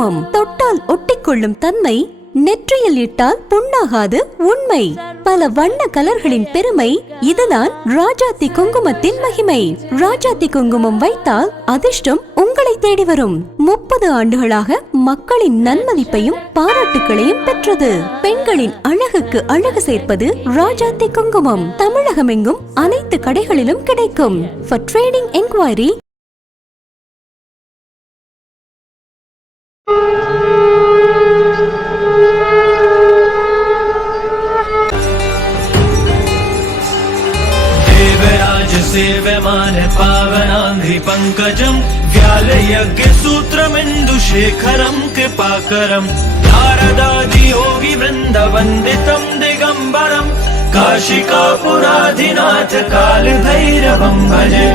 குங்குமம் தொட்டால் ஒட்டிக்கொள்ளும் தன்மை, நெற்றியில் இட்டால் புண்ணாகாது உண்மை. பல வண்ண கலர்களின் பெருமை, இதுதான் ராஜாத்தி குங்குமத்தின் மகிமை. ராஜாத்தி குங்குமம் வைத்தால் அதிர்ஷ்டம் உங்களை தேடி வரும். 30 ஆண்டுகளாக மக்களின் நன்மதிப்பையும் பாராட்டுகளையும் பெற்றது. பெண்களின் அழகுக்கு அழகு சேர்ப்பது ராஜாத்தி குங்குமம். தமிழகமெங்கும் அனைத்து கடைகளிலும் கிடைக்கும். For trading enquiry सेव्यमान पावनांघ्रि पंकजं व्यालयज्ञ सूत्रमिन्दुशेखरं कृपाकरं नारदादि योगी वृन्द वन्दितं दिगम्बरं काशिकापुराधिनाथ कालभैरवं भजे।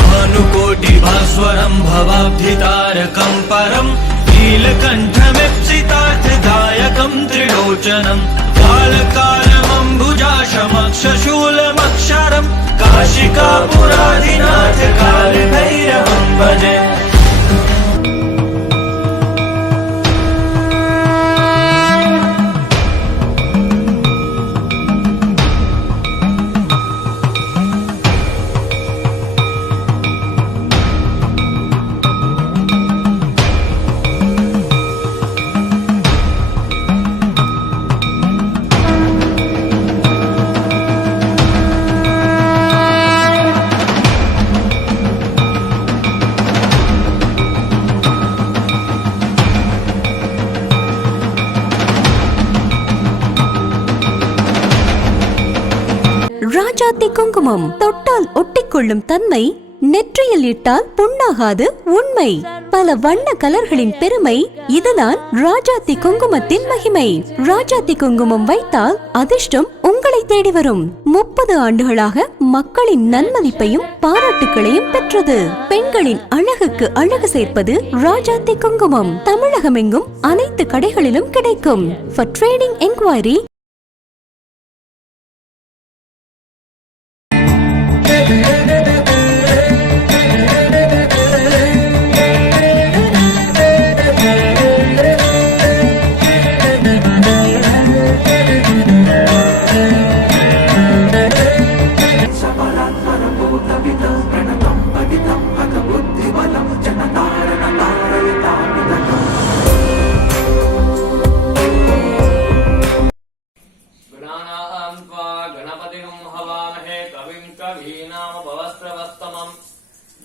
भानुकोटिभास्वरं भवाब्धितारकं परं नीलकण्ठमिप्सितार्थदायकं त्रिलोचनं कालकालमम्बुजाशमक्षशूलमक्षरं काशिकापुराधिनाथ कालभैरवं भजे। ராஜாத்தி குங்குமம் தொட்டால் ஒட்டிக்கொள்ளும் தன்மை, நெற்றியில் இட்டால் புண்ணாகாது உண்மை. பல வண்ண கலர்களின் பெருமை, இதுதான் ராஜாத்தி குங்குமத்தின் மகிமை. ராஜாத்தி குங்குமம் வைத்தால் அதிர்ஷ்டம் உங்களை தேடி வரும். 30 ஆண்டுகளாக மக்களின் நன்மதிப்பையும் பாராட்டுகளையும் பெற்றது. பெண்களின் அழகுக்கு அழகு சேர்ப்பது ராஜாத்தி குங்குமம். தமிழகமெங்கும் அனைத்து கடைகளிலும் கிடைக்கும். For trading enquiry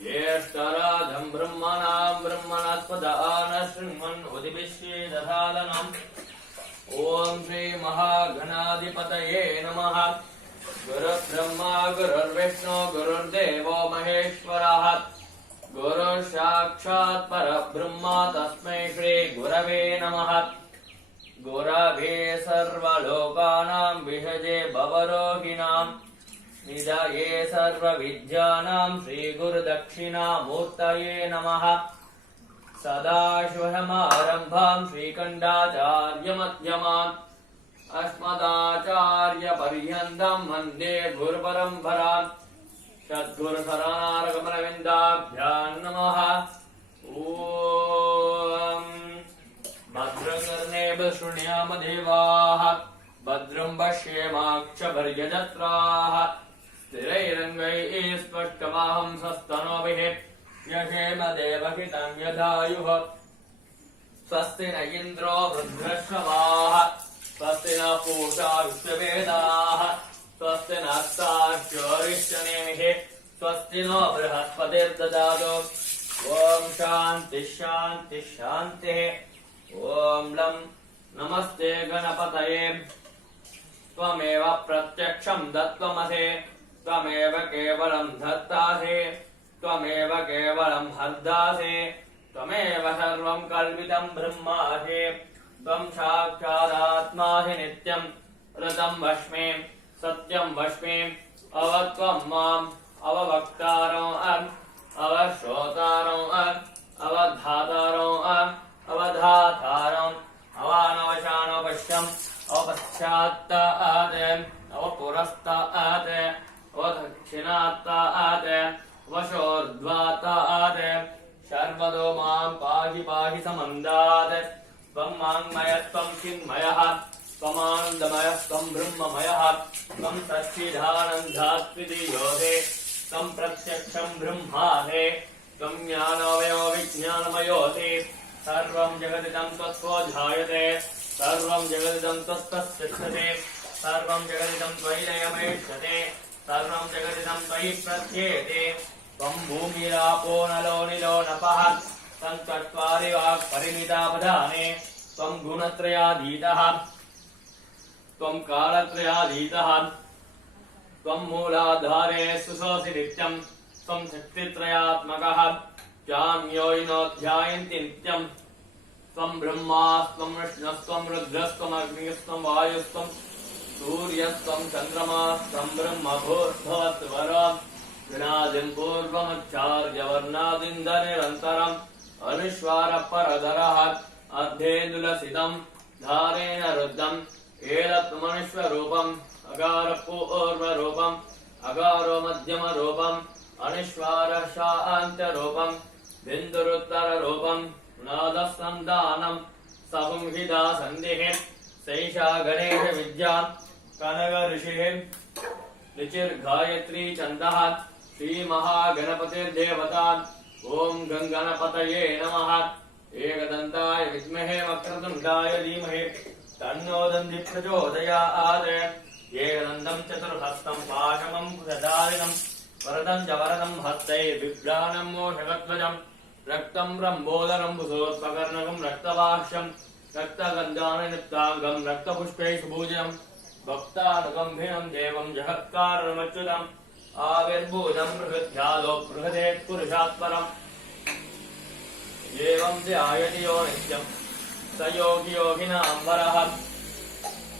ज्येष्ठराजं ब्रह्मणां ब्रह्मणस्पदानशृण्वन् उदिभिश्चेदधादनम्। ॐ श्री महागणाधिपतये नमः। गुरुर्ब्रह्मा गुरुर्विष्णु गुरुर्देवो महेश्वरः। गुरुसाक्षात् परब्रह्म तस्मै श्री गुरवे नमः। गुरवे सर्वलोकानां विषजे भवरोगिणाम् निधये सर्वविद्यानां श्रीगुरुदक्षिणामूर्तये नमः। सदाशिवसमारम्भां श्रीकण्ठाचार्यमध्यमाम् अस्मदाचार्यपर्यन्तं वन्दे गुरुपरम्पराम्। सद्गुरुशरणारविन्दाभ्यां नमः। ॐ भद्रकर्णे शृणुयाम देवाः भद्रं पश्येमाक्षभर्यजत्राः स्थिरैरङ्गैः स्पष्टमाहं सस्तनोभिः यशेम देवहितं यदायुः। स्वस्ति न इन्द्रो वृद्धश्रवाः स्वस्ति न पूषा विश्ववेदाः स्वस्ति नस्ताश्चोरिष्टनेमिः स्वस्ति नो बृहस्पतिर्ददातु। ॐ शान्तिः शान्तिः शान्तिः। ॐ लं नमस्ते गणपतये। त्वमेव प्रत्यक्षं दत्त्वमसि त्वमेव केवलं धत्तासि त्वमेव केवलं हर्दासि त्वमेव सर्वं कल्पितं ब्रह्मासि। त्वं साक्षादात्मासि नित्यं ऋतं वश्मि सत्यं वश्मि। अवत्वं माम् अववक्तारं अवश्रोतारं अवधातारं अवधातारं अवानवशानवश्यम् अवपश्चात्तात् अवपुरस्तात् दक्षिणात्तात् वशोर्ध्वात्तात् शर्वदो मां पाहि पाहि समन्दात् त्वं माङ्मयस्त्वं चिन्मयः त्वमानन्दमयस्त्वं ब्रह्ममयः त्वं सच्चिदानन्दात्वितीयोऽधे त्वं प्रत्यक्षं ब्रह्माधे त्वं ज्ञानमयो विज्ञानमयोऽधे सर्वं जगदिदं त्वत्तो जायते सर्वं जगदिदं त्वत्तस्तिष्ठते सर्वं जगदिदं त्वयि लयमेष्यते सर्वं जगदिदं त्वयि प्रत्येते त्वं भूमिरापो नलो निलो नपः तं चत्वारि वाक्परिमितावधाने त्वं गुणत्रयाधीतः त्वं कालत्रयाधीतः त्वं मूलाधारे सुसोऽसि नित्यं त्वं शक्तित्रयात्मकः ध्यान्योऽयिनोऽध्यायन्ति नित्यं त्वं ब्रह्मास्त्वं विष्णुस्त्वं रुद्रस्त्वं अग्निस्त्वं वायुस्त्वं सूर्यस्त्वं चन्द्रमास्त्वं ब्रह्मभूर्भुवस्वरम् विनादिं पूर्वमुच्चार्यवर्णादिन्दनिरन्तरम् अनुस्वारपरधरः अर्धेन्दुलसितं धारेण रुद्धम् एतत्मनुष्वरूपम् अगारपूर्वरूपम् अगारो मध्यमरूपम् अनुस्वारः शान्तरूपम् बिन्दुरुत्तररूपम् नादसन्धानम् सहुंहिता सन्धिः सैषा गणेशविद्या कनकऋषिः ऋचिर्गायत्री छन्दः श्रीमहागणपतिर्देवता ॐ गङ्गणपतये नमः एकदन्ताय विद्महे वक्रतुण्डाय धीमहि तन्नो दन्ति प्रचोदयात् एकदन्तं चतुर्हस्तं पाशमं कुशधारिणं वरदं च वरदं हस्तैर्बिभ्राणं मोषकध्वजं रक्तं रम्बोदरं भुजोत्पकर्णकं रक्तवाक्ष्यं रक्तगन्धानुनिप्ताङ्गं रक्तपुष्पैः सुपूजितं भक्तानुगम्भिनं देवं जगत्कारणमच्युतम् आविर्भूतं बृहद्ध्यादो बृहदे पुरुषात्परम् एवं ध्यायति यो नित्यं स योगी योगिनाम्बरः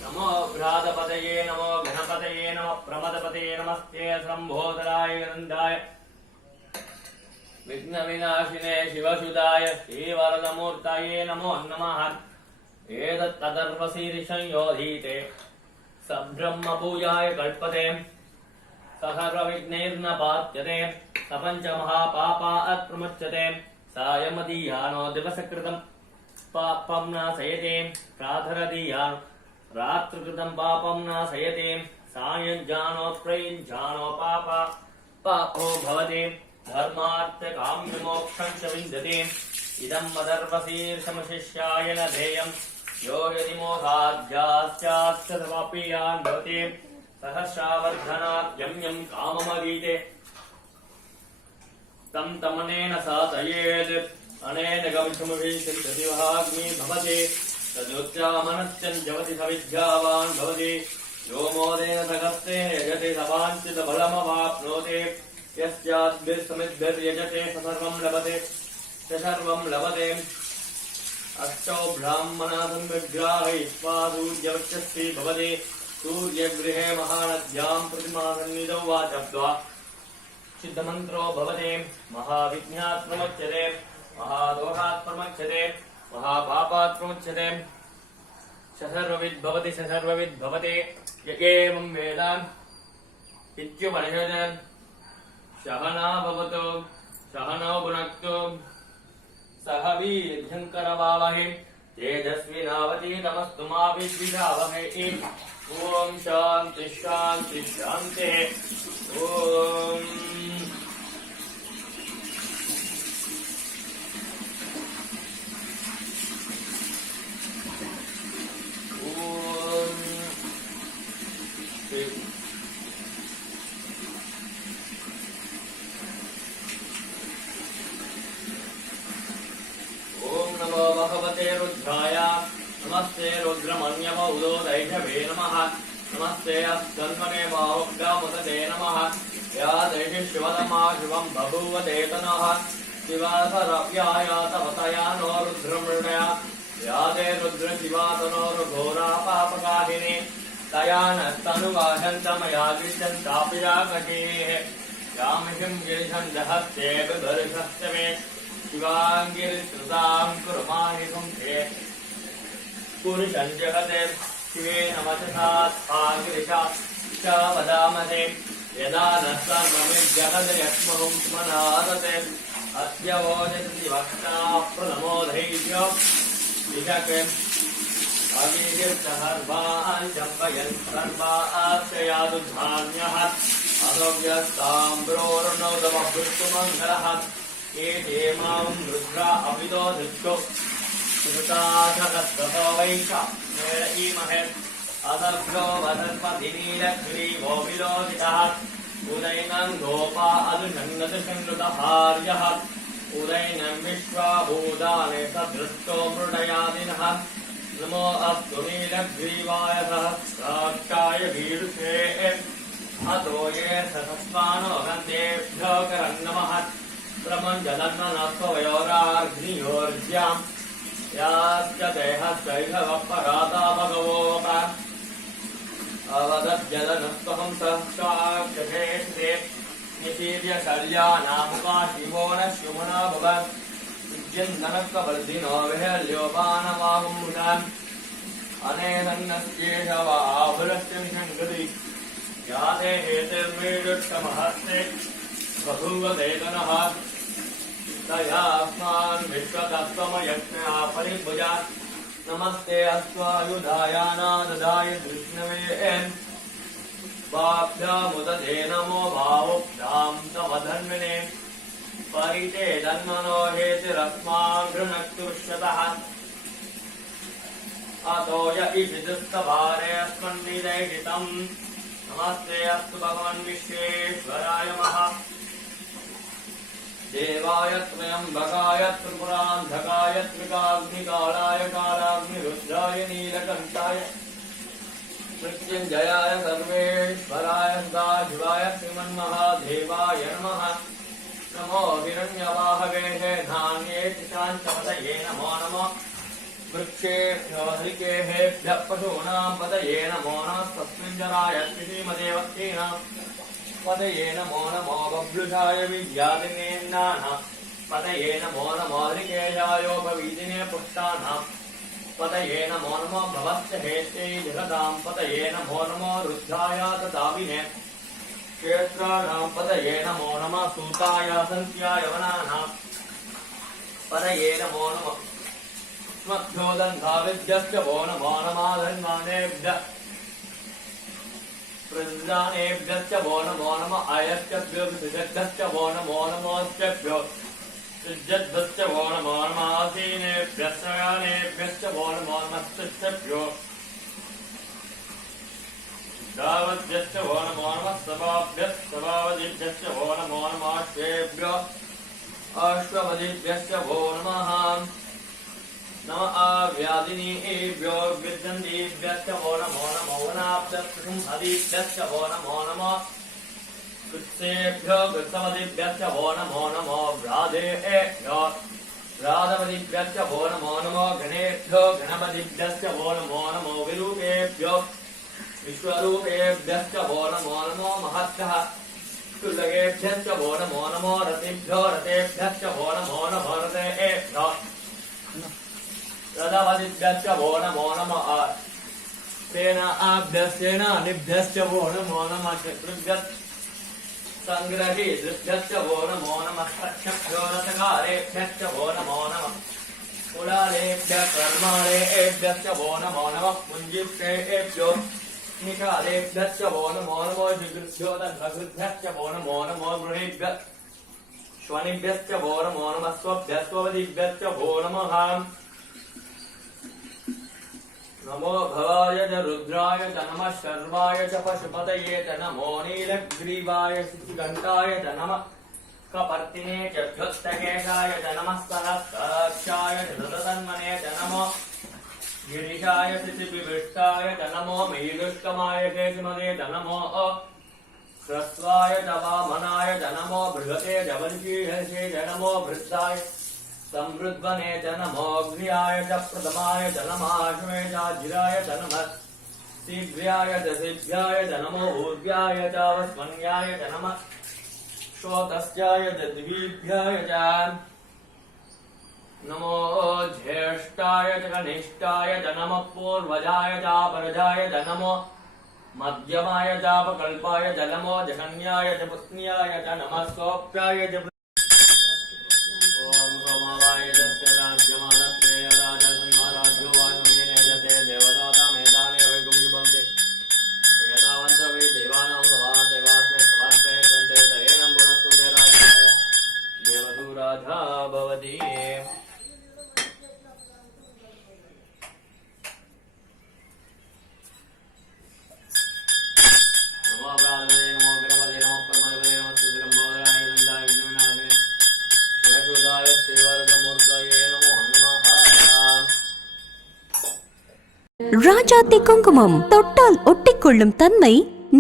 नमो भ्रातपतये नमो गणपतये नमः प्रमदपतये नमस्ते शम्भोदराय गन्धाय विघ्नविनाशिने शिवसुताय श्रीवरदमूर्तये नमो नमः एतत्तदर्वशीर्षंयोधीते स ब्रह्मपूजाय कल्पते स सर्वविघ्नैर्न पात्यते स पञ्चमहापापात् प्रमुच्यते सायमदीयानो दिवसकृतं पापं नाशयते प्रातरदीयानो रात्रिकृतं पापं नाशयते सायञ्जानो प्रयुञ्जानो पापो भवते धर्मार्थकाम्यमोक्षं च विन्दते इदं मदर्वशीर्षमशिष्याय न ध्येयं यो यदि मोहाद्याश्चात्सर्वपि यान् भवते सहस्रावर्धनात् यं काममगीते तं तमनेन साधयेत् अनेन गविषमुभिर्षदिवहाग्नि भवति तदुच्चामनश्चन् जवति सविद्यावान् भवति यो मोदेन सगस्तेन यजते सवाञ्छितफलमवाप्नोति यस्याद्भिर्समिद्भिर्यजते स सर्वं लभते अष्टौ ब्राह्मणासंविग्राहैः सूर्यवक्षस्थी भवति सूर्यगृहे महानद्यां प्रतिमासन्निधौ वाचब्ध्वा सिद्धमन्त्रो भवते महाविघ्नात् प्रमुच्यते महादोषात् प्रमुच्यते महापापात् प्रमुच्यते सर्वविद् भवति य एवं वेद इत्युपनिषत् सहना भवतु सहनौ भुनक्तु सह वीर्यङ्करवावहै तेजस्विनावतीतमस्तु मा विद्विषावहै ॐ शान्ति शान्ति शान्तिः ॐ नमो भगवते रुद्राय नमस्ते रुद्रमन्यम उदोदैषवे नमः नमस्ते अस्कन्मने बाहुभ्यामुदते नमः या दैषि शिवतमा शिवं बभूवदेतनः शिवासरव्याया तवतया नो रुद्रमृणया या ते रुद्रशिवातनोर्घोरा पापकाहिनी तया नस्तनुवाहन्तमया गिरिशन्तापिया कटीः यामिषं गिरिशन्दहस्ते बिभर्षस्य मे शिवाङ्गिरिश्रुतां कुर्माणि कुम्भे पुरुषं जगते शिवेन वचसा गिरिशा च वदामहे यदा न सर्वमिद्यगदयस्महुं स्मनादते अद्यवोजति वक्ता प्रथमोधैर्य विशके अवीर्यर्चहर्वान् जम्पयन् सर्वाश्रयादुधान्यः अदव्यस्ताम्ब्रोर्णोदमभृष्टुमङ्गलः एते मां रुद्रा अविदो धृष्टो श्रुताशकस्ततो वैशा इमहे अदभ्यो वदर्पतिनीलग्रीवो विलोचितः उदैनं गोपा अदुषङ्गतशङ्गतहार्यः उदैनं विश्वाभूतानि सदृष्टो मृडयादिनः नमो अस्तु नीलग्रीवाय सहस्राक्षाय भीरुषे अतो ये सहस्वानो गन्धेभ्यो करन्नमः प्रमञ्जलन्मनस्वयोराग्नियोर्ज्याम् याश्च देहश्चैधवपराता भगवोप अवदज्जलनस्त्वहं सहस्राक्षेत्रे निशीर्य शल्यानामुका शिवो न शुमना भवन् विद्यन्दनकवर्धिनो विहल्योपानवाहुमुदान् अनेनन्नस्येषवाहुरस्य याते हेतिर्मेरुष्टमहस्ते बभूवदेतनः तयास्मान् विश्वतत्त्वमयज्ञा परिभुजात् नमस्ते अस्त्वायुधायानाददाय कृष्णवे वाभ्यामुदते नमो भावुभ्यां तवधन्विने परिते धन्मनो हेतिरस्मान् गृणक्तुष्यतः अतो य इषिदुस्तभारे अस्मन्निदैषितम् नमस्ते अस्तु भगवन् विश्वेश्वराय महा देवाय त्र्यम्बकाय त्रिपुरान्धकाय त्रिकाग्निकालाय कालाग्निरुद्राय नीलकण्ठाय मृत्युञ्जयाय सर्वेश्वराय सदाशिवाय श्रीमन्महादेवाय नमः नमो हिरण्यवाहवे नान्ये चिताञ्चपतये नमो नमः वृक्षेभ्यो हरिकेहेभ्यः पशूनां पतये नमो नमस्तस्मिञ्जराय श्रीमदेवकीनां पतये नमो नमो बभ्रुषाय विद्यादिनेन्नानां पतये नमो नमो हरिकेशायोपवीदिने पुष्टानां पतये नमो नमो भवस्य हेत्यै जगतां पतये नमो नमो रुद्धाय तदाविने क्षेत्राणां पतये नमो नमः सूताय सन्त्याय वनानां पतये नमो नमः स्मभ्योदन्धाविद्यस्य वो नमो नमाधन्वानेभ्यः प्रजानेभ्यश्च वो नमो नमः आयश्चभ्यो विसृजद्भ्यश्च वो नमो नमोऽस्यभ्यो सृजद्भ्यश्च वो नमो नमः आसीनेभ्यः शयानेभ्यश्च वो नमो नमस्तभ्यो दावद्भ्यश्च वो नमो नमः सभाभ्यश्च वो नमो नमः अश्वेभ्यो अश्वपतिभ्यश्च वो नमः नमः आव्यादिनीभ्यो विद्यन्तीभ्यश्च वो नमो नमो वनाब्दस्पृशंहदीभ्यश्च वो नमो नमः कृत्सेभ्यो कृत्सवदिभ्यश्च वो नमो नमो व्राधेभ्यो व्राधपतिभ्यश्च वो नमो नमो गणेभ्यो गणपतिभ्यश्च वो नमो नमो विरूपेभ्यो विश्वरूपेभ्यश्च वो नमो नमो महद्भ्यः कुलगेभ्यश्च वो नमो नमो रतिभ्यो रतेभ्यश्च वो नमो नमो रतेभ्यो रथपतिभ्यश्च वो नमो नमः सेनाभ्यश्च वो नमो नमः शत्रुभ्यः सङ्ग्रहीतृभ्यश्च वो नमो नमः रक्षभ्यो रथकारेभ्यश्च वो नमो नमः कुलालेभ्यः कर्मालेभ्यश्च वो नमो नमः पुञ्जिभ्येभ्यो निकालेभ्यश्च वो नमो नमो जिगृभ्यो तद्भगृभ्यश्च वो नमो नमो गृहेभ्यः श्वनिभ्यश्च वो नमो नमः स्वभ्यस्वपतिभ्यश्च वो नमः नमो भवाय च रुद्राय च नमः शर्वाय च पशुपतये च नमो नीलग्रीवाय शिशिघण्टाय च नमः कपर्तिने च भ्युत्तकेशाय च नमः सहस्राक्षाय च दशतन्मने च नमो गिरिशाय शिशिविष्टाय च नमो मीलुष्कमाय केशमदे च नमो ह्रस्वाय च वामनाय च नमो बृहते च वंशीहर्षे च नमो भृत्ताय संवृद्वने च नमोऽग्न्याय च प्रथमाय च नमाश्वेजाजिराय च नमः शीघ्र्याय च सिद्ध्याय च नमो ऊर्व्याय च वस्मन्याय च नमः श्रोतस्याय च द्विभ्याय च नमो ज्येष्ठाय च कनिष्ठाय च नमः पूर्वजाय च परजाय च नमो मध्यमाय जापकल्पाय जलमो जगन्याय च पुत्न्याय च नमः सोऽप्याय च ओम सोमावाय तस्य राज्यमानत्वे राजसंहाराज्यो वायुमेन यजते देवताता मेधाने वैकुंठिपन्ते एतावन्त वै देवानां सभादेवास्मै समर्पयन्ते तयेनं पुनस्तुते राजाय देवदूराधा भवति ராஜாத்தி குங்குமம் தொட்டால் ஒட்டிக்கொள்ளும் தன்மை,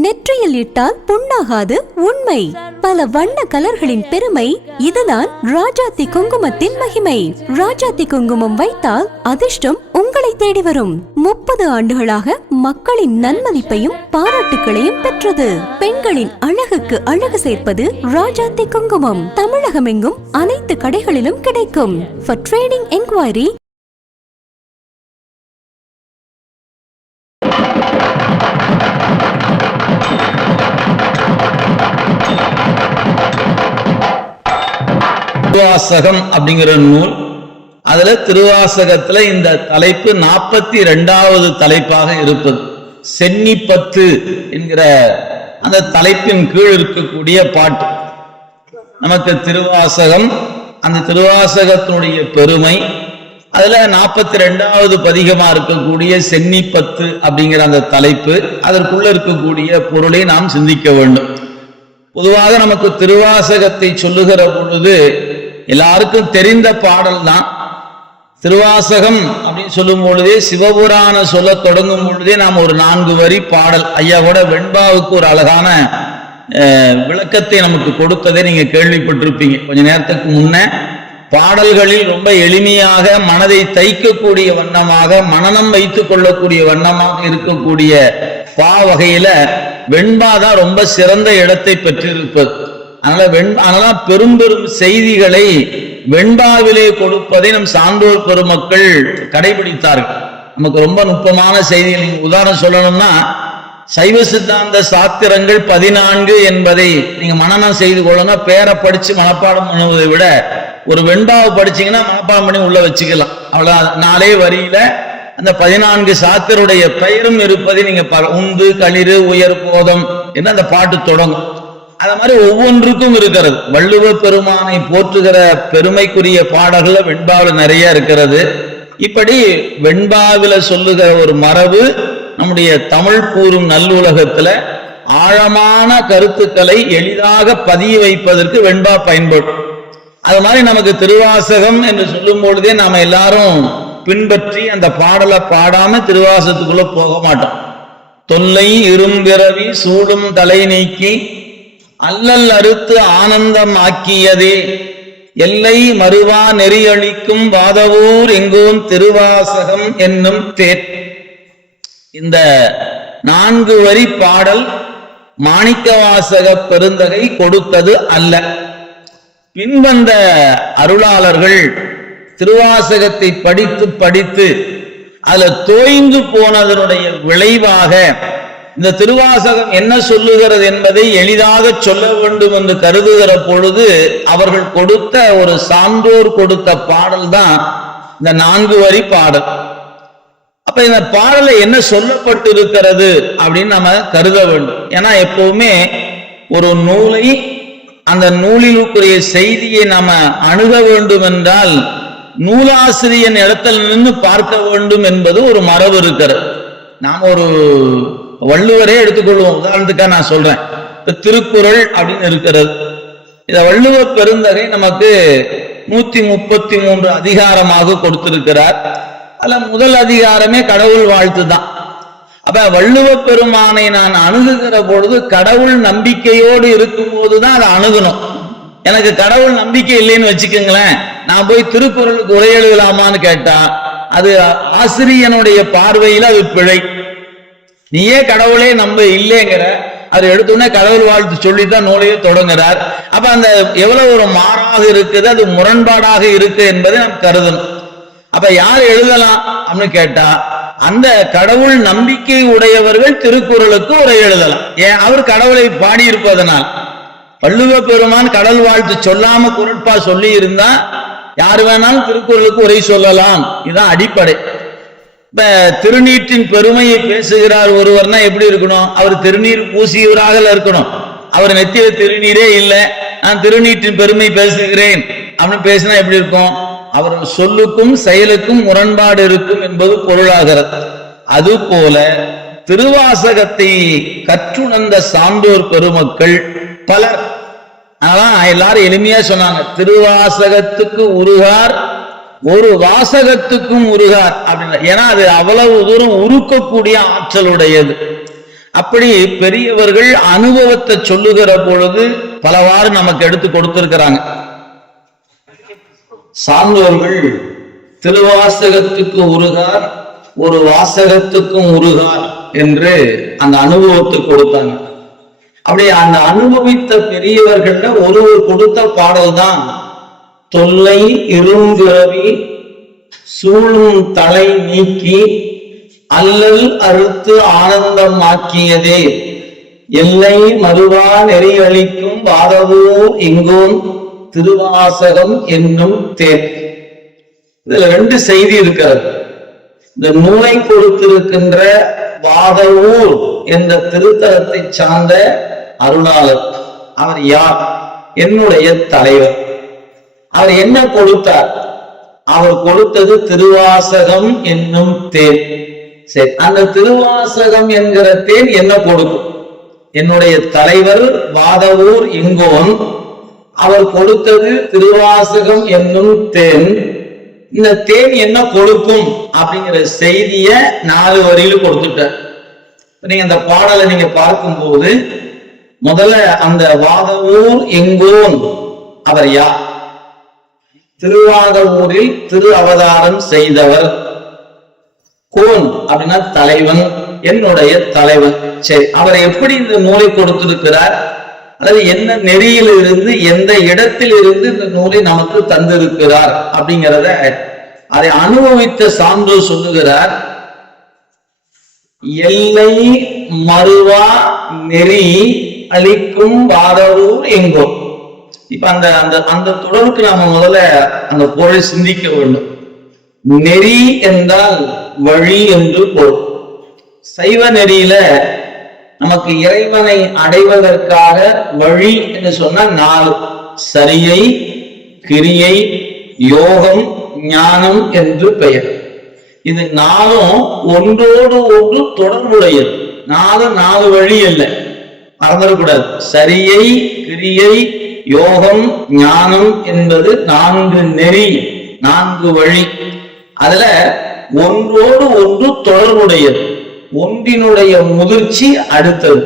நெற்றியில் இட்டால் புண்ணாகாது உண்மை. பல வண்ண கலர்களின் பெருமை, இதுதான் ராஜாத்தி குங்குமத்தின் மகிமை. ராஜாத்தி குங்குமம் வைத்தால் அதிர்ஷ்டம் உங்களை தேடி வரும். 30 ஆண்டுகளாக மக்களின் நன்மதிப்பையும் பாராட்டுகளையும் பெற்றது. பெண்களின் அழகுக்கு அழகு சேர்ப்பது ராஜாத்தி குங்குமம். தமிழகமெங்கும் அனைத்து கடைகளிலும் கிடைக்கும். For trading enquiry திருவாசகம் அப்படிங்கிற நூல், அதுல திருவாசகத்துல இந்த தலைப்பு 42வது தலைப்பாக இருப்பது. சென்னிப்பத்து என்கிற அந்த தலைப்பின் கீழ் இருக்கக்கூடிய பாட்டு. நமக்கு திருவாசகம், அந்த திருவாசகத்தினுடைய பெருமை, அதுல 42வது பதிகமா இருக்கக்கூடிய சென்னிப்பத்து அப்படிங்கிற அந்த தலைப்பு, அதற்குள்ள இருக்கக்கூடிய பொருளை நாம் சிந்திக்க வேண்டும். பொதுவாக நமக்கு திருவாசகத்தை சொல்லுகிற பொழுது எல்லாருக்கும் தெரிந்த பாடல் தான். திருவாசகம் அப்படின்னு சொல்லும் பொழுதே, சிவபுராண சொல்ல தொடங்கும் பொழுதே நாம் ஒரு 4 வரி பாடல், ஐயா கூட வெண்பாவுக்கு ஒரு அழகான விளக்கத்தை நமக்கு கொடுத்ததை நீங்க கேள்விப்பட்டிருப்பீங்க. கொஞ்ச நேரத்துக்கு முன்ன பாடல்களில் ரொம்ப எளிமையாக மனதை தைக்கக்கூடிய வண்ணமாக, மனநம் வைத்துக் கொள்ளக்கூடிய வண்ணமாக இருக்கக்கூடிய வகையில வெண்பாதான் ரொம்ப சிறந்த இடத்தை பெற்றிருப்பது. அதனால பெரும் பெரும் செய்திகளை வெண்பாவிலே கொடுப்பதை நம் சான்றோர் பெருமக்கள் கடைபிடித்தார்கள். நமக்கு ரொம்ப நுட்பமான செய்திகள், நீங்க உதாரணம் சொல்லணும்னா, சைவ சித்தாந்த சாத்திரங்கள் 14 என்பதை நீங்க மனனம் செய்து கொள்ளணும். பேரை படிச்சு மனப்பாடம் பண்ணுவதை விட ஒரு வெண்பாவை படிச்சீங்கன்னா மனப்பாடம் பண்ணி உள்ள வச்சுக்கலாம். அவ்வளவு 4 வரியில அந்த 14 சாத்திருடைய பெயரும் இருப்பதை நீங்க உந்து களிறு உயர் போதம் என்று அந்த பாட்டு தொடங்கும். அத மாதிரி ஒவ்வொன்றுக்கும் இருக்கிறது. வள்ளுவ பெருமானை போற்றுகிற பெருமைக்குரிய பாடல்கள் வெண்பாவில் நிறைய இருக்கிறது. இப்படி வெண்பாவில சொல்லுகிற ஒரு மரபு நம்முடைய தமிழ் கூறும் நல்லுலகத்துல ஆழமான கருத்துக்களை எளிதாக பதிய வைப்பதற்கு வெண்பா பயன்படும். அது மாதிரி நமக்கு திருவாசகம் என்று சொல்லும் பொழுதே நாம எல்லாரும் பின்பற்றி அந்த பாடலை பாடாம திருவாசகத்துக்குள்ள போக மாட்டோம். தொல்லை இரும்பிறவி சூடும் தலை நீக்கி அல்லல் அறுத்து ஆனந்தம் ஆக்கியதே, எல்லை மறுவா நெறியளிக்கும் வாதவூர் எங்கோன் திருவாசகம் என்னும் தேர். இந்த 4 வரி பாடல் மாணிக்கவாசக பெருந்தகை கொடுத்தது அல்ல. பின்வந்த அருளாளர்கள் திருவாசகத்தை படித்து படித்து அதுல தோய்ந்து போனதனுடைய விளைவாக இந்த திருவாசகம் என்ன சொல்லுகிறது என்பதை எளிதாக சொல்ல வேண்டும் என்று கருதுகிற பொழுது அவர்கள் கொடுத்த ஒரு சான்றோர் கொடுத்த பாடல் தான் இந்த 4 வரி பாடல். அப்ப இந்த பாடல என்ன சொல்லப்பட்டு இருக்கிறது அப்படின்னு நம்ம கருத வேண்டும். ஏன்னா எப்பவுமே ஒரு நூலை, அந்த நூலிலுக்குரிய செய்தியை நம்ம அணுக வேண்டும் என்றால் நூலாசிரியன் இடத்தில் நின்று பார்க்க வேண்டும் என்பது ஒரு மரபு இருக்கிறது. நாம் ஒரு வள்ளுவரே எடுத்துக்கொள்வோம். உதாரணத்துக்காக நான் சொல்றேன், திருக்குறள் அப்படின்னு இருக்கிறது. இத வள்ளுவ பெருந்தகை நமக்கு 133 அதிகாரமாக கொடுத்திருக்கிறார். அதுல முதல் அதிகாரமே கடவுள் வாழ்த்து தான். அப்ப வள்ளுவ பெருமானை நான் அணுகுகிற பொழுது கடவுள் நம்பிக்கையோடு இருக்கும் போதுதான் அதை அணுகணும். எனக்கு கடவுள் நம்பிக்கை இல்லைன்னு வச்சுக்கோங்களேன், நான் போய் திருக்குறளுக்கு உரை எழுதலாமான்னு கேட்டா அது ஆசிரியனுடைய பார்வையில அது பிழை. நீயே கடவுளே நம்ப இல்லைங்கிற, அவர் எடுத்தோடனே கடவுள் வாழ்த்து சொல்லித்தான் நூலையே தொடங்குறார். அப்ப அந்த எவ்வளவு ஒரு மாறாக இருக்குது, அது முரண்பாடாக இருக்கு என்பதை நாம் கருதணும். அப்ப யார் எழுதலாம் அப்படின்னு கேட்டா அந்த கடவுள் நம்பிக்கை உடையவர்கள் திருக்குறளுக்கு உரை எழுதலாம். ஏன்? அவர் கடவுளை பாடியிருப்பதனால். வள்ளுவ பெருமான் கடல் வாழ்த்து சொல்லாம குறட்பா சொல்லி இருந்தா யாரு வேணாலும் திருக்குறளுக்கு உரை சொல்லலாம். இதுதான் அடிப்படை. இப்ப திருநீற்றின் பெருமையை பேசுகிறார் ஒருவர்னா எப்படி இருக்கணும்? அவர் திருநீர் பூசியவராக இருக்கணும். அவர் நெத்தியில திருநீரே இல்லை, நான் திருநீற்றின் பெருமை பேசுகிறேன் அப்படின்னு பேசினா எப்படி இருக்கும்? அவர் சொல்லுக்கும் செயலுக்கும் முரண்பாடு இருக்கும் என்பது பொருளாகிறது. அதுபோல திருவாசகத்தை கற்றுணர்ந்த சான்றோர் பெருமக்கள் பலர் எல்லாரும் எளிமையா சொன்னாங்க, திருவாசகத்துக்கு உருகார் ஒரு வாசகத்துக்கும் உருகார் அப்படின்னா. ஏன்னா அது அவ்வளவு தூரம் உருக்கக்கூடிய ஆற்றலுடையது. அப்படி பெரியவர்கள் அனுபவத்தை சொல்லுகிற பொழுது பலவாறு நமக்கு எடுத்து கொடுத்திருக்கிறாங்க. சான்றோர்கள் திருவாசகத்துக்கு உருகார் ஒரு வாசகத்துக்கும் உருகார் என்று அந்த அனுபவத்தை கொடுத்தாங்க. அப்படி அந்த அனுபவித்த பெரியவர்கள்ல ஒருவர் கொடுத்த பாடல் தான் தொல்லை இரும்பிறவி சூழும் தலை நீக்கி அல்லல் அறுத்து ஆனந்தம் ஆக்கியதே எல்லை மறுவா நெறியளிக்கும் வாதவோ எங்கோன் திருவாசகம் என்னும் தேர். இதுல ரெண்டு செய்தி இருக்கிறது. இந்த நூலை கொடுத்திருக்கின்ற வாதவூர் என்ற திருத்தலத்தை சார்ந்த அருளாளர் அவர் யார்? என்னுடைய தலைவர். அவர் என்ன கொடுத்தார்? அவர் கொடுத்தது திருவாசகம் என்னும் தேன். சரி, அந்த திருவாசகம் என்கிற தேன் என்ன கொடுக்கும்? என்னுடைய தலைவர் வாதவூர் இங்கோன் அவர் கொடுத்தது திருவாசகம் என்னும் தேன். இந்த தேன் என்ன கொடுக்கும் அப்படிங்கிற செய்திய 4 வரியில கொடுத்துட்டார். நீங்க அந்த பாடலை நீங்க பார்க்கும்போது முதல்ல அந்த வாதவூர் எங்கோன் அவர் யார்? திருவாதவூரில் திரு அவதாரம் செய்தவர். கோன் அப்படின்னா தலைவன், என்னுடைய தலைவன். சரி, அவர் எப்படி இந்த நூலை கொடுத்திருக்கிறார், அல்லது என்ன நெறியில் இருந்து எந்த இடத்தில் இருந்து இந்த நூலை நமக்கு தந்திருக்கிறார் அப்படிங்கிறத அதை அனுபவித்த சான்றோர் சொல்லுகிறார். எல்லை மறுவா நெறி அளிக்கும் வாதவூர் எங்கோ. இப்ப அந்த அந்த அந்த தொடருக்கு நாம முதல்ல அந்த பொருளை சிந்திக்க வேண்டும். நெறி என்றால் வழி என்று பொருள். சைவ நெறியில நமக்கு இறைவனை அடைவதற்காக வழி என்று சொன்ன 4: சரியை, கிரியை, யோகம், ஞானம் என்று பெயர். இது 4ம் ஒன்றோடு ஒன்று தொடர்புடையது. 4 வழி இல்லை, மறந்துடக்கூடாது. சரியை, கிரியை, யோகம், ஞானம் என்பது 4 நெறி, 4 வழி. அதுல ஒன்றோடு ஒன்று தொடர்புடையது. ஒன்றினுடைய முதிர்ச்சி அடுத்தது,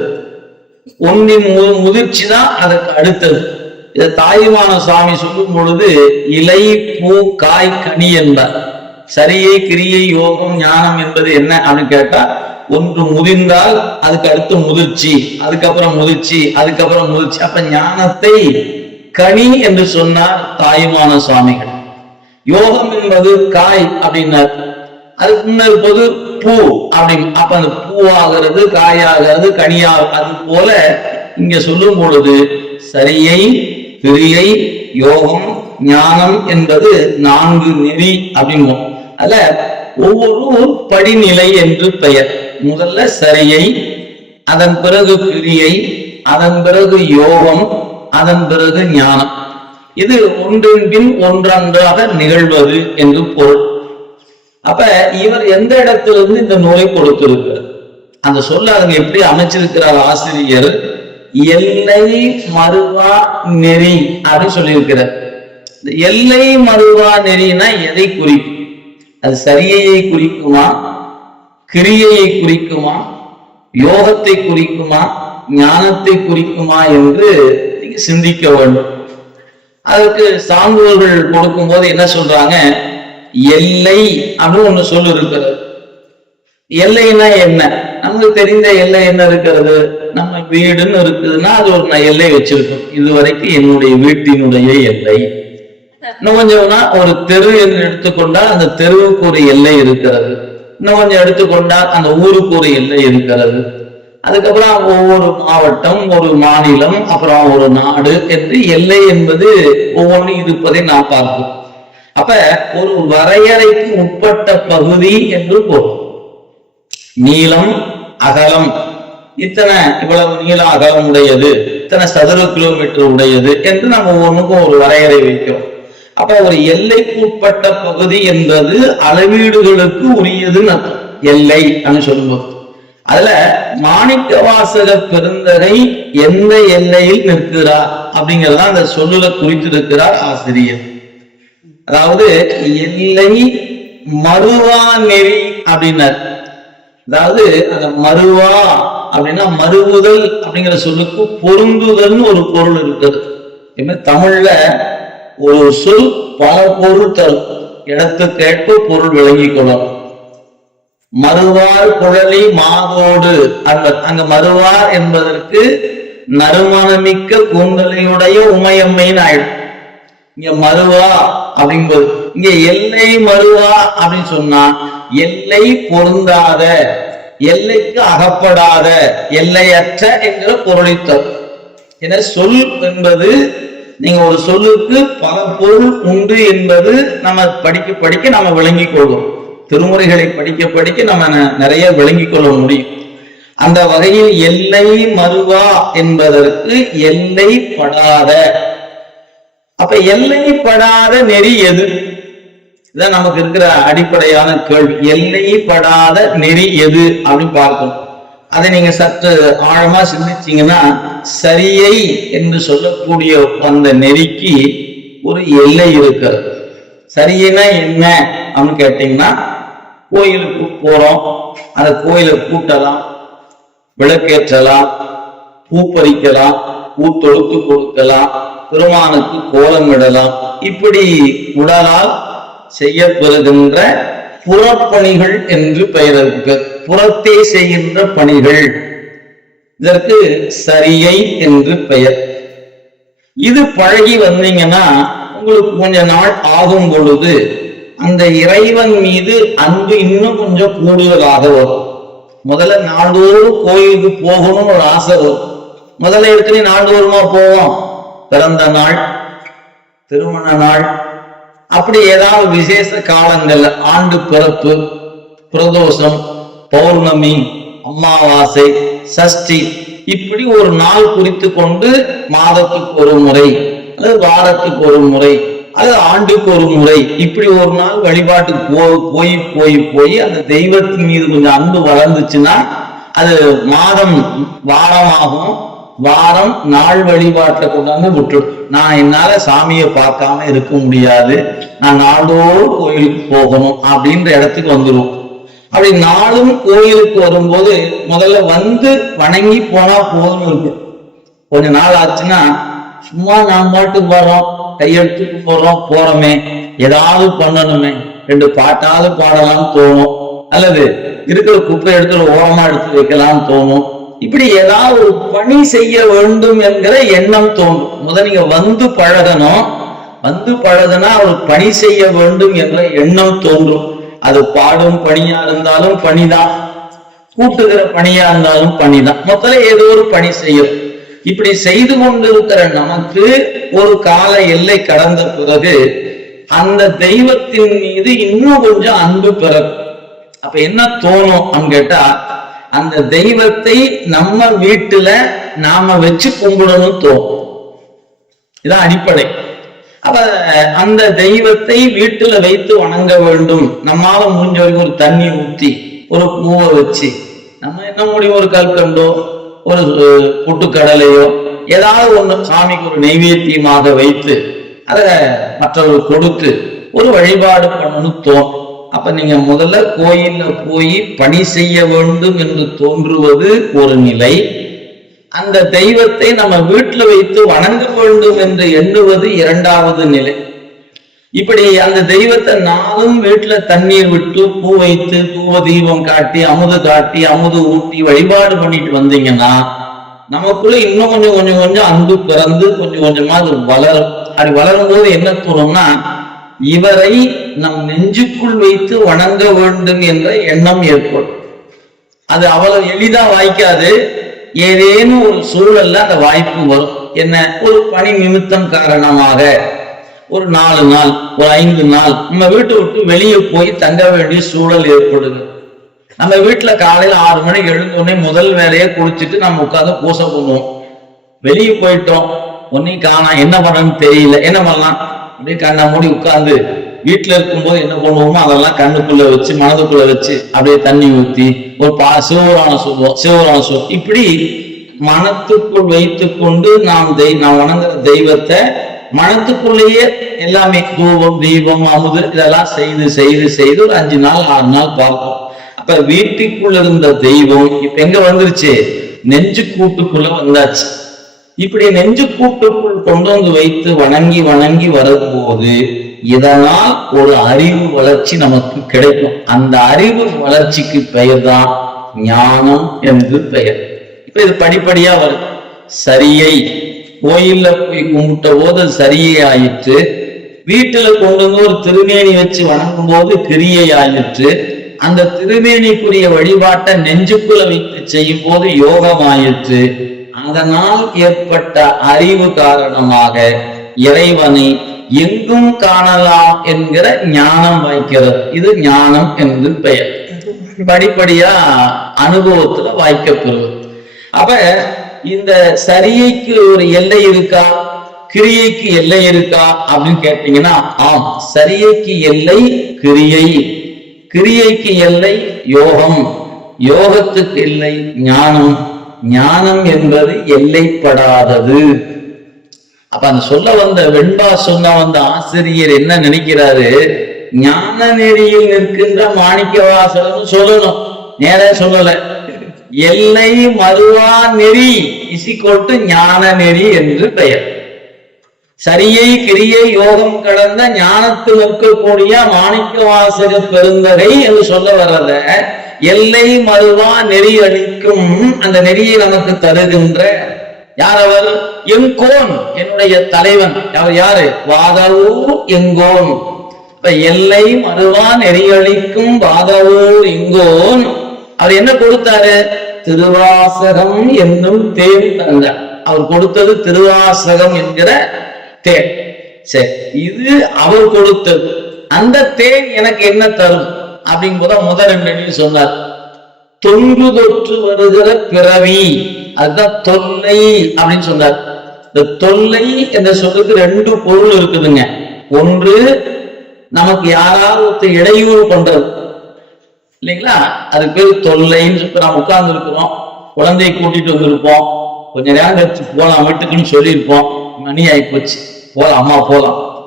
ஒன்றின் முதிர்ச்சி தான் அதற்கு அடுத்தது. இதை தாயுமான சுவாமி சொல்லும் பொழுது இலை, பூ, காய், கனி என்றார். சரியை, கிரியை, யோகம், ஞானம் என்பது என்ன அப்படின்னு கேட்டா, ஒன்று முதிர்ந்தால் அதுக்கு அடுத்து முதிர்ச்சி, அதுக்கப்புறம் முதிர்ச்சி, அதுக்கப்புறம் முதிர்ச்சி. அப்ப ஞானத்தை கனி என்று சொன்னார் தாயுமான சுவாமிகள். யோகம் என்பது காய் அப்படின்னார். அதுக்கு முன்னர் இருப்பது பூ அப்படின்னு. அப்ப அந்த பூவாகிறது, காயாகிறது, கனியாகிறது. அது போல இங்க சொல்லும் பொழுது சரியை, கிரியை, யோகம், ஞானம் என்பது 4 நெறி அப்படின்போம். அல்ல, ஒவ்வொரு படிநிலை என்று பெயர். முதல்ல சரியை, அதன் பிறகு கிரியை, அதன் பிறகு யோகம், அதன் பிறகு ஞானம். இது ஒன்றின் பின் ஒன்றொன்றாக நிகழ்வது என்று பொருள். அப்ப இவர் எந்த இடத்திலிருந்து இந்த நூலை கொடுத்திருக்கிறார், அந்த சொல்ல அவங்க எப்படி அமைச்சிருக்கிறார் ஆசிரியர்? எல்லை மறுவா நெறி அப்படின்னு சொல்லியிருக்கிறார். எல்லை மறுவா நெறினா எதை குறிக்கும்? அது சரியையை குறிக்குமா, கிரியையை குறிக்குமா, யோகத்தை குறிக்குமா, ஞானத்தை குறிக்குமா என்று நீங்க சிந்திக்க வேண்டும். அதுக்கு சான்றோர்கள் கொடுக்கும் போது என்ன சொல்றாங்க? எல்லை அப்படின்னு ஒண்ணு சொல்லு இருக்கிறது. எல்லைன்னா என்ன? நமக்கு தெரிந்த எல்லை என்ன இருக்கிறது? நம்ம வீடுன்னு இருக்குதுன்னா அது ஒரு எல்லை வச்சிருக்கோம். இதுவரைக்கும் என்னுடைய வீட்டினுடைய எல்லை. இன்னும் கொஞ்சம்னா ஒரு தெரு என்று எடுத்துக்கொண்டால் அந்த தெருவுக்கு ஒரு எல்லை இருக்கிறது. இன்னும் கொஞ்சம் எடுத்துக்கொண்டால் அந்த ஊருக்கு ஒரு எல்லை இருக்கிறது. அதுக்கப்புறம் ஒவ்வொரு மாவட்டம், ஒரு மாநிலம், அப்புறம் ஒரு நாடு என்று எல்லை என்பது ஒவ்வொன்றும் இருப்பதை நாம் பார்ப்போம். அப்ப ஒரு வரையறைக்கு உட்பட்ட பகுதி என்று பொருள். நீளம், அகலம், இவ்வளவு நீளம் அகலம் உடையது, இத்தனை சதுர கிலோமீட்டர் உடையது என்று நம்ம ஒவ்வொன்றுக்கும் ஒரு வரையறை வைக்கிறோம். அப்ப ஒரு எல்லைக்கு உட்பட்ட பகுதி என்பது அளவீடுகளுக்கு உரியதுன்னு அர்த்தம். எல்லை சொல்லும்போது அதுல மாணிக்கவாசக பெருந்தகை எந்த எல்லையில் நிற்கிறார் அப்படிங்கறத அந்த சொல்லுல குறித்திருக்கிறார் ஆசிரியர். அதாவது எல்லை மறுவா நெறி அப்படின்னார். அதாவது அந்த மறுவா அப்படின்னா மறுவுதல் அப்படிங்கிற சொல்லுக்கு பொருந்துதல்னு ஒரு பொருள் இருக்குது. தமிழ்ல ஒரு சொல் பல பொருள் தரும், இடத்துக்கேற்ப பொருள் விளங்கிக் கொள்ளணும். மறுவார் குழலி மாதோடு, அங்க மறுவார் என்பதற்கு நறுமணமிக்க கூந்தலையுடைய உமையம்மைன்னு ஆயிடும். இங்க மறுவா அப்படிங்கும்போது இங்க எல்லை மறுவா அப்படின்னு சொன்னா எல்லை பொருந்தாத, எல்லைக்கு அகப்படாத, எல்லையற்ற என்கிற பொருளை தரும். என சொல் என்பது நீங்க ஒரு சொல்லுக்கு பல பொருள் உண்டு என்பது நம்ம படிக்க படிக்க நம்ம விளங்கிக் கொள்வோம். திருமுறைகளை படிக்க படிக்க நம்ம நிறைய விளங்கிக் கொள்ள முடியும். அந்த வகையில் எல்லை மறுவா என்பதற்கு எல்லை படாத. அப்ப எல்லைப்படாத நெறி எது? இதான் நமக்கு இருக்கிற அடிப்படையான கேள்வி. எல்லைப்படாத நெறி எது அப்படின்னு பார்க்கணும். அதை நீங்க சற்று ஆழமா சிந்திச்சீங்கன்னா சரியை என்று சொல்லக்கூடிய அந்த நெறிக்கு ஒரு எல்லை இருக்கிறது. சரியினா என்ன அப்படின்னு கேட்டீங்கன்னா, கோயிலுக்கு போறோம், அந்த கோயிலை கூட்டலாம், விளக்கேற்றலாம், பூ பறிக்கலாம், பூ தொடுத்து கொடுக்கலாம், பெருமானுக்கு கோலமிடலாம். இப்படி உடலால் செய்யப்பெறுகின்ற புறப்பணிகள் என்று பெயர் இருக்கு. புறத்தே செய்கின்ற பணிகள், இதற்கு சரியை என்று பெயர். இது பழகி வந்தீங்கன்னா உங்களுக்கு கொஞ்ச நாள் ஆகும் பொழுது அந்த இறைவன் மீது அன்பு இன்னும் கொஞ்சம் கூடுதலாக வரும். முதல்ல நாள்தோறும் கோயிலுக்கு போகணும்னு ஒரு ஆசை வரும். முதல்ல இருக்கிற நாள்தோறுமா போவோம். பிறந்த நாள், திருமண நாள், அப்படி ஏதாவது விசேஷ காலங்கள்ல, ஆண்டு பிறப்பு, பிரதோஷம், பௌர்ணமி, அமாவாசை, சஷ்டி, இப்படி ஒரு நாள் குறித்து கொண்டு மாதத்துக்கு ஒரு முறை அல்லது வாரத்துக்கு ஒரு முறை அல்லது ஆண்டுக்கு ஒரு முறை இப்படி ஒரு நாள் வழிபாட்டுக்கு போய் போய் போய் அந்த தெய்வத்தின் மீது கொஞ்சம் அன்பு வளர்ந்துச்சுன்னா அது மாதம் வாரமாகும். வாரம் நாள் வழிபாட்டை கொண்டாந்து விட்டுடும். நான் என்னால சாமியை பார்க்காம இருக்க முடியாது, நான் நாளோடு கோயிலுக்கு போகணும் அப்படின்ற இடத்துக்கு வந்துடும். அப்படி நாளும் கோயிலுக்கு வரும்போது முதல்ல வந்து வணங்கி போனா போதும் இருக்கு. கொஞ்ச நாள் ஆச்சுன்னா சும்மா நாம் பாட்டுக்கு வர்றோம், கையெழுத்துக்கு போறோமே, ஏதாவது பண்ணணுமே, 2 பாட்டாவது பாடலாம் தோணும், அல்லது இருக்கிற குப்பை எடுத்து ஓரமா எடுத்து வைக்கலாம் தோணும். இப்படி ஏதாவது ஒரு பணி செய்ய வேண்டும் என்கிற எண்ணம் தோன்றும். முதல் நீங்க வந்து பழகணும், வந்து பழகுனா ஒரு பணி செய்ய வேண்டும் என்ற எண்ணம் தோன்றும். அது பாடும் பணியா இருந்தாலும் பணிதான், கூட்டுகிற பணியா இருந்தாலும் பணிதான். முதல்ல ஏதோ ஒரு பணி செய்யும். இப்படி செய்து கொண்டிருக்கிற நமக்கு ஒரு கால எல்லை கடந்த பிறகு அந்த தெய்வத்தின் மீது இன்னும் கொஞ்சம் அன்பு பிறக்கும். அப்ப என்ன தோணும் அப்படின்னு கேட்டா, அந்த தெய்வத்தை நம்ம வீட்டுல நாம வச்சு கும்பிடணும் தோணும். இதான் அடிப்படை. அப்ப அந்த தெய்வத்தை வீட்டுல வைத்து வணங்க வேண்டும். நம்மால முடிஞ்ச வரைக்கும் ஒரு தண்ணி ஊத்தி ஒரு பூவை வச்சு நம்ம என்ன முடியும், ஒரு கல்கண்டோ ஒரு புட்டுக்கடலையோ ஏதாவது ஒண்ணு சாமிக்கு ஒரு நைவேத்தியமாக வைத்து அதை மற்றவர்கள் கொடுத்து ஒரு வழிபாடு பண்ணணும் தோணும். அப்ப நீங்க முதல்ல கோயில்ல போய் பணி செய்ய வேண்டும் என்று தோன்றுவது ஒரு நிலை. அந்த தெய்வத்தை நம்ம வீட்டுல வைத்து வணங்க வேண்டும் என்று எண்ணுவது 2வது நிலை. இப்படி அந்த தெய்வத்தை நாளும் வீட்டுல தண்ணீர் விட்டு பூ வைத்து தூவ தீபம் காட்டி அமுது காட்டி அமுது ஊட்டி வழிபாடு பண்ணிட்டு வந்தீங்கன்னா நமக்குள்ள இன்னும் கொஞ்சம் அன்பு பிறந்து கொஞ்சம் கொஞ்சமா அது வளரும். அப்படி வளரும் போது என்ன தோணும்னா, இவரை நம் நெஞ்சுக்குள் வைத்து வணங்க வேண்டும் என்ற எண்ணம் ஏற்படும். அது அவ்வளவு எளிதா வாய்க்காது. ஏதேனும் ஒரு சூழல்ல அந்த வாய்ப்பு வரும். என்ன, ஒரு பணி நிமித்தம் காரணமாக ஒரு 4 நாள், ஒரு 5 நாள் நம்ம வீட்டை விட்டு வெளியே போய் தங்க வேண்டிய சூழல் ஏற்படுது. நம்ம வீட்டுல காலையில 6 மணிக்கு எழுந்தோடனே முதல் வேலையை குளிச்சுட்டு நம்ம உட்காந்து பூசை பண்ணுவோம். வெளியே போயிட்டோம், ஒன்னையும் காணா, என்ன பண்ணணும்னு தெரியல, என்ன பண்ணலாம், அப்படியே கண்ணை மூடி உட்கார்ந்து வீட்டுல இருக்கும்போது என்ன பண்ணுவோமோ அதெல்லாம் கண்ணுக்குள்ள வச்சு மனதுக்குள்ள வச்சு அப்படியே தண்ணி ஊத்தி ஒரு சிவபுராணம் சொல்லுவோம். இப்படி மனத்துக்குள் வைத்து கொண்டு நாம் வணங்குற தெய்வத்தை மனத்துக்குள்ளேயே எல்லாமே தூபம் தீபம் அமுது இதெல்லாம் செய்து ஒரு 5 நாள் 6 நாள் பார்ப்போம். அப்ப வீட்டுக்குள்ள இருந்த தெய்வம் இப்ப எங்க வந்துருச்சு, நெஞ்சு கூட்டுக்குள்ள வந்தாச்சு. இப்படி நெஞ்சு கூட்டுக்குள் கொண்டு வந்து வைத்து வணங்கி வரும்போது இதனால் ஒரு அறிவு வளர்ச்சி நமக்கு கிடைக்கும். அந்த அறிவு வளர்ச்சிக்கு பெயர் தான் ஞானம் என்று பெயர். இப்ப இது படிப்படியா வரும். சரியை கோயில்ல போய் கும்பிட்ட போது சரியை ஆயிற்று, வீட்டுல கொண்டு வந்து ஒரு திருமேனி வச்சு வணங்கும் போது கிரியை ஆயிற்று, அந்த திருமேனிக்குரிய வழிபாட்டை நெஞ்சுக்குள்ள வைத்து செய்யும் போது யோகம் ஆயிற்று. அதனால் ஏற்பட்ட அறிவு காரணமாக இறைவனை எங்கும் காணலாம் என்கிற ஞானம் வாய்க்கிறது. இது ஞானம் என்று பெயர். படிப்படியா அனுபவத்துல வாய்க்கப்பெறுவது. அப்ப இந்த சரியைக்கு ஒரு எல்லை இருக்கா, கிரியைக்கு எல்லை இருக்கா அப்படின்னு கேட்டீங்கன்னா ஆம். சரியைக்கு எல்லை கிரியை, கிரியைக்கு எல்லை யோகம், யோகத்துக்கு எல்லை ஞானம், ஞானம் என்பது எல்லைப்படாதது. அப்ப அந்த சொல்ல வந்த வெண்பா சொன்ன வந்த ஆசிரியர் என்ன நினைக்கிறாரு, ஞான நெறியில் நிற்கின்ற மாணிக்கவாசகர்னு சொல்லணும், நேர சொல்லல. எல்லை மறுவா நெறி இசிக்கொட்டு ஞான நெறி என்று பெயர். சரியை கிரியை யோகம் கடந்த ஞானத்தில் இருக்கக்கூடிய மாணிக்கவாசக பெருந்தகை என்று சொல்ல வர்றத எல்லை மறுவா நெறி அளிக்கும் அந்த நெறியை நமக்கு தருகின்ற யார் அவர்? எங்கோன், என்னுடைய தலைவன். அவர் யாரு? வாதவூர் எங்கோன். இப்ப எல்லை மறுவா நெறியளிக்கும் வாதவூர் எங்கோன் அவர் என்ன கொடுத்தாரு? திருவாசகம் என்னும் தேன் தந்தார். அவர் கொடுத்தது திருவாசகம் என்கிற தேன். சரி, இது அவர் கொடுத்தது. அந்த தேன் எனக்கு என்ன தரும் அப்படிங்கும்போது முதல் 2 சொன்னார். தொன்று தொற்று வருகிற பிறவி, அதுதான் தொல்லை அப்படின்னு சொன்னார். இந்த தொல்லை என்ற சொல்லுக்கு 2 பொருள் இருக்குதுங்க. ஒன்று, நமக்கு யாராவது இடையூறு பண்றது இல்லைங்களா, அது பேர் தொல்லைன்னு சொல்லி நாம் உட்கார்ந்து இருக்கிறோம், குழந்தையை கூட்டிட்டு வந்திருப்போம், கொஞ்ச நேரம் கழிச்சு போலாம் வீட்டுக்குன்னு சொல்லியிருப்போம், மணி ஆகி போச்சு, போலாம்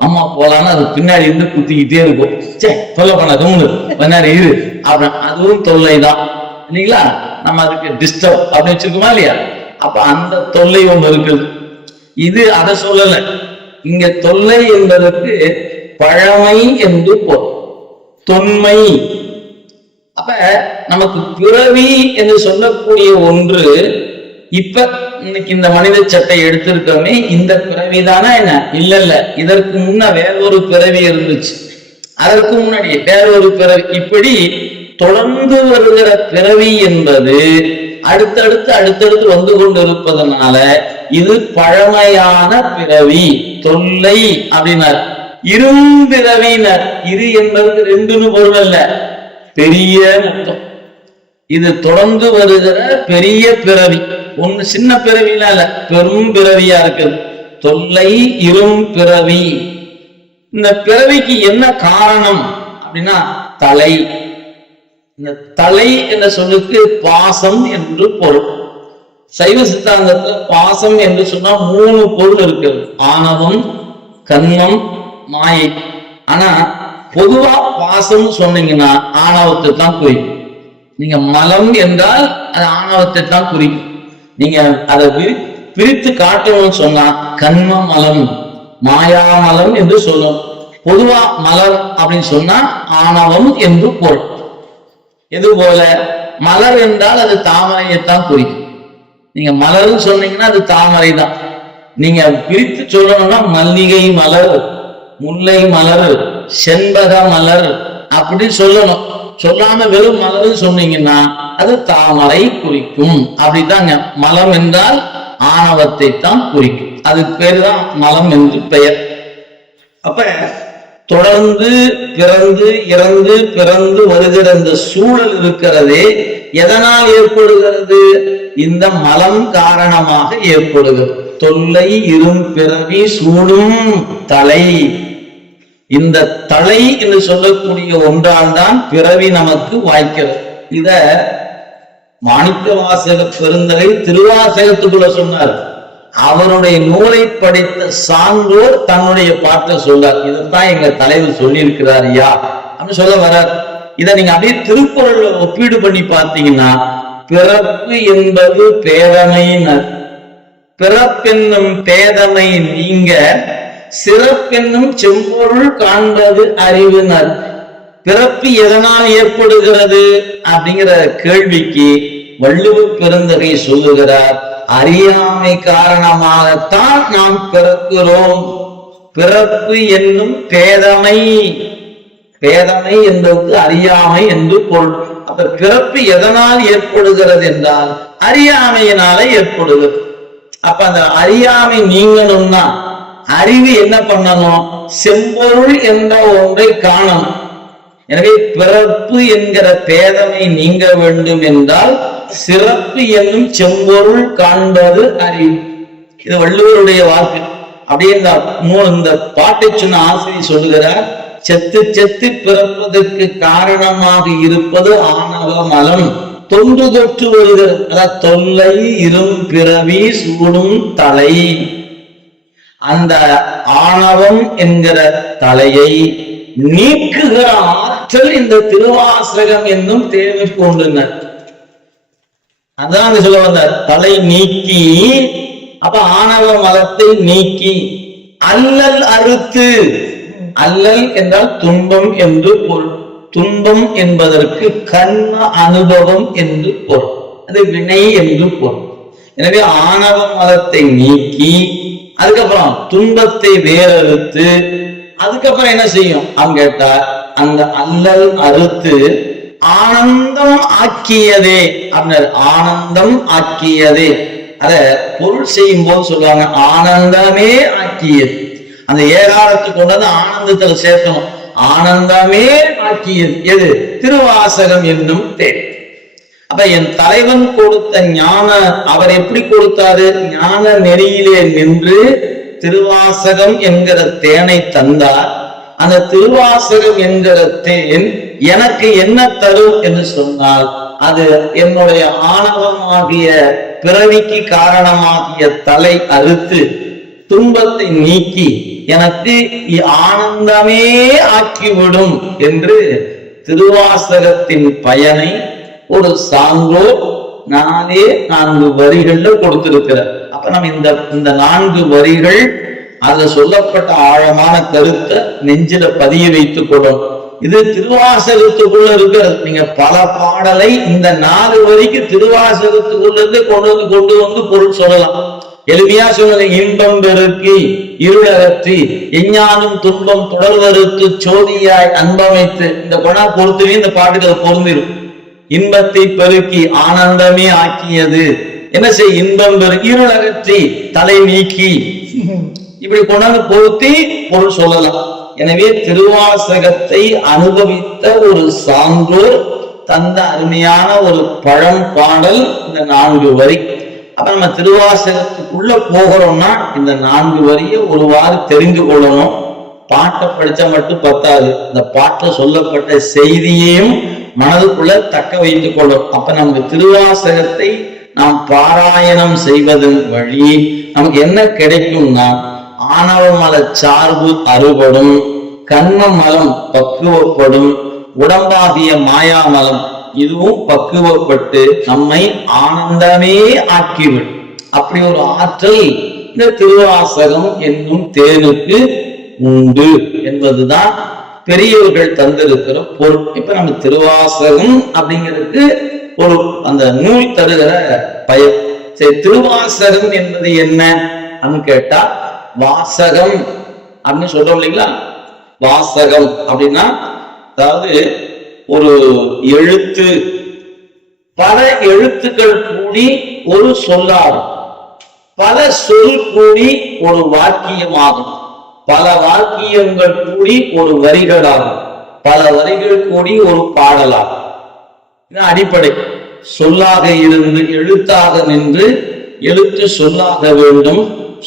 அம்மா போலான்னு அது பின்னாடி இருந்து குத்திக்கிட்டே இருக்கும். சே தொல்லை பண்ண கம்முனு பின்னாடி இரு அப்படின்னு, அதுவும் தொல்லை தான் இல்லைங்களா. நம்ம அதுக்கு டிஸ்டர்ப் அப்படின்னு வச்சிருக்கோமா இல்லையா. அப்ப அந்த தொல்லை ஒன்று இருக்குது. இது அதை சொல்லல. இங்க தொல்லை என்பதற்கு பழமை என்று பொருள், தொன்மை. அப்ப நமக்கு பிறவி என்று சொல்லக்கூடிய ஒன்று, இப்ப இன்னைக்கு இந்த மனித சட்டை எடுத்திருக்கோமே, இந்த பிறவிதானா என்ன? இல்ல, இதற்கு முன்ன வேறொரு பிறவி இருந்துச்சு, அதற்கு முன்னாடி வேறொரு பிறவி. இப்படி தொடர்ந்து வருகிற பிறவி என்பது அடுத்தடுத்து வந்து கொண்டு இருப்பதனால இது பழமையான பிறவி, தொல்லை அப்படின்னார். இரும்பிறவினர், இரு என்பதற்கு 2 பொருள் அல்ல, பெரிய மொத்தம். இது தொடர்ந்து வருகிற பெரிய பிறவி. ஒண்ணு சின்ன பிறவில இல்ல, பெரும் பிறவியா இருக்குது. தொல்லை இரும் பிறவி. இந்த பிறவிக்கு என்ன காரணம் அப்படின்னா தலை. இந்த தலை என்ற சொல்லுக்கு பாசம் என்று பொருள். சைவ சித்தாந்தத்துல பாசம் என்று சொன்னா 3 பொருள் இருக்குது, ஆணவம், கன்மம், மாயை. ஆனா பொதுவா பாசம் சொன்னீங்கன்னா ஆணவத்தை தான் குறிக்கும். நீங்க மலம் என்றால் அது ஆணவத்தை தான் குறிக்கும். நீங்க அதை பிரித்து காட்டணும்னு சொன்னா கன்ம மலம், மாயாமலம் என்று சொல்லணும். பொதுவா மலர் அப்படின்னு சொன்னா ஆணவம் என்று பொருள். இது போல மலர் என்றால் அது தாமரையைத்தான் குறிக்கும். நீங்க மலர்னு சொன்னீங்கன்னா அது தாமரை தான். நீங்க பிரித்து சொல்லணும்னா மல்லிகை மலர், முல்லை மலர், செண்பக மலர் அப்படி சொல்லணும். சொல்லாம வெறும் மலர் சொன்னீங்கன்னா அது தாமரை குறிக்கும். அப்படித்தாங்க. மலம் என்றால் ஆணவத்தை தான் குறிக்கும். அதுக்கு பேரு தான் மலம் என்று பெயர். அப்ப தொடர்ந்து பிறந்து இறந்து பிறந்து வருகிற இந்த சூழல் இருக்கிறதே எதனால் ஏற்படுகிறது? இந்த மலம் காரணமாக ஏற்படுகிறது. தொல்லை இரும் பிறவி சூடும் தலை. இந்த தலை என்று சொல்லக்கூடிய ஒன்றால் தான் பிறவி நமக்கு வாய்க்கிறது. இத மாணிக்கவாசக பெருந்தகை திருவாசகத்துக்குள்ள சொன்னார். அவருடைய நூலை படித்த சான்றோர் தன்னுடைய பாட்டை சொல்றார். இதைத்தான் எங்க தலைவர் சொல்லியிருக்கிறார் ஐயா அப்படின்னு சொல்ல வர்றார். இதை நீங்க அப்படியே திருக்குறள்ல ஒப்பீடு பண்ணி பார்த்தீங்கன்னா, பிறப்பு என்பது பேதமையினர், பிறப்பென்னும் பேதமை நீங்க சிறப்பென்னும் செம்பொருள் காண்பது அறிவினர். பிறப்பு எதனால் ஏற்படுகிறது அப்படிங்கிற கேள்விக்கு வள்ளுவ பெருந்தகை சொல்லுகிறார், அறியாமை காரணமாகத்தான் நாம் பிறக்கிறோம். பிறப்பு என்னும் பேதமை, பேதமை என்பதற்கு அறியாமை என்று பொருள். அப்ப பிறப்பு எதனால் ஏற்படுகிறது என்றால் அறியாமையினால ஏற்படுகிறது. அப்ப அந்த அறியாமை நீங்கணும்னா அறிவு என்ன பண்ணணும்? செம்பொருள் என்ற ஒன்றை காணணும். எனவே பிறப்பு என்கிற பேதமை நீங்க வேண்டும் என்றால் சிறப்பு என்னும் செம்பொருள் காண்பது அறிவு. இது வள்ளுவருடைய வாக்கு. அப்படியே இந்த பாட்டை சொன்ன ஆசிரியர் சொல்லுகிறார், செத்து செத்து பிறப்பதற்கு காரணமாக இருப்பது ஆணவ மலம் தொன்று தொற்று வருகிறது. அதாவது தொல்லை இரும் பிறவி சூடும் தலை. அந்த ஆணவம் என்கிற தலையை நீக்குகிற ஆற்றல் இந்த திருவாசகம் என்னும் தேவை கொண்டுனர். அதான் சொல்ல வந்தார், தலை நீக்கி. அப்ப ஆணவ மலத்தை நீக்கி அல்லல் அறுத்து. அல்லல் என்றால் துன்பம் என்று பொருள். துன்பம் என்பதற்கு கர்ம அனுபவம் என்று பொருள். அது வினை என்று பொருள். எனவே ஆணவ மலத்தை நீக்கி அதுக்கப்புறம் துன்பத்தை வேறறுத்து அதுக்கப்புறம் என்ன செய்யும் அவங்க கேட்டா, அந்த அல்லல் அறுத்து ஆனந்தம் ஆக்கியதே அப்படின்னாரு. ஆனந்தம் ஆக்கியதே அத பொருள் செய்யும் போது சொல்லுவாங்க, ஆனந்தமே ஆக்கியது. அந்த ஏகாரத்துக்கு கொண்டு வந்து ஆனந்தத்துல சேர்க்கணும். ஆனந்தமே ஆக்கியது எது? திருவாசகம் என்னும் தேன். அப்ப என் தலைவன் கொடுத்த ஞான, அவர் எப்படி கொடுத்தாரு? ஞான நெறியிலே நின்று திருவாசகம் என்கிற தேனை தந்தார். அந்த திருவாசகம் என்கிற தேன் எனக்கு என்ன தரும் என்று சொன்னால், அது என்னுடைய ஆணவமாகிய பிறவிக்கு காரணமாகிய தலை அறுத்து துன்பத்தை நீக்கி எனக்கு ஆனந்தமே ஆக்கிவிடும் என்று திருவாசகத்தின் பயனை ஒரு சான்றோர் 4 வரிகள்ல கொடுத்திருக்கிறார். அப்ப நம்ம இந்த 4 வரிகள் அதுல சொல்லப்பட்ட ஆழமான கருத்தை நெஞ்சில பதிய வைத்துக் கொள்ளணும். இது திருவாசகத்துக்குள்ள இருக்கிறது. நீங்க பல பாடலை இந்த 4 வரிக்கு திருவாசகத்துக்குள்ள இருந்து கொண்டு வந்து பொருள் சொல்லலாம். எளிமையா சொல்லலாம். இன்பம் பெருக்கி இருளகற்றி எஞ்ஞானும் துன்பம் தொடர்வறுத்து சோதியாய் அன்பமைத்து. இந்த பணா பொறுத்துவே இந்த பாட்டுகளை பொருந்திரும். இன்பத்தை பெருக்கி ஆனந்தமே ஆக்கியது. என்ன செய்? இன்பம் பெருக்கி இருளகற்றி தலை நீக்கி. இப்படி கொண்டாந்து பொருத்தி பொருள் சொல்லலாம். எனவே திருவாசகத்தை அனுபவித்த ஒரு சான்றோர் தந்த அருமையான ஒரு பழம் பாடல் இந்த 4 வரி. அப்ப நம்ம திருவாசகத்துக்குள்ள போகிறோம்னா இந்த 4 வரியை ஒருவாறு தெரிந்து கொள்ளணும். பாட்டை படிச்சா மட்டும் பத்தாது. இந்த பாட்டில் சொல்லப்பட்ட செய்தியையும் மனதுக்குள்ள தக்க வைத்துக் கொள்ளும். அப்ப நமக்கு திருவாசகத்தை நாம் பாராயணம் செய்வதன் வழி நமக்கு என்ன கிடைக்கும்னா, ஆணவ மல சார்பு அறுபடும், கண்ம மலம் பக்குவப்படும், உடம்பாகிய மாயாமலம் இதுவும் பக்குவப்பட்டு நம்மை ஆனந்தமே ஆக்கிவிடும். அப்படி ஒரு ஆற்றல் இந்த திருவாசகம் என்னும் தேனுக்கு உண்டு என்பதுதான் பெரியவர்கள் தந்திருக்கிற பொருள். இப்ப நம்ம திருவாசகம் அப்படிங்கிறதுக்கு ஒரு அந்த நூல் தருகிற பயன். சரி, திருவாசகம் என்பது என்ன அப்படின்னு கேட்டா, வாசகம் அப்படின்னு சொல்றோம் இல்லைங்களா? வாசகம் அப்படின்னா அதாவது ஒரு எழுத்து, பல எழுத்துக்கள் கூடி ஒரு சொல்லாகும், பல சொல் கூடி ஒரு வாக்கியமாகும், பல வாக்கியங்கள் கூடி ஒரு வரிகளாகும், பல வரிகள் கூடி ஒரு பாடலாகும். இது அடிப்படை. சொல்லாக இருந்து எழுத்தாக நின்று எழுத்து சொல்லாக வேண்டும்,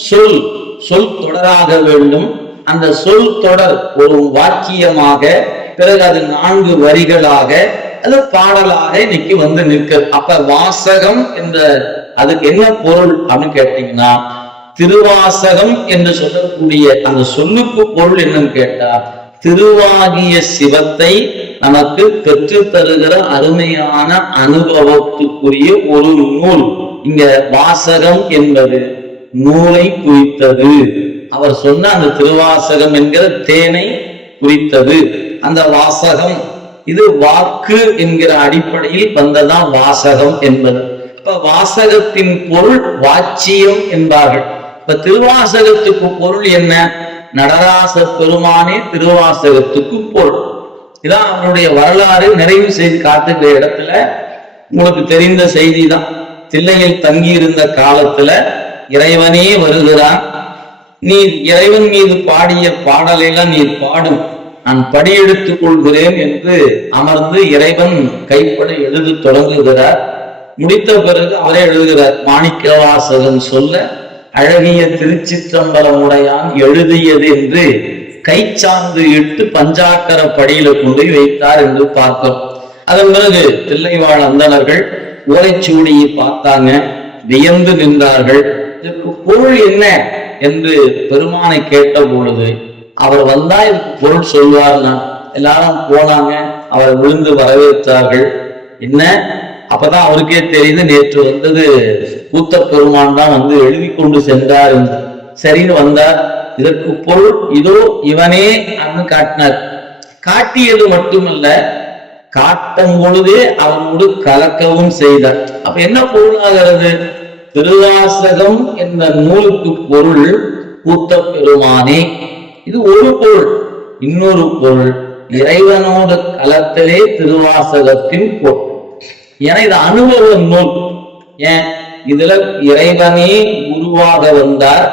சொல் சொல் தொடராக வேண்டும், அந்த சொல் தொடர் ஒரு வாக்கியமாக, பிறகு அது 4 வரிகளாக, அது பாடலாக இன்னைக்கு வந்து நிற்க. அப்ப வாசகம் என்ற அதுக்கு என்ன பொருள் அப்படின்னு கேட்டீங்கன்னா, திருவாசகம் என்று சொல்லக்கூடிய அந்த சொல்லுக்கு பொருள் என்னன்னு கேட்டா, திருவாகிய சிவத்தை நமக்கு பெற்று தருகிற அருமையான அனுபவத்துக்குரிய ஒரு நூல். இங்க வாசகம் என்பது நூலை குறித்தது. அவர் சொன்ன அந்த திருவாசகம் என்கிற தேனை குறித்தது. அந்த வாசகம் இது வாக்கு என்கிற அடிப்படையில் வந்ததான் வாசகம் என்பது. இப்ப வாசகத்தின் பொருள் வாச்சியம் என்பார்கள். இப்ப திருவாசகத்துக்கு பொருள் என்ன? நடராச பெருமானே திருவாசகத்துக்கு பொருள். இதான் அவருடைய வரலாறு நிறைவு செய்து காட்டுகிற இடத்துல உங்களுக்கு தெரிந்த செய்தி தான். தில்லையில் தங்கி இருந்த காலத்துல இறைவனே வருகிறான், நீ இறைவன் மீது பாடிய பாடலையெல்லாம் நீ பாடும், நான் படியெடுத்துக் கொள்கிறேன் என்று அமர்ந்து இறைவன் கைப்பட எழுத தொடங்குகிறார். முடித்த பிறகு அவரே எழுதுகிறார், மாணிக்கவாசகன் சொல்ல அழகிய திருச்சிற்றம்பலம் உடையான் எழுதியது என்று கைச்சாந்து இட்டு பஞ்சாக்கர படியில கொண்டு வைத்தார் என்று பார்க்கிறோம். அதன் பிறகு தில்லைவாழ் அந்தணர்கள் ஓலைச்சுவடியை பார்த்தாங்க, வியந்து நின்றார்கள். இதற்கு பொருள் என்ன என்று பெருமானை கேட்ட பொழுது அவர் வந்தா இதுக்கு பொருள் சொல்வார்னா எல்லாரும் போனாங்க, அவரை விழுந்து வரவேற்றார்கள். என்ன அப்பதான் அவருக்கே தெரியுது, நேற்று வந்தது கூத்த பெருமான் தான் வந்து எழுதி கொண்டு சென்றார் என்று. சரின்னு வந்தார். இதற்கு பொருள் இதோ இவனே அப்படின்னு காட்டினார். காட்டியது மட்டுமல்ல, காட்டும் பொழுதே அவனோடு கலக்கவும் செய்தார். அப்ப என்ன பொருளாகிறது? திருவாசகம் என்ற நூலுக்கு பொருள் கூத்த பெருமானே. இது ஒரு பொருள். இன்னொரு பொருள் இறைவனோடு கலத்தலே திருவாசகத்தின் பொருள். ஏன்னா இது அனுபவ நூல். ஏன் இதுல இறைவனே குருவாக வந்தார்,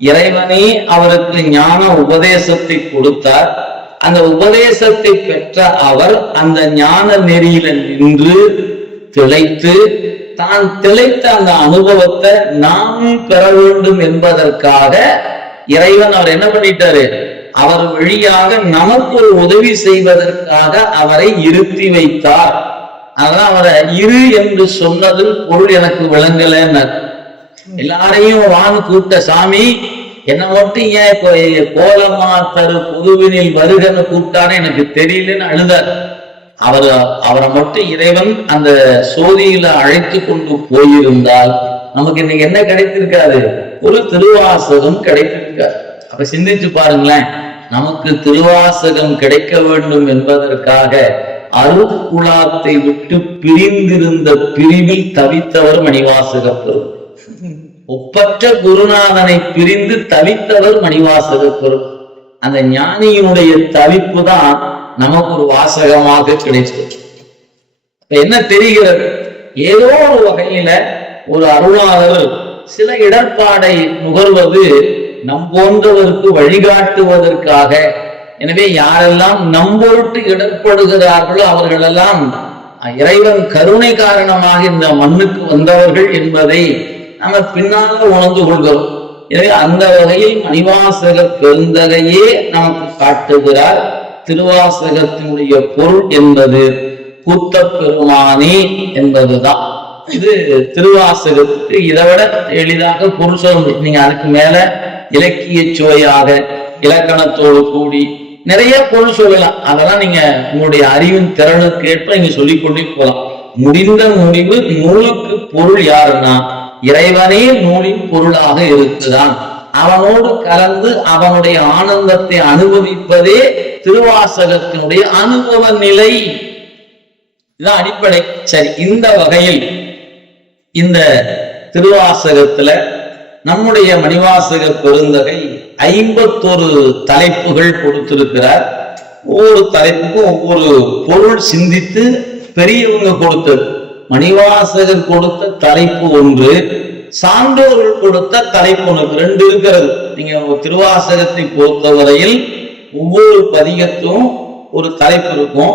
இறைவனே அவருக்கு ஞான உபதேசத்தை கொடுத்தார். அந்த உபதேசத்தை பெற்ற அவர் அந்த ஞான நெறியில நின்று திளைத்து, தான் திளைத்த அந்த அனுபவத்தை நாம் பெற வேண்டும் என்பதற்காக இறைவன் அவர் என்ன பண்ணிட்டாரு, அவர் வழியாக நமக்கு ஒரு உதவி செய்வதற்காக அவரை இருத்தி வைத்தார். அதனால அவரை இரு என்று சொன்னதில் பொருள் எனக்கு விளங்கலன்னு. எல்லாரையும் வான்னு கூப்பிட்ட சாமி, என்ன மட்டும் ஏன் கோலமா தரு பொதுவினில் வருகன்னு கூப்பிட்டாரு எனக்கு தெரியலன்னு அழுதார். அவரை மட்டும் இறைவன் அந்த சோதியில அழைத்து கொண்டு போயிருந்தால் நமக்கு இன்னைக்கு என்ன கிடைத்திருக்காது? ஒரு திருவாசகம் கிடைத்திருக்காது. அப்ப சிந்திச்சு பாருங்களேன், நமக்கு திருவாசகம் கிடைக்க வேண்டும் என்பதற்காக அருட்குழாத்தை விட்டு பிரிந்திருந்த பிரிவில் தவித்தவர் மணிவாசக பெருமான். ஒப்பற்ற குருநாதனை பிரிந்து தவித்தவர் மணிவாசக பெருமான். அந்த ஞானியினுடைய தவிப்பு தான் நமக்கு ஒரு வாசகமாக கிடைத்தது. என்ன தெரிகிறது? ஏதோ ஒரு வகையில ஒரு அருளாளர் சில இடர்பாடை நுகர்வது நம் போன்றவருக்கு வழிகாட்டுவதற்காக. எனவே யாரெல்லாம் நம்பொருட்டு இடர்படுகிறார்களோ அவர்களெல்லாம் இறைவன் கருணை காரணமாக இந்த மண்ணுக்கு வந்தவர்கள் என்பதை நம்ம பின்னால உணர்ந்து கொள்கிறோம். எனவே அந்த வகையில் மணிவாசக பெருந்தகையே நமக்கு காட்டுகிறார். திருவாசகத்தினுடைய பொருள் என்பது கூத்த பெருமானே என்பதுதான். இது திருவாசகத்துக்கு இதை விட எளிதாக பொருள் சொல்ல முடியும். நீங்க அதுக்கு மேல இலக்கிய சுவையாக இலக்கணத்தோடு கூடி நிறைய பொருள் சொல்லலாம். அதெல்லாம் நீங்க உங்களுடைய அறிவின் திறனுக்கு ஏற்ப நீங்க சொல்லிக்கொண்டே போகலாம். முடிந்த முடிவு நூலுக்கு பொருள் யாருன்னா இறைவனே நூலின் பொருளாக இருக்குதான். அவனோடு கலந்து அவனுடைய ஆனந்தத்தை அனுபவிப்பதே திருவாசகத்தினுடைய அனுபவ நிலை. இதுதான் அடிப்படை. சரி, இந்த வகையில் இந்த திருவாசகத்துல நம்முடைய மணிவாசக பெருந்தகை 51 தலைப்புகள் கொடுத்திருக்கிறார். ஒவ்வொரு தலைப்புக்கும் ஒவ்வொரு பொருள் சிந்தித்து பெரியவங்க கொடுத்தது. மணிவாசகர் கொடுத்த தலைப்பு ஒன்று, சான்றோர்கள் கொடுத்த தலைப்பு ஒன்று, ரெண்டு இருக்கிறது. நீங்க திருவாசகத்தை பொறுத்தவரையில் ஒவ்வொரு பதிகத்தும் ஒரு தலைப்பு இருக்கும்.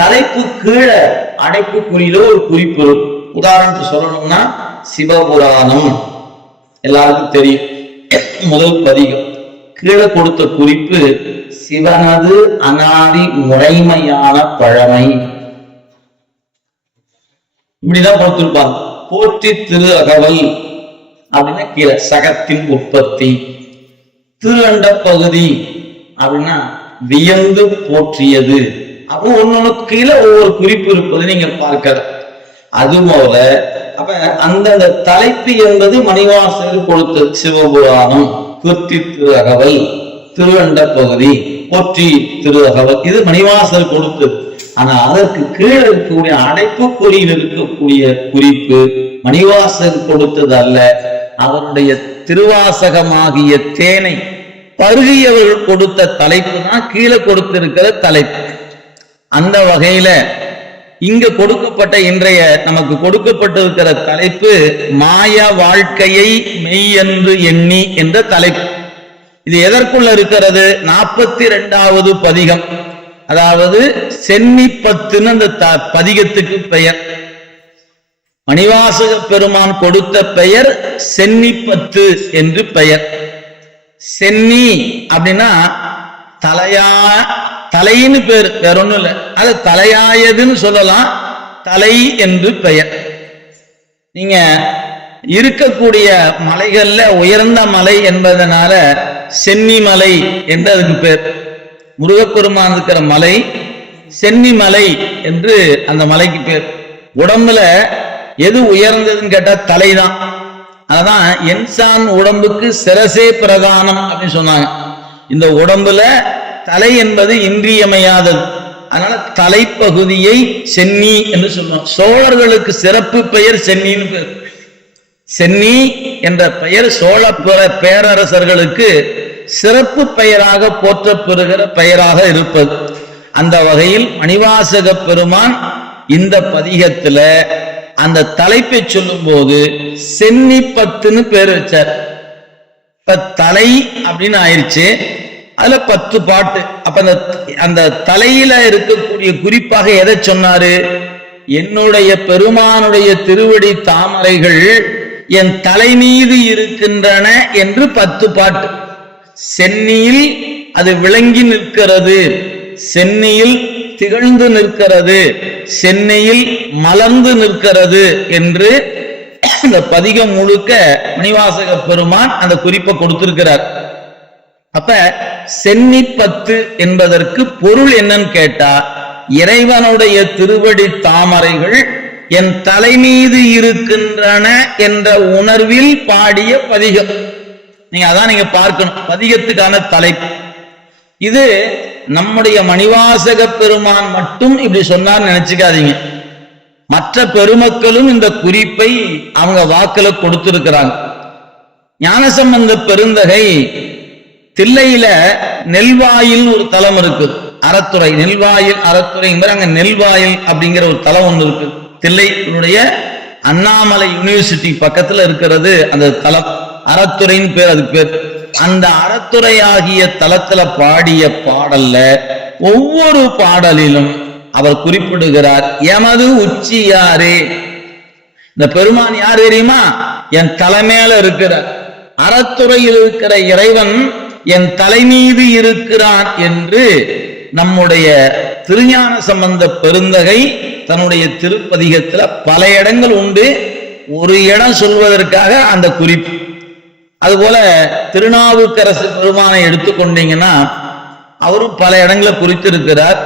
தலைப்பு கீழே அடைப்புக்குறியில ஒரு குறிப்பு இருக்கும். உதாரணத்துக்கு சொல்லணும்னா சிவபுராணம் எல்லாருக்கும் தெரியும், முதல் பதிகம். கீழே கொடுத்த குறிப்பு சிவனது அனாதி முறைமையான பழமை, இப்படிதான் கொடுத்திருப்பாங்க. போற்றி திரு அகவல் அப்படின்னா கீழே சகத்தின் உற்பத்தி, திரு அண்ட பகுதி அப்படின்னா வியந்து போற்றியது. அப்போ ஒன்னொன்னு கீழே ஒவ்வொரு குறிப்பு இருப்பது நீங்க பார்க்கலாம். அதுபோல அப்ப அந்தந்த தலைப்பு என்பது மணிவாசகர் கொடுத்தது. சிவபுராணம், போற்றி திரு அகவல், திரு அண்ட பகுதி, போற்றி திரு அகவல், இது மணிவாசகர் கொடுத்தது. ஆனா அதற்கு கீழே இருக்கக்கூடிய அடைப்புக்குறியில் இருக்கக்கூடிய குறிப்பு மணிவாசகர் கொடுத்தது அல்ல. அவருடைய திருவாசகமாகிய தேனை பருகியவர்கள் கொடுத்த தலைப்பு தான் கீழே கொடுத்திருக்கிற தலைப்பு. அந்த வகையில இங்க கொடுக்கப்பட்ட இன்றைய நமக்கு கொடுக்கப்பட்டிருக்கிற தலைப்பு மாய வாழ்க்கையை மெய் என்று எண்ணி என்ற தலைப்பு. இது எதற்குள்ள இருக்கிறது? 42வது பதிகம், அதாவது சென்னிப்பத்துன்னு அந்த பதிகத்துக்கு பெயர். மணிவாசக பெருமான் கொடுத்த பெயர் சென்னிப்பத்து என்று பெயர். சென்னி அப்படின்னா தலைன்னு பேர், வேற ஒண்ணும் இல்லை. அது தலையாயதுன்னு சொல்லலாம், தலை என்று பெயர். நீங்க இருக்கக்கூடிய மலைகள்ல உயர்ந்த மலை என்பதனால சென்னிமலை என்று அதுக்கு பேர். முருகப்பெருமான் இருக்கிற மலை சென்னிமலை என்று அந்த மலைக்கு பேர். உடம்புல எது உயர்ந்ததுன்னு கேட்டா தலைதான். அதான் என்சான் உடம்புக்கு சிரசே பிரதானம் அப்படின்னு சொன்னாங்க. இந்த உடம்புல தலை என்பது இன்றியமையாதது. அதனால தலைப்பகுதியை சென்னி என்று சொல்லுவோம். சோழர்களுக்கு சிறப்பு பெயர் சென்னின்னு பேர். சென்னி என்ற பெயர் சோழ பேரரசர்களுக்கு சிறப்பு பெயராக போற்றப்பெறுகிற பெயராக இருப்பது. அந்த வகையில் மணிவாசக பெருமான் இந்த பதிகத்துல அந்த தலைப்பை சொல்லும் போது சென்னிப்பத்துன்னு பேர் வச்சார். இப்ப தலை அப்படின்னு ஆயிடுச்சு, அதுல 10 பாட்டு. அப்ப அந்த தலையில இருக்கக்கூடிய குறிப்பாக எதை சொன்னாரு? என்னுடைய பெருமானுடைய திருவடி தாமரைகள் என் தலை மீது இருக்கின்றன என்று 10 பாட்டு. சென்னியில் அது விளங்கி நிற்கிறது, சென்னியில் திகழ்ந்து நிற்கிறது, சென்னையில் மலர்ந்து நிற்கிறது என்று இந்த பதிகம் முழுக்க மணிவாசக பெருமான் அந்த குறிப்பை கொடுத்திருக்கிறார். அப்ப சென்னிப்பத்து என்பதற்கு பொருள் என்னன்னு கேட்டா, இறைவனுடைய திருவடி தாமரைகள் என் தலை மீது இருக்கின்றன என்ற உணர்வில் பாடிய பதிகம். நீங்க பார்க்கணும் பதிகத்துக்கான தலைப்பு இது. நம்முடைய மணிவாசக பெருமான் மட்டும் இப்படி சொன்னார் நினைச்சுக்காதீங்க. மற்ற பெருமக்களும் இந்த குறிப்பை அவங்க வாக்குல கொடுத்திருக்கிறாங்க. ஞானசம்பந்த பெருந்தகை தில்லையில நெல்வாயில் ஒரு தலம் இருக்கு, அறத்துறை. நெல்வாயில் அறத்துறை, அங்க நெல்வாயில் அப்படிங்கிற ஒரு தலம் ஒன்று இருக்கு. தில்லையினுடைய அண்ணாமலை யூனிவர்சிட்டி பக்கத்துல இருக்கிறது அந்த தலம். அறத்துறைன்னு பேர் அதுக்கு பேர். அந்த அறத்துறை ஆகிய தலத்துல பாடிய பாடல்ல ஒவ்வொரு பாடலிலும் அவர் குறிப்பிடுகிறார், எமது உச்சியாரே. இந்த பெருமான் யார் தெரியுமா? என் தலைமையில இருக்கிறார். அறத்துறையில் இருக்கிற இறைவன் என் தலை மீது இருக்கிறான் என்று நம்முடைய திருஞான சம்பந்த பெருந்தகை தன்னுடைய திருப்பதிகத்துல பல இடங்கள் உண்டு. ஒரு இடம் சொல்வதற்காக அந்த குறிப்பு. அதுபோல திருநாவுக்கரசு பெருமானை எடுத்துக்கொண்டீங்கன்னா அவரும் பல இடங்களை குறித்திருக்கிறார்.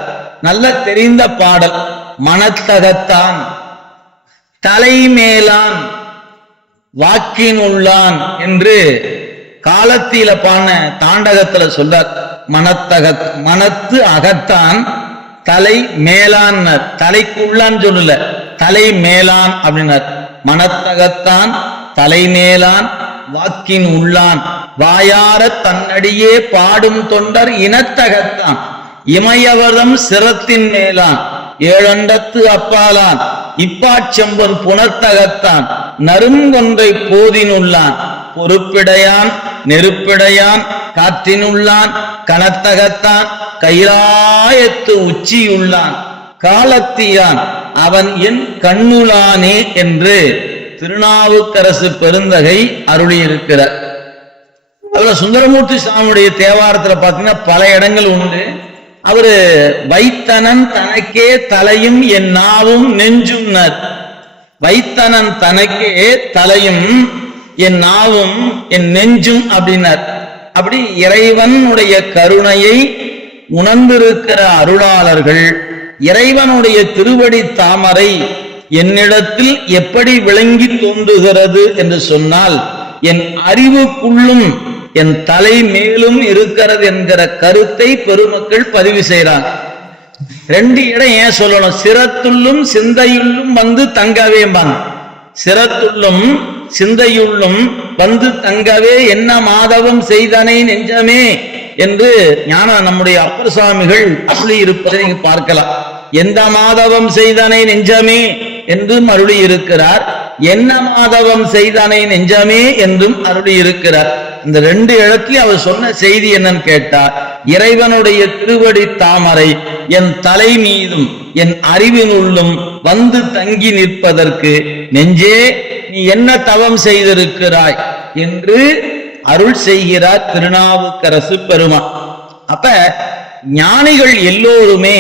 நல்ல தெரிந்த பாடல் மனத்தகத்தான், தலைமேலான், வாக்கின் உள்ளான் என்று காலத்தில பான தாண்டகத்துல சொல்றார். மனத்து அகத்தான், தலை மேலான். தலைக்குள்ளான்னு சொல்லல, தலை மேலான் அப்படின்னார். மனத்தகத்தான், தலைமேலான், வாக்கின் உள்ளான் வாயார தன்னடியே பாடும் தொண்டர் இனத்தகத்தான் இமயவரம் சிரத்தின் மேலான் ஏழண்டத்து அப்பாலான் இப்பாச்செம்பன் புனத்தகத்தான் நறுங்கொன்றை போதினுள்ளான் பொறுப்பிடையான் நெருப்பிடையான் காற்றினுள்ளான் கனத்தகத்தான் கைலாயத்து உச்சியுள்ளான் காலத்தியான் அவன் என் கண்ணுளானே என்று திருநாவுக்கரசு பெருந்தகை அருளியிருக்கிறார். அதுல சுந்தரமூர்த்தி சுவாமியுடைய தேவாரத்துல பாத்தீங்கன்னா பல இடங்கள் உண்டு. அவரு வைத்தனன் தனக்கே தலையும் என் நாவும் நெஞ்சும் வைத்தனன் தனக்கே தலையும் என் நாவும் என் நெஞ்சும் அப்படின்னார். அப்படி இறைவனுடைய கருணையை உணர்ந்திருக்கிற அருளாளர்கள் இறைவனுடைய திருவடி தாமரை என்னிடத்தில் எப்படி விளங்கி தோன்றுகிறது என்று சொன்னால் என் அறிவுக்குள்ளும் என் தலை மேலும் இருக்கிறது என்கிற கருத்தை பெருமக்கள் பதிவு செய்கிறாங்க. ரெண்டு இடம் ஏன் சொல்லணும்? சிரத்துள்ளும் சிந்தையுள்ளும் வந்து தங்கவேம்பாங்க. சிரத்துள்ளும் சிந்தையுள்ளும் வந்து தங்கவே என்ன மாதவம் செய்தனை நெஞ்சமே என்று ஞான நம்முடைய அப்பர் சுவாமிகள் அருளி இருப்பதை நீங்க பார்க்கலாம். எந்த மாதவம் செய்தனை நெஞ்சமே என்றும் அருளி இருக்கிறார், என்ன மாதவம் செய்தனை நெஞ்சமே என்றும் அருளி இருக்கிறார். இந்த ரெண்டு இடத்திலும் அவர் சொன்ன செய்தி என்னன்னு கேட்டார், இறைவனுடைய திருவடி தாமரை என் தலை மீதும் என் அறிவினுள்ளும் வந்து தங்கி நிற்பதற்கு நெஞ்சே நீ என்ன தவம் செய்திருக்கிறாய் என்று அருள் செய்கிறார் திருநாவுக்கரசு பெருமான். அப்ப ஞானிகள் எல்லோருமே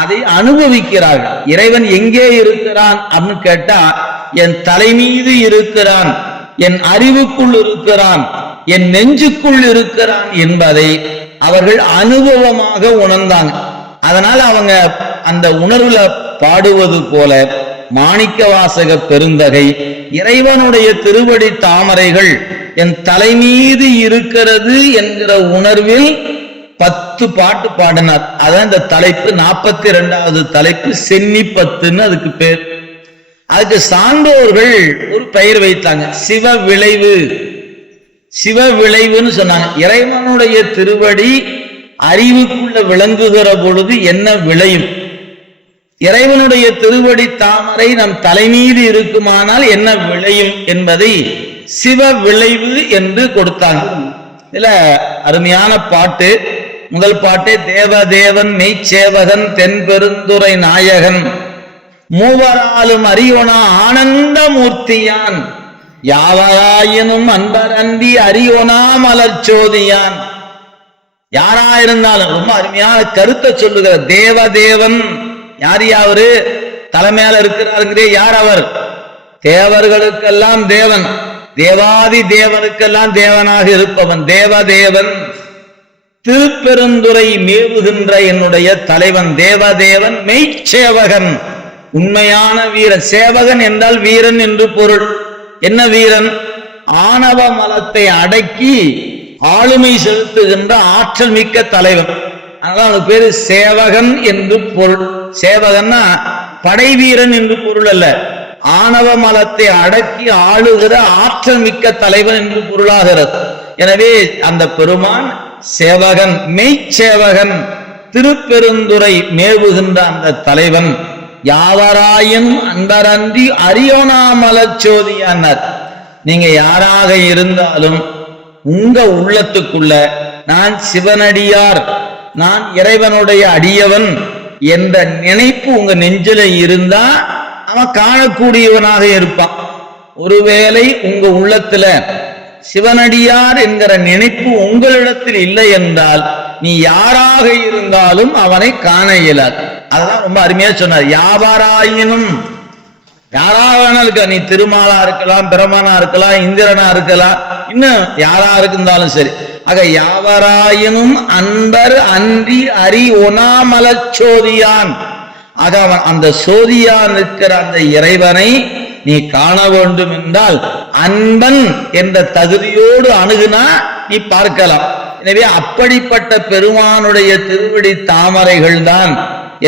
அதை அனுபவிக்கிறார்கள். இறைவன் எங்கே இருக்கிறான் அப்படின்னு கேட்டா என் தலை மீது இருக்கிறான், என் அறிவுக்குள் இருக்கிறான், என் நெஞ்சுக்குள் இருக்கிறான் என்பதை அவர்கள் அனுபவமாக உணர்ந்தாங்க. அதனால அவங்க அந்த உணர்வுல பாடுவது போல மாணிக்கவாசக பெருந்தகை இறைவனுடைய திருவடி தாமரைகள் என் தலை மீது இருக்கிறது என்கிற உணர்வில் 10 பாட்டு பாடினார். அதான் இந்த தலைப்பு 42வது தலைப்பு சென்னி 10ன்னு அதுக்கு பேர். அதுக்கு சான்றோர்கள் ஒரு பெயர் வைத்தாங்க, சிவ விளைவு. சிவ விளைவுன்னு சொன்னாங்க. இறைவனுடைய திருவடி அறிவுக்குள்ள விளங்குகிற பொழுது என்ன விளையும், இறைவனுடைய திருவடி தாமரை நம் தலைமீது இருக்குமானால் என்ன விளையும் என்பதை சிவ விளைவு என்று கொடுத்தாங்க. இதுல அருமையான பாட்டு. முதல் பாட்டே தேவதேவன் மெய்ச்சேவகன் தென்பெருந்துரை நாயகன் மூவராலும் அறியோனா ஆனந்த மூர்த்தியான் யாவராயினும் அன்பரந்தி அறியோனா மலர்ச்சோதியான். யாராயிருந்தாலும் ரொம்ப அருமையான கருத்தை சொல்லுகிற தேவதேவன். யார் அவரு? தலைமையால இருக்கிறாருங்கிறே யார் அவர்? தேவர்களுக்கெல்லாம் தேவன், தேவாதி தேவனுக்கெல்லாம் தேவனாக இருப்பவன் தேவதேவன். திருப்பெருந்துரை மேவுகின்ற என்னுடைய தலைவன் தேவதேவன் மெய்ச்சேவகன், உண்மையான வீரன். சேவகன் என்றால் வீரன் என்று பொருள். என்ன வீரன்? ஆணவ மலத்தை அடக்கி ஆளுமை செலுத்துகின்ற ஆற்றல் மிக்க தலைவன். அதனால அவனுக்கு பேரு சேவகன் என்று பொருள். சேவகன்னா படை வீரன் என்று பொருள் அல்ல, ஆணவ மலத்தை அடக்கி ஆளுகிற ஆற்றல் மிக்க தலைவன் என்று பொருளாகிறது. எனவே அந்த பெருமான் சேவகன், மெய்ச்சேவகன், திருப்பெருந்துரை மேவுகின்ற அந்த தலைவன் யாவராயும் அன்பரன்றி அறியோனா மலர்ச்சோதியானார். நீங்க யாராக இருந்தாலும் உங்க உள்ளத்துக்குள்ள நான் சிவனடியார், நான் இறைவனுடைய அடியவன் என்ற நினைப்பு உங்க நெஞ்சில இருந்தா அவன் காணக்கூடியவனாக இருப்பான். ஒருவேளை உங்க உள்ளத்துல சிவனடியார் என்கிற நினைப்பு உங்களிடத்தில் இல்லை என்றால் நீ யாராக இருந்தாலும் அவனை காண இயலாது. அதெல்லாம் ரொம்ப அருமையா சொன்னார். யாவராயினும், யாராக வேணா இருக்க, நீ திருமாலா இருக்கலாம், பிரமனா இருக்கலாம், இந்திரனா இருக்கலாம், இன்னும் யாரா இருந்தாலும் சரி. ஆக யாவராயினும் அன்பர் அன்றி அறி ஒனாமலச்சோதியான். ஆக அவன் அந்த சோதியான் இருக்கிற அந்த இறைவனை நீ காண வேண்டும் என்றால் அன்பன் என்ற தகுதியோடு அணுகுனா நீ பார்க்கலாம். எனவே அப்படிப்பட்ட பெருமானுடைய திருவடி தாமரைகள் தான்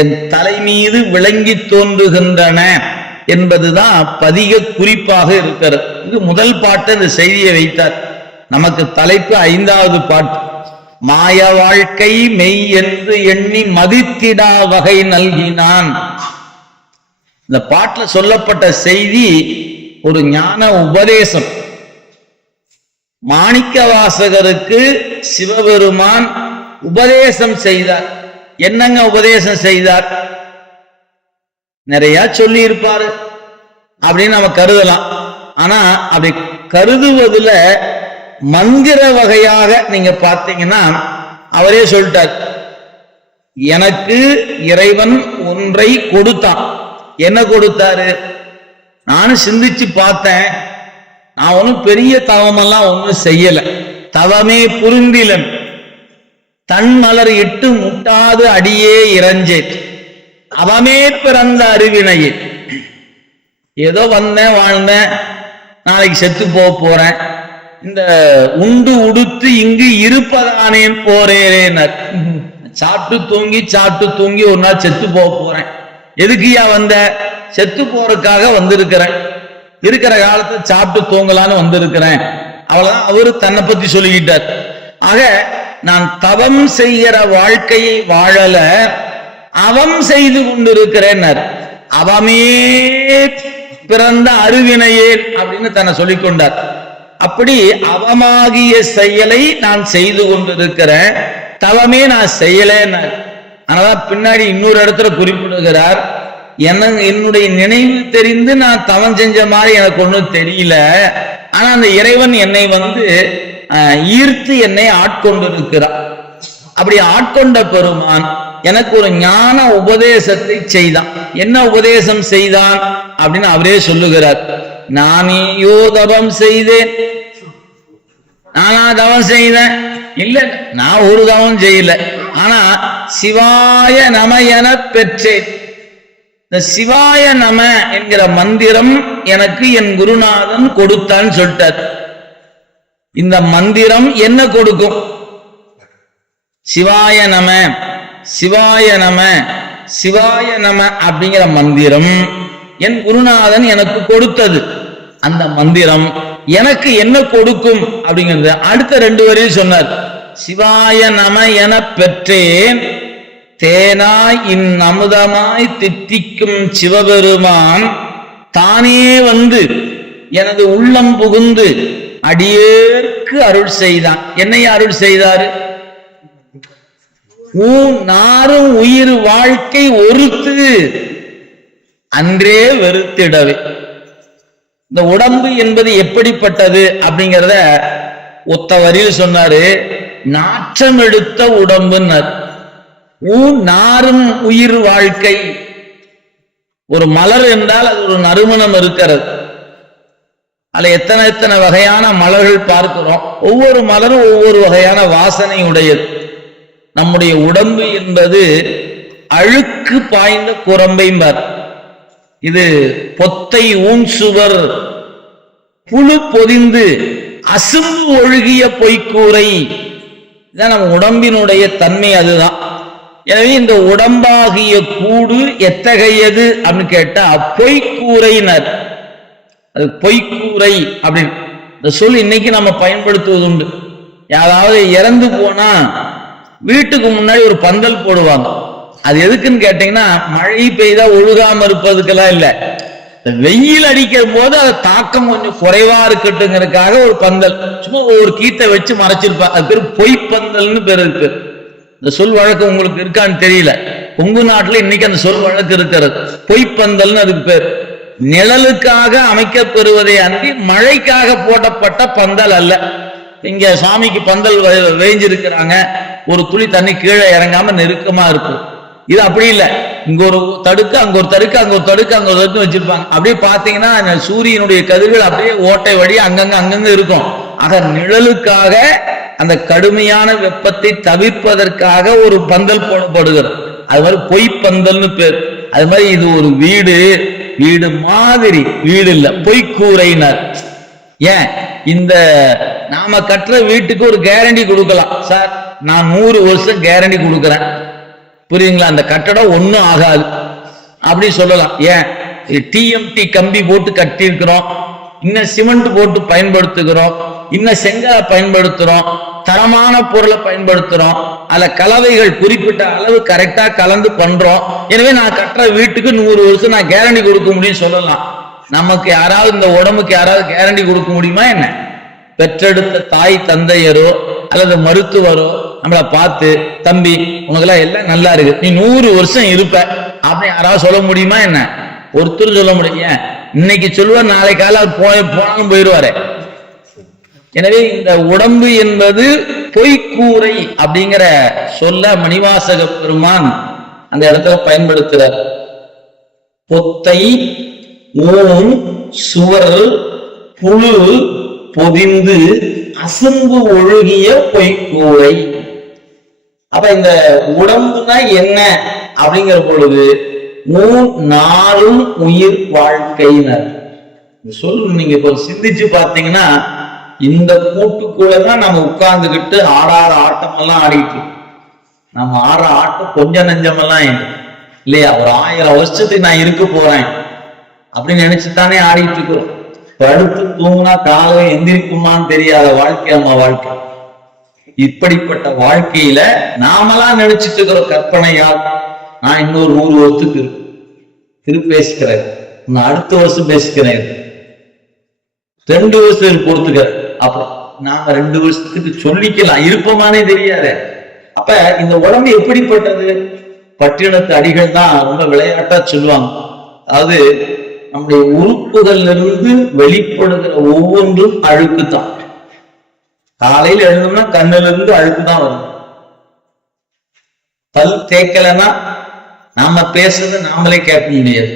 என் தலை மீது விளங்கி தோன்றுகின்றன என்பதுதான் பதிக குறிப்பாக இருக்கிறது. இது முதல் பாட்டு இந்த செய்தியை வைத்தார். நமக்கு தலைப்பு 5வது பாட்டு. மாய வாழ்க்கை மெய் என்று எண்ணி மதித்திடா வகை நல்கினான். இந்த பாட்டுல சொல்லப்பட்ட செய்தி ஒரு ஞான உபதேசம். மாணிக்க வாசகருக்கு சிவபெருமான் உபதேசம் செய்தார். என்னங்க உபதேசம் செய்தார்? நிறைய சொல்லி இருப்பாரு அப்படின்னு நம்ம கருதலாம். ஆனா அப்படி கருதுவதுல மந்திர வகையாக நீங்க பார்த்தீங்கன்னா அவரே சொல்லிட்டார், எனக்கு இறைவன் ஒன்றை கொடுத்தான். என்ன கொடுத்தாரு? நானும் சிந்திச்சு பார்த்தேன். நான் ஒன்னும் பெரிய தவமெல்லாம் ஒன்னும் செய்யல. தவமே புரிந்திலன் தன் மலர் இட்டு முட்டாது அடியே இறஞ்சேன் அவமே பிறந்த அறிவினையே. ஏதோ வந்தேன், வாழ்ந்தேன், நாளைக்கு செத்து போறேன், இந்த உண்டு உடுத்து இங்கு இருப்பதானேன் போறேனர். சாப்பிட்டு தூங்கி ஒரு நாள் செத்து போறேன். எதுக்குயா வந்த? செத்து போறதுக்காக வந்திருக்கிறேன். இருக்கிற காலத்தை சாப்பிட்டு தூங்கலான்னு வந்திருக்கிறேன். அவ்வளவுதான். அவரு தன்னை பத்தி சொல்லிக்கிட்டார். ஆக நான் தவம் செய்கிற வாழ்க்கையை வாழல, அவம் செய்து கொண்டிருக்கிறேன். அவமே பிறந்த அருவினையேன் அப்படின்னு தன்னை சொல்லிக் கொண்டார். அப்படி அவமாகிய செயலை நான் செய்து கொண்டிருக்கிறேன், தவமே நான் செய்யலேன்னு. ஆனாதான் பின்னாடி இன்னொரு இடத்துல குறிப்பிடுகிறார், என்னுடைய நினைவு தெரிந்து நான் தவம் செஞ்ச மாதிரி எனக்கு ஒன்றும் தெரியல. ஆனா அந்த இறைவன் என்னை ஈர்த்து என்னை ஆட்கொண்டிருக்கிறார். அப்படி ஆட்கொண்ட பெருமான் எனக்கு ஒரு ஞான உபதேசத்தை செய்தான். என்ன உபதேசம் செய்தான் அப்படின்னு அவரே சொல்லுகிறார். நானேயோ தவம் செய்தேன். நானா தவம் செய்தேன்? இல்ல, நான் ஒரு தவம் செய்யல. ஆனா சிவாய நம என பெற்றேன். இந்த சிவாய நம என்கிற மந்திரம் எனக்கு என் குருநாதன் கொடுத்தான்னு சொல்லிட்டார். இந்த மந்திரம் என்ன கொடுக்கும்? சிவாய நம சிவாய நம சிவாய நம அப்படிங்கிற மந்திரம் என் குருநாதன் எனக்கு கொடுத்தது. அந்த மந்திரம் எனக்கு என்ன கொடுக்கும் அப்படிங்கிறது அடுத்த 2 வரையும் சொன்னார். சிவாய நம என பெற்றேன் தேனாய் இந்நமுதமாய் தித்திக்கும் சிவபெருமான் தானே எனது உள்ளம் புகுந்து அடியேற்கு அருள் செய்தான். என்னைய அருள் செய்தாரு? நாரும் உயிர் வாழ்க்கை ஒருத்து அன்றே வெறுத்திடவே. இந்த உடம்பு என்பது எப்படிப்பட்டது அப்படிங்கிறத ஒத்த வரியில் சொன்னாரு. நாற்றம் எடுத்த உடம்புன்னார். நாரும் உயிர் வாழ்க்கை. ஒரு மலர் என்றால் அது ஒரு நறுமணம் இருக்கிறது. அதுல எத்தனை வகையான மலர்கள் பார்க்கிறோம். ஒவ்வொரு மலரும் ஒவ்வொரு வகையான வாசனை உடையது. நம்முடைய உடம்பு என்பது அழுக்கு பாய்ந்த குரம்பைம்பார். இது பொத்தை ஊன்சுவர் புழு பொதிந்து அசும்பு ஒழுகிய பொய்க்கூரை. இதான் நம்ம உடம்பினுடைய தன்மை. அதுதான். எனவே இந்த உடம்பாகிய கூடு எத்தகையது அப்படின்னு கேட்டா பொய்க்கூரையினர். அது பொய்க்கூரை அப்படின்னு இந்த சொல் இன்னைக்கு நம்ம பயன்படுத்துவது உண்டு. யாராவது இறந்து போனா வீட்டுக்கு முன்னாடி ஒரு பந்தல் போடுவாங்க. அது எதுக்குன்னு கேட்டீங்கன்னா மழை பெய்தா ஒழுகாம இருப்பதுக்கெல்லாம் இல்ல, வெயில் அடிக்கும் போது அது தாக்கம் கொஞ்சம் குறைவா இருக்கட்டுங்கிறதுக்காக ஒரு பந்தல் சும்மா ஒரு கீத்தை வச்சு மறைச்சிருப்பாங்க. அது பேரு பொய்ப்பந்தல்னு பேரு இருக்கு. இந்த சொல் வழக்கு உங்களுக்கு இருக்கான்னு தெரியல. கொங்கு நாட்டுல இன்னைக்கு அந்த சொல் வழக்கு இருக்கிறது. பொய்ப்பந்தல்னு அதுக்கு பேர். நிழலுக்காக அமைக்கப்பெறுவதை அன்றி மழைக்காக போடப்பட்ட பந்தல் அல்ல. இங்க சாமிக்கு பந்தல் வேஞ்சிருக்கிறாங்க, ஒரு துளி தண்ணி கீழே இறங்காம நெருக்கமா இருக்கும். இது அப்படி இல்லை. இங்க ஒரு தடுக்கு, அங்க ஒரு தடுக்கு, அங்க ஒரு தடுக்கு, அங்க ஒரு தடுக்கு வச்சிருப்பாங்க. அப்படியே பாத்தீங்கன்னா சூரியனுடைய கதிர்கள் அப்படியே ஓட்டை வழி அங்கங்க இருக்கும். ஆக நிழலுக்காக அந்த கடுமையான வெப்பத்தை தவிர்ப்பதற்காக ஒரு பந்தல் போடப்படுகிறது. அது மாதிரி பொய்ப்பந்தல்னு பேர். அது மாதிரி இது ஒரு வீடு மாதிரி வீடு இல்ல, பொய்க்கூரையினர். ஏன் இந்த நாம கட்டுற வீட்டுக்கு ஒரு கேரண்டி கொடுக்கலாம். சார் நான் 100 வருஷம் கேரண்டி கொடுக்குறேன், புரியுங்களா, அந்த கட்டடம் ஒன்றும் ஆகாது அப்படி சொல்லலாம். ஏன் டிஎம்டி கம்பி போட்டு கட்டி இருக்கிறோம், இன்னும் சிமெண்ட் போட்டு பயன்படுத்துகிறோம், இன்னும் செங்கலை பயன்படுத்துறோம், தரமான பொருளை பயன்படுத்துறோம், அதுல கலவைகள் குறிப்பிட்ட அளவு கரெக்டா கலந்து பண்றோம். எனவே நான் கட்டுற வீட்டுக்கு 100 வருஷம் நான் கேரண்டி கொடுக்க முடியும் சொல்லலாம். நமக்கு யாராவது இந்த உடம்புக்கு யாராவது கேரண்டி கொடுக்க முடியுமா என்ன? பெற்றெடுத்த தாய் தந்தையரோ அல்லது மருத்துவரோ நம்மளை பார்த்து, தம்பி உனக்கெல்லாம் எல்லாம் நல்லா இருக்கு, நீ 100 வருஷம் இருப்ப அப்படின்னு யாராவது சொல்ல முடியுமா என்ன? ஒருத்தர் சொல்ல முடியும். இன்னைக்கு சொல்லுவார், நாளை கால போனாலும் போயிடுவாரு. எனவே இந்த உடம்பு என்பது பொய்க்கூரை அப்படிங்கிற சொல்ல மணிவாசக பெருமான் அந்த இடத்துல பயன்படுத்துறார். பொத்தை ஊன் சுவர் புழு பொதிந்து அசம்பு ஒழுகிய பொய்க்கூரை. அப்ப இந்த உடம்புனா என்ன அப்படிங்கிற பொழுது நாளும் உயிர் வாழ்க்கையினர் சொல். நீங்க இப்போ சிந்திச்சு பார்த்தீங்கன்னா இந்த கூட்டுக்குள்ளதான் நம்ம உட்கார்ந்துக்கிட்டு ஆடாத ஆட்டம் எல்லாம் ஆடிட்டு, நம்ம ஆடுற ஆட்டம் கொஞ்சம் நெஞ்சமெல்லாம் இல்லையா? ஒரு 1000 வருஷத்துக்கு நான் இருக்க போறேன் அப்படின்னு நினைச்சுத்தானே ஆடிட்டு இருக்கிறோம். படுத்து தூங்கினா காலை எந்திரிக்குமான்னு தெரியாத வாழ்க்கை நம்ம வாழ்க்கை. இப்படிப்பட்ட வாழ்க்கையில நாமெல்லாம் நினைச்சிட்டு இருக்கிறோம் கற்பனையால், நான் இன்னொரு 100 வருஷத்துக்கு பேசிக்கிறேன், நான் அடுத்த வருஷம் பேசிக்கிறேன், 2 வருஷத்துக்கு பொறுத்துக்கிறேன், அப்புறம் நாம 2 வருஷத்துக்கு சொல்லிக்கலாம், இருப்போமானே தெரியாது. அப்ப இந்த உடம்பு எப்படிப்பட்டது? பட்டினத்து அடிகள் தான் ரொம்ப விளையாட்டா சொல்லுவாங்க. அதாவது நம்முடைய உறுப்புகள் இருந்து வெளிப்படுகிற ஒவ்வொன்றும் அழுக்கு தான். காலையில் எழுந்தோம்னா கண்ணுல இருந்து அழுக்கு தான் வரும். பல் தேய்க்கலைன்னா நாம பேசுறது நாமளே கேட்க முடியாது.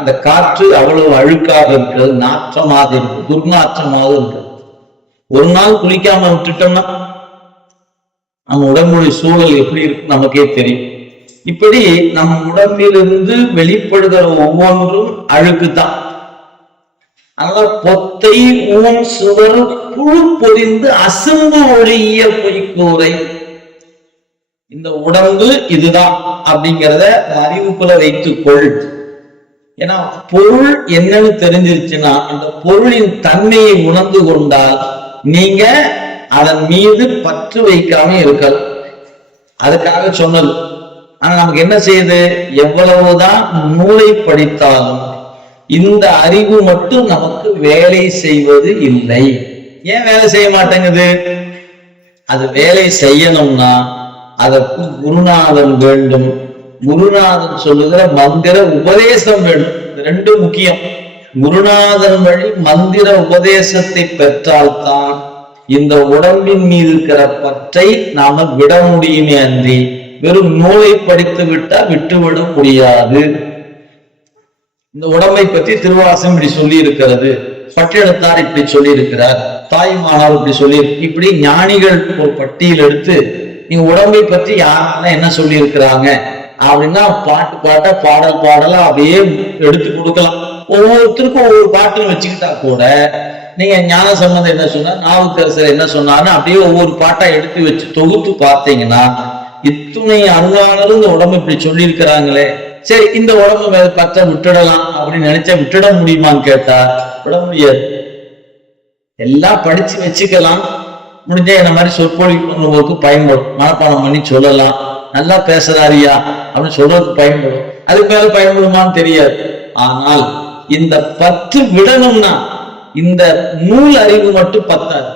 அந்த காற்று அவ்வளவு அழுக்காக இருக்கிறது, நாற்றமாக இருக்கு, துர்நாற்றமாக இருக்கிறது. ஒரு நாள் குளிக்காம விட்டுட்டோம்னா நம்ம உடம்புடைய சூழல் எப்படி இருக்கு நமக்கே தெரியும். இப்படி நம் உடம்பிலிருந்து வெளிப்படுகிற ஒவ்வொன்றும் அழுக்கு தான். அதனால பொத்தை ஊன் சுவர் புழு பொதிந்து அசம்பு ஒழிய பொய்க்கூரை. இந்த உடம்பு இதுதான் அப்படிங்கிறத அறிவுக்குள்ள வைத்துக்கொள். ஏன்னா பொருள் என்னன்னு தெரிஞ்சிருச்சுன்னா அந்த பொருளின் தன்மையை உணர்ந்து கொண்டால் நீங்க அதன் மீது பற்று வைக்காம இருக்கலாம். அதுக்காக சொன்னது. ஆனா நமக்கு என்ன செய்யுது? எவ்வளவுதான் நூலை படித்தாலும் இந்த அறிவு மட்டும் நமக்கு வேலை செய்வது இல்லை. ஏன் வேலை செய்ய மாட்டேங்குது? அது வேலை செய்யணும்னா அதற்கு குருநாதன் வேண்டும். குருநாதன் சொல்லுகிற மந்திர உபதேசம் வேண்டும். ரெண்டு முக்கியம். குருநாதன் வழி மந்திர உபதேசத்தை பெற்றால்தான் இந்த உடம்பின் மீது இருக்கிற பற்றை நாம விட முடியுமே அன்றி வெறும் நூலை படித்து விட்டா விட்டுவிட முடியாது. இந்த உடம்பை பற்றி திருவாசகம் இப்படி சொல்லி இருக்கிறது, பட்டினத்தார் இப்படி சொல்லி இருக்கிறார், தாய்மானார் இப்படி சொல்லி, இப்படி ஞானிகள் ஒரு பட்டியல் எடுத்து நீங்க உடம்பை பற்றி யாரெல்லாம் என்ன சொல்லி இருக்கிறாங்க அப்படின்னா பாட்டு பாட்டா பாடல் பாடலா அப்படியே எடுத்து கொடுக்கலாம். ஒவ்வொருத்தருக்கும் ஒவ்வொரு பாட்டுன்னு வச்சுக்கிட்டா கூட நீங்க ஞான சம்பந்தம் என்ன சொன்னா, நாவுக்கரசர் என்ன சொன்னான்னு அப்படியே ஒவ்வொரு பாட்டா எடுத்து வச்சு தொகுத்து பார்த்தீங்கன்னா இத்துணை அருங்கானரும் இந்த உடம்பு இப்படி சொல்லி இருக்கிறாங்களே, சரி இந்த உடம்பு மேல பற்ற விட்டுடலாம் அப்படின்னு நினைச்சா விட்டுட முடியுமான்னு கேட்டா விட முடியாது. எல்லாம் படிச்சு வச்சுக்கலாம், முடிஞ்சா என்ன மாதிரி சொற்பொழிவுக்கு பயன்படும், மனப்பாடம் பண்ணி சொல்லலாம், நல்லா பேசுறாரியா அப்படின்னு சொல்றதுக்கு பயன்படும். அதுக்கு மேல பயன்படுமான்னு தெரியாது. ஆனால் இந்த பற்று விடணும்னா இந்த நூல் அறிவு மட்டும் பத்தாது.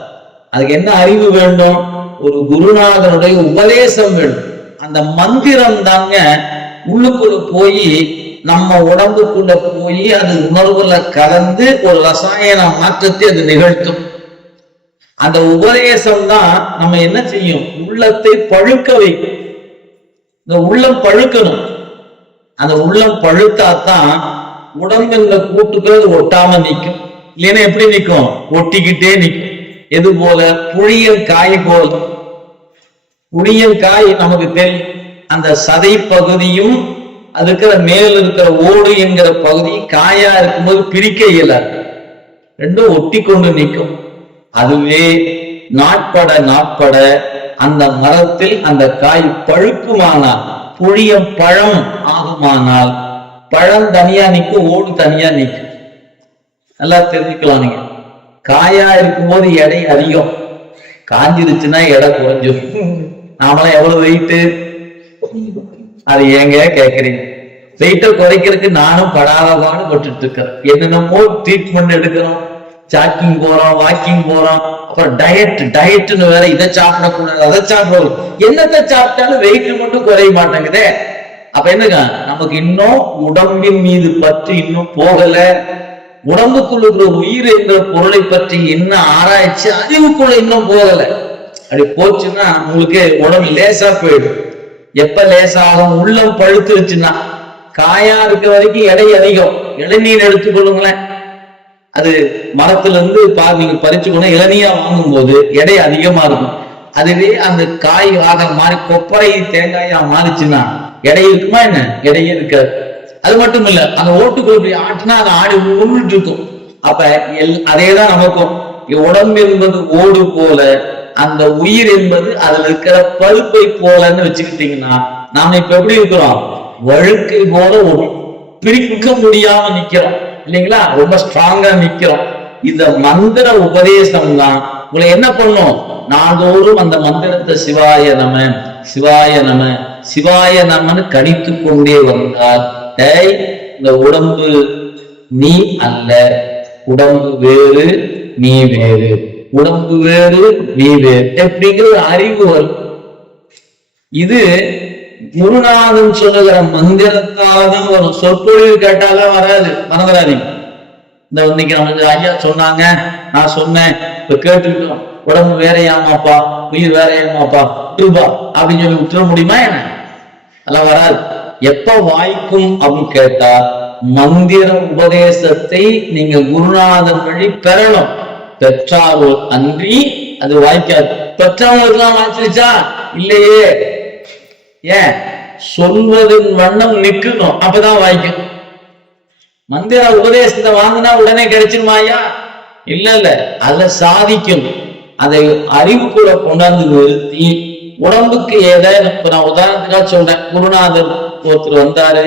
அதுக்கு என்ன அறிவு வேண்டும்? ஒரு குருநாதனுடைய உபதேசம் வேண்டும். அந்த மந்திரம் தாங்க உள்ளுக்குள்ள போய் நம்ம உடம்புக்குள்ள போய் அது உணர்வுல கலந்து ஒரு ரசாயன மாற்றத்தை அது நிகழ்த்தும். அந்த உபதேசம் தான் நம்ம என்ன செய்யும்? உள்ளத்தை பழுக்க வைக்கும். இந்த உள்ளம் பழுக்கணும். அந்த உள்ளம் பழுத்தாதான் உடம்புல கூட்டுக்கிறது ஒட்டாம நிற்கும். இல்லைன்னா எப்படி நிற்கும்? ஒட்டிக்கிட்டே நிற்கும். எது போல? புளியல் காய் போல. புளியல் காய் நமக்கு தெரியும், அந்த சதை பகுதியும் அதுக்கு மேல் இருக்கிற ஓடு என்கிற பகுதி காயா இருக்கும்போது பிரிக்க இயலாது, ரெண்டும் ஒட்டி கொண்டு நிற்கும். அதுவே நாட்பட நாட்பட அந்த மரத்தில் அந்த காய் பழுக்குமானால், புளியம் பழம் ஆகுமானால் பழம் தனியா நிற்கும், ஓடு தனியா நிற்கும். நல்லா தெரிஞ்சுக்கலாம். நீங்க காயா இருக்கும்போது எடை அதிகம், காஞ்சிருச்சுன்னா எடை குறைஞ்சிடும். நாமெல்லாம் எவ்வளவு வெயிட்டு, அது ஏங்க கேக்குறீங்க? வெயிட்டை குறைக்கிறதுக்கு நானும் படாத பாடுபட்டு இருக்கிறேன். என்னென்னமோ ட்ரீட்மெண்ட் எடுக்கிறோம், ஜாக்கிங் போறோம், வாக்கிங் போறோம், அப்புறம் டயட்னு வேற, இதை சாப்பிடக்கூடாது அதை சாப்பிடக்கூடாது. என்னத்தை சாப்பிட்டாலும் வெயிட் மட்டும் குறைய மாட்டேங்குதே. அப்ப என்னங்க, நமக்கு இன்னும் உடம்பின் மீது பற்றி இன்னும் போகல. உடம்புக்குள்ள இருக்கிற உயிர் என்ற பொருளை பற்றி இன்னும் ஆராய்ச்சி அறிவுக்குள்ள இன்னும் போகல. அப்படி போச்சுன்னா உங்களுக்கு உடம்பு லேசா போயிடும். எப்ப லேசாகும்? உள்ளம் பழுத்துருச்சுன்னா. காயா இருக்க வரைக்கும் எடை அதிகம். இளநீர் எடுத்துக்கொள்ளுங்களேன், அது மரத்துல இருந்து நீங்க பறிச்சுக்கணும். இளநீரா வாங்கும் போது எடை அதிகமா இருக்கும். அதுவே அந்த காய் ஆகிற மாதிரி கொப்பரை தேங்காயா மாறிச்சுன்னா எடை இருக்குமா? என்ன எடையே இருக்காது. அது மட்டும் இல்ல, அந்த ஓட்டுக்குள்ள ஆட்டினா அதை ஆடி உருட்டு இருக்கும். அப்ப அதேதான் நமக்கும். உடம்பு என்பது ஓடு போல, அந்த உயிர் என்பது அதுல இருக்கிற பழுப்பை போலன்னு வச்சுக்கிட்டீங்கன்னா, நாம இப்ப எப்படி இருக்கிறோம்? வழுக்கை போல ஒரு பிரிக்க முடியாம நிக்கிறோம் இல்லைங்களா? ரொம்ப ஸ்ட்ராங்கா நிக்கிறோம். இந்த மந்திர உபதேசம் தான் உங்களை என்ன பண்ணும்? நாள்தோறும் அந்த மந்திரத்தை சிவாய நம சிவாய நம சிவாய நமன்னு கணித்து கொண்டே வந்தால், இந்த உடம்பு நீ அல்ல, உடம்பு வேறு நீ வேறு, உடம்பு வேறு நீ வேறு எப்படிங்கிற ஒரு அறிவு வரும். இது குருநாதன் சொல்லுகிற மந்திரத்தால்தான் வரும். சொற்பொழிவு கேட்டாலும் வராது, மறந்துடாதீங்க. இந்த இன்னைக்கு நம்ம ஐயா சொன்னாங்க, நான் சொன்னேன், இப்ப கேட்டுக்கிட்டோம். உடம்பு வேறையாமாப்பா, உயிர் வேறையாமாப்பா, விட்டுருப்பா அப்படின்னு சொல்லி விட்டுற முடியுமா? என்ன அதெல்லாம் வராது. எப்ப வாய்க்கும் அப்படின்னு கேட்டா, மந்திர உபதேசத்தை நீங்க குருநாதன் வழி பெறணும். பெற்றார்கள் அன்றி அது வாய்க்காது. பெற்றவங்களுக்கெல்லாம் வாய்ச்சிருச்சா? இல்லையே. ஏன்? சொல்வதன் வண்ணம் நிக்கணும், அப்பதான் வாய்க்கும். மந்திர உபதேசத்தை வாங்கினா உடனே கிடைச்சிருமாயா? இல்ல, அதை சாதிக்கும். அதை அறிவுக்குள்ள கொண்டாந்து நிறுத்தி உடம்புக்கு ஏதாவது, இப்ப நான் உதாரணத்துக்காக சொல்றேன். குருநாதர் ஒருத்தர் வந்தாரு,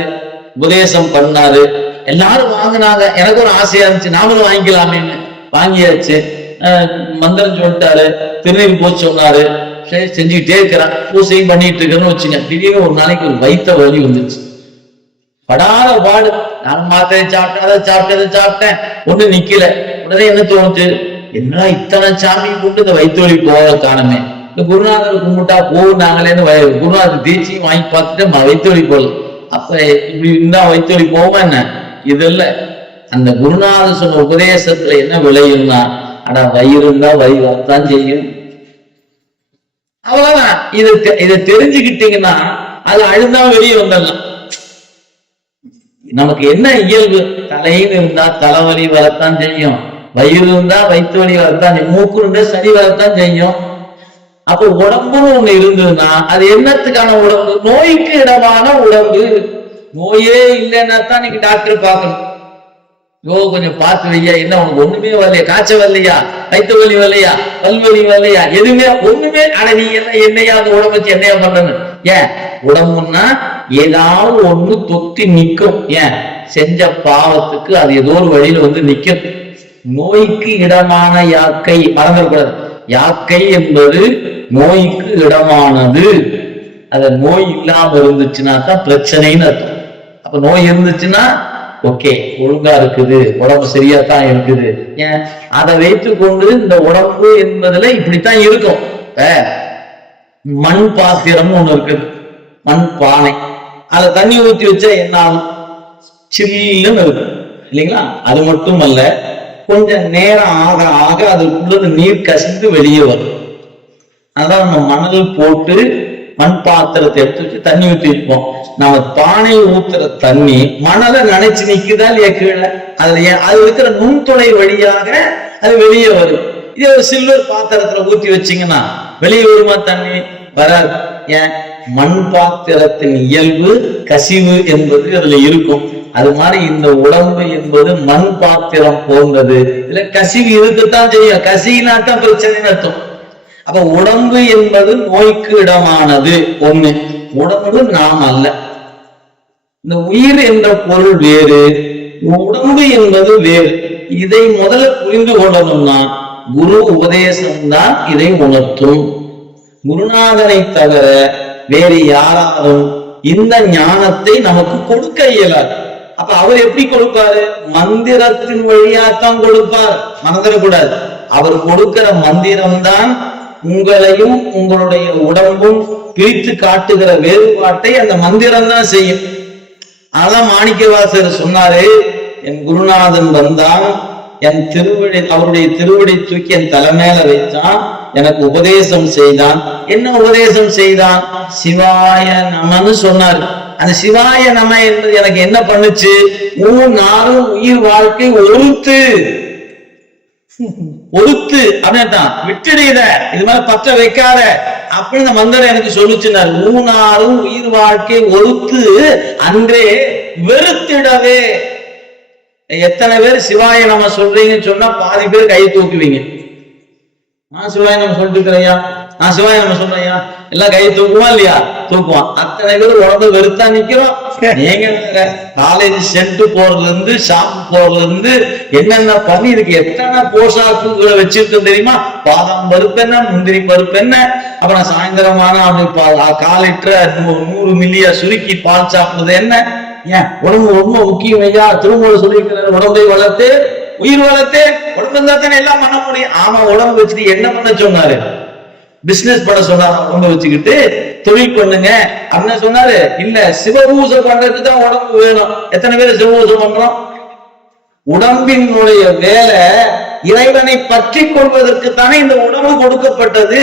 உபதேசம் பண்ணாரு, எல்லாரும் வாங்கினாங்க. எனக்கு ஒரு ஆசையா இருந்துச்சு, நாமளும் வாங்கிக்கலாமேன்னு வாங்கியாச்சு. மந்திரம் சொல்லிட்டாரு, திருநீர் போச்சு சொன்னாரு, சரி செஞ்சுக்கிட்டே இருக்கிறான், பூசையும் பண்ணிட்டு இருக்கேன்னு வச்சுங்க. திடீர்னு ஒரு நாளைக்கு ஒரு வயிற்ற வலி வந்துச்சு. படாத பாடு. நான் மாத்திரை சாப்பிட்டேன், அதை சாப்பிட்டேன், ஒண்ணு நிக்கல. உடனே என்ன தோணுச்சு? என்ன இத்தனை சாமி கொண்டு இந்த வயிற்று வலி போக காணுமே, இந்த குருநாதர் கும்பிட்டா போனாங்களேன்னு குருநாதர் தீட்சியும் வாங்கி பார்த்துட்டு வயிற்று வலி போகல. அப்ப இப்படி இருந்தா வயிற்று வலி போவோமா என்ன? இது இல்ல. அந்த குருநாதர் சொன்ன உபதேசத்துல என்ன விளையும்னா, ஆனா வயிறு இருந்தா வயிறு வரத்தான் செய்யும். அவ்வளவுதான். இதை தெரிஞ்சுக்கிட்டீங்கன்னா அது அழுந்தா வெளியே வந்துடலாம். நமக்கு என்ன இயல்பு? தலைன்னு இருந்தா தலைவலி வரத்தான் செய்யும், வயிறு இருந்தா வயிற்று வலி வரத்தான் செய்யும், மூக்கு இருந்தா சளி வரத்தான் செய்யும். அப்ப உடம்புன்னு ஒண்ணு இருந்ததுன்னா அது என்னத்துக்கான உடம்பு? நோய்க்கு இடமான உடம்பு. நோயே இல்லைன்னா தான் நீங்க டாக்டர் பார்க்கணும். கொஞ்சம் பார்த்து வையா, என்ன உனக்கு ஒண்ணுமே வரலையா? காய்ச்சல் வரலையா? வயிற்று வலி வரலையா? பல்வலி வரலையா? எதுவுமே ஒண்ணுமே. ஆனா நீ என்னையா அந்த உடம்புக்கு என்னையா பண்ணணும்? ஏன்? உடம்புன்னா ஏதாவது ஒண்ணு தொட்டி நிக்கும். ஏன்? செஞ்ச பாவத்துக்கு அது ஏதோ ஒரு வழியில வந்து நிக்கும். நோய்க்கு இடமான யாக்கை மறந்துடக்கூடாது. யாக்கை என்பது நோய்க்கு இடமானது. அத நோய் இல்லாம இருந்துச்சுன்னா தான் பிரச்சனைன்னு அர்த்தம். அப்ப நோய் இருந்துச்சுன்னா ஓகே, ஒழுங்கா இருக்குது, உடம்பு சரியா தான் இருக்குது. ஏன்? அதை வைத்துக் கொண்டு இந்த உடம்பு என்பதுல இப்படித்தான் இருக்கும். மண் பாத்திரம் ஒண்ணு இருக்குது, மண் பானை. அதை தண்ணி ஊற்றி வச்சா என்ன ஆகும்? சில்லுன்னு இருக்கு இல்லைங்களா? அது மட்டும் அல்ல, கொஞ்சம் நேரம் ஆக ஆக அதுக்குள்ள நீர் கசிந்து வெளியே வரும். அதான் நம்ம மணல் போட்டு மண் பாத்திரத்தை எடுத்து வச்சு தண்ணி ஊற்றி வைப்போம். நம்ம பானை ஊத்துற தண்ணி மணலை நினைச்சு நிக்குதா இல்லையா கீழே? அது இருக்கிற நுண்துளை வழியாக அது வெளியே வரும். இதே ஒரு சில்வர் பாத்திரத்துல ஊற்றி வச்சீங்கன்னா வெளியே வருமா? தண்ணி வராது. ஏன்? மண் பாத்திரத்தின் இயல்பு கசிவு என்பது அதுல இருக்கும். அது மாதிரி இந்த உடம்பு என்பது மண் பாத்திரம் போன்றது. இதுல கசிவு இருக்குத்தான் செய்யும். கசினாத்தான் பிரச்சனைன்னு அர்த்தம். அப்ப உடம்பு என்பது நோய்க்கு இடமானது ஒண்ணு. உடம்பு நாம் அல்ல. இந்த உயிர் என்ற பொருள் வேறு, உடம்பு என்பது வேறு. இதை முதல்ல புரிந்து கொள்ளணும்னா குரு உபதேசம்தான் இதை உணர்த்தும். குருநாதனை தவிர வேறு யாராலும் இந்த ஞானத்தை நமக்கு கொடுக்க இயலாது. அப்ப அவர் எப்படி கொடுப்பாரு? மந்திரத்தின் வழியாத்தான் கொடுப்பார். மறந்துடக்கூடாது. அவர் கொடுக்கிற மந்திரம்தான் உங்களையும் உங்களுடைய உடம்பும் பிரித்து காட்டுகிற வேறுபாட்டை அந்த மந்திரம் தான் செய்யும். அதான் மாணிக்கவாசகர் சொன்னாரு, என் குருநாதன் வந்தான், என் திருவடி, அவருடைய திருவடி தூக்கி என் தலைமையில வைத்தான், எனக்கு உபதேசம் செய்தான். என்ன உபதேசம் செய்தான்? சிவாய நமன்னு சொன்னார். அந்த சிவாய நம என்பது எனக்கு என்ன பண்ணுச்சு? 3 நாளும் உயிர் வாழ்க்கை ஒருத்து அப்படின்னா விட்டுடுத, இது மேல பற்ற வைக்காத அப்படின்னு மந்திரம் எனக்கு சொல்லுச்சுனார். 3 நாளும் உயிர் வாழ்க்கை ஒருத்து அன்றே வெறுத்திடவே. எத்தனை பேர் சிவாய நம்ம சொல்றீங்கன்னு சொன்னா பாதி பேர் கை தூக்குவீங்க. நான் சிவாய நம்ம சொல்லிட்டு இருக்கிறையா, நான் சிவாய நம்ம சொல்றையா, எல்லாம் கை தூக்குவான் இல்லையா? தூக்குவான். அத்தனை பேர் உடம்பு வெறுத்தா நிக்கிறோம். நீங்க காலேஜ் சென்ட் போறதுல இருந்து ஷாப் போறதுல இருந்து என்னென்ன பண்ணி இதுக்கு எத்தனை போஷாக்குகளை வச்சிருக்கோம் தெரியுமா? பாதாம் பருப்பு என்ன, முந்திரி பருப்பு என்ன, அப்புறம் சாயந்தரமான கால் லிட்டர் 100 மில்லியா சுருக்கி பால் சாப்பிடுறது என்ன. ஏன் உடம்பு ரொம்ப முக்கியம் ஐயா. திருமூலர் சொல்லியிருக்கிறார், உடம்பை வளர்த்து உயிர் வளர்த்து. உடம்பு இருந்தா தானே எல்லாம் பண்ண முடியும். ஆமா, உடம்பு வச்சுட்டு என்ன பண்ண சொன்னாரு? பிசினஸ் பண்ண சொன்னாரு. உடம்பு வச்சுக்கிட்டு தொழில் பண்ணுங்க அப்படின்னு சொன்னாரு. இல்ல, சிவபூஜை பண்றதுக்கு தான் உடம்பு வேணும். எத்தனை பேர் சிவபூஜை பண்றோம்? உடம்பினுடைய வேலை இறைவனை பற்றி கொள்வதற்கு தானே இந்த உடம்பு கொடுக்கப்பட்டது.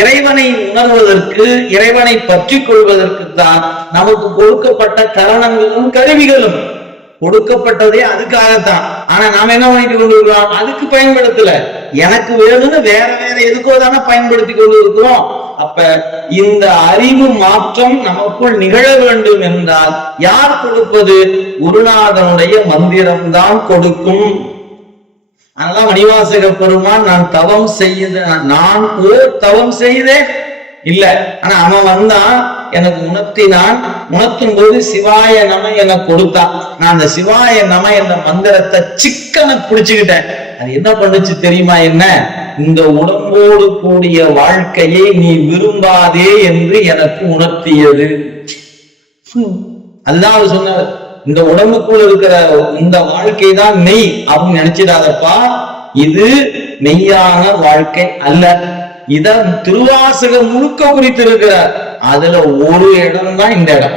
இறைவனை உணர்வதற்கு, இறைவனை பற்றி கொள்வதற்கு தான் நமக்கு கொடுக்கப்பட்ட கரணங்களும் கருவிகளும் கொடுக்கப்பட்டதே அதுக்காகத்தான். ஆனா நாம என்ன பண்ணிட்டு கொண்டிருக்கிறோம்? அதுக்கு பயன்படுத்தல. எனக்கு வேணும்னு வேற வேற எதுக்கோ தானே பயன்படுத்தி கொண்டு இருக்கிறோம். அப்ப இந்த அறிவு மாற்றம் நமக்குள் நிகழ வேண்டும் என்றால் யார் கொடுப்பது? குருநாதனுடைய மந்திரம் தான் கொடுக்கும். அதனால மணிவாசக பெருமான், நான் தவம் செய்த, நான் தவம் செய்தேன் இல்ல, ஆனா அவன் வந்தான், எனக்கு உணர்த்தினான். உணர்த்தும் போது சிவாய நம எனக்கு கொடுத்தான். நான் அந்த சிவாய நம என்ற மந்திரத்தை சிக்கன பிடிச்சுக்கிட்டேன். அது என்ன பண்ணுச்சு தெரியுமா? என்ன? இந்த உடம்போடு கூடிய வாழ்க்கையை நீ விரும்பாதே என்று எனக்கு உணர்த்தியது. அதுதான் அவர் சொன்னார். இந்த உடம்புக்குள்ள இருக்கிற இந்த வாழ்க்கை தான் மெய் அப்படின்னு நினைச்சிடாதப்பா, இது மெய்யான வாழ்க்கை அல்ல. இத திருவாசகம் முழுக்க குறித்து இருக்கிறார். அதுல ஒரு இடம் தான் இந்த இடம்.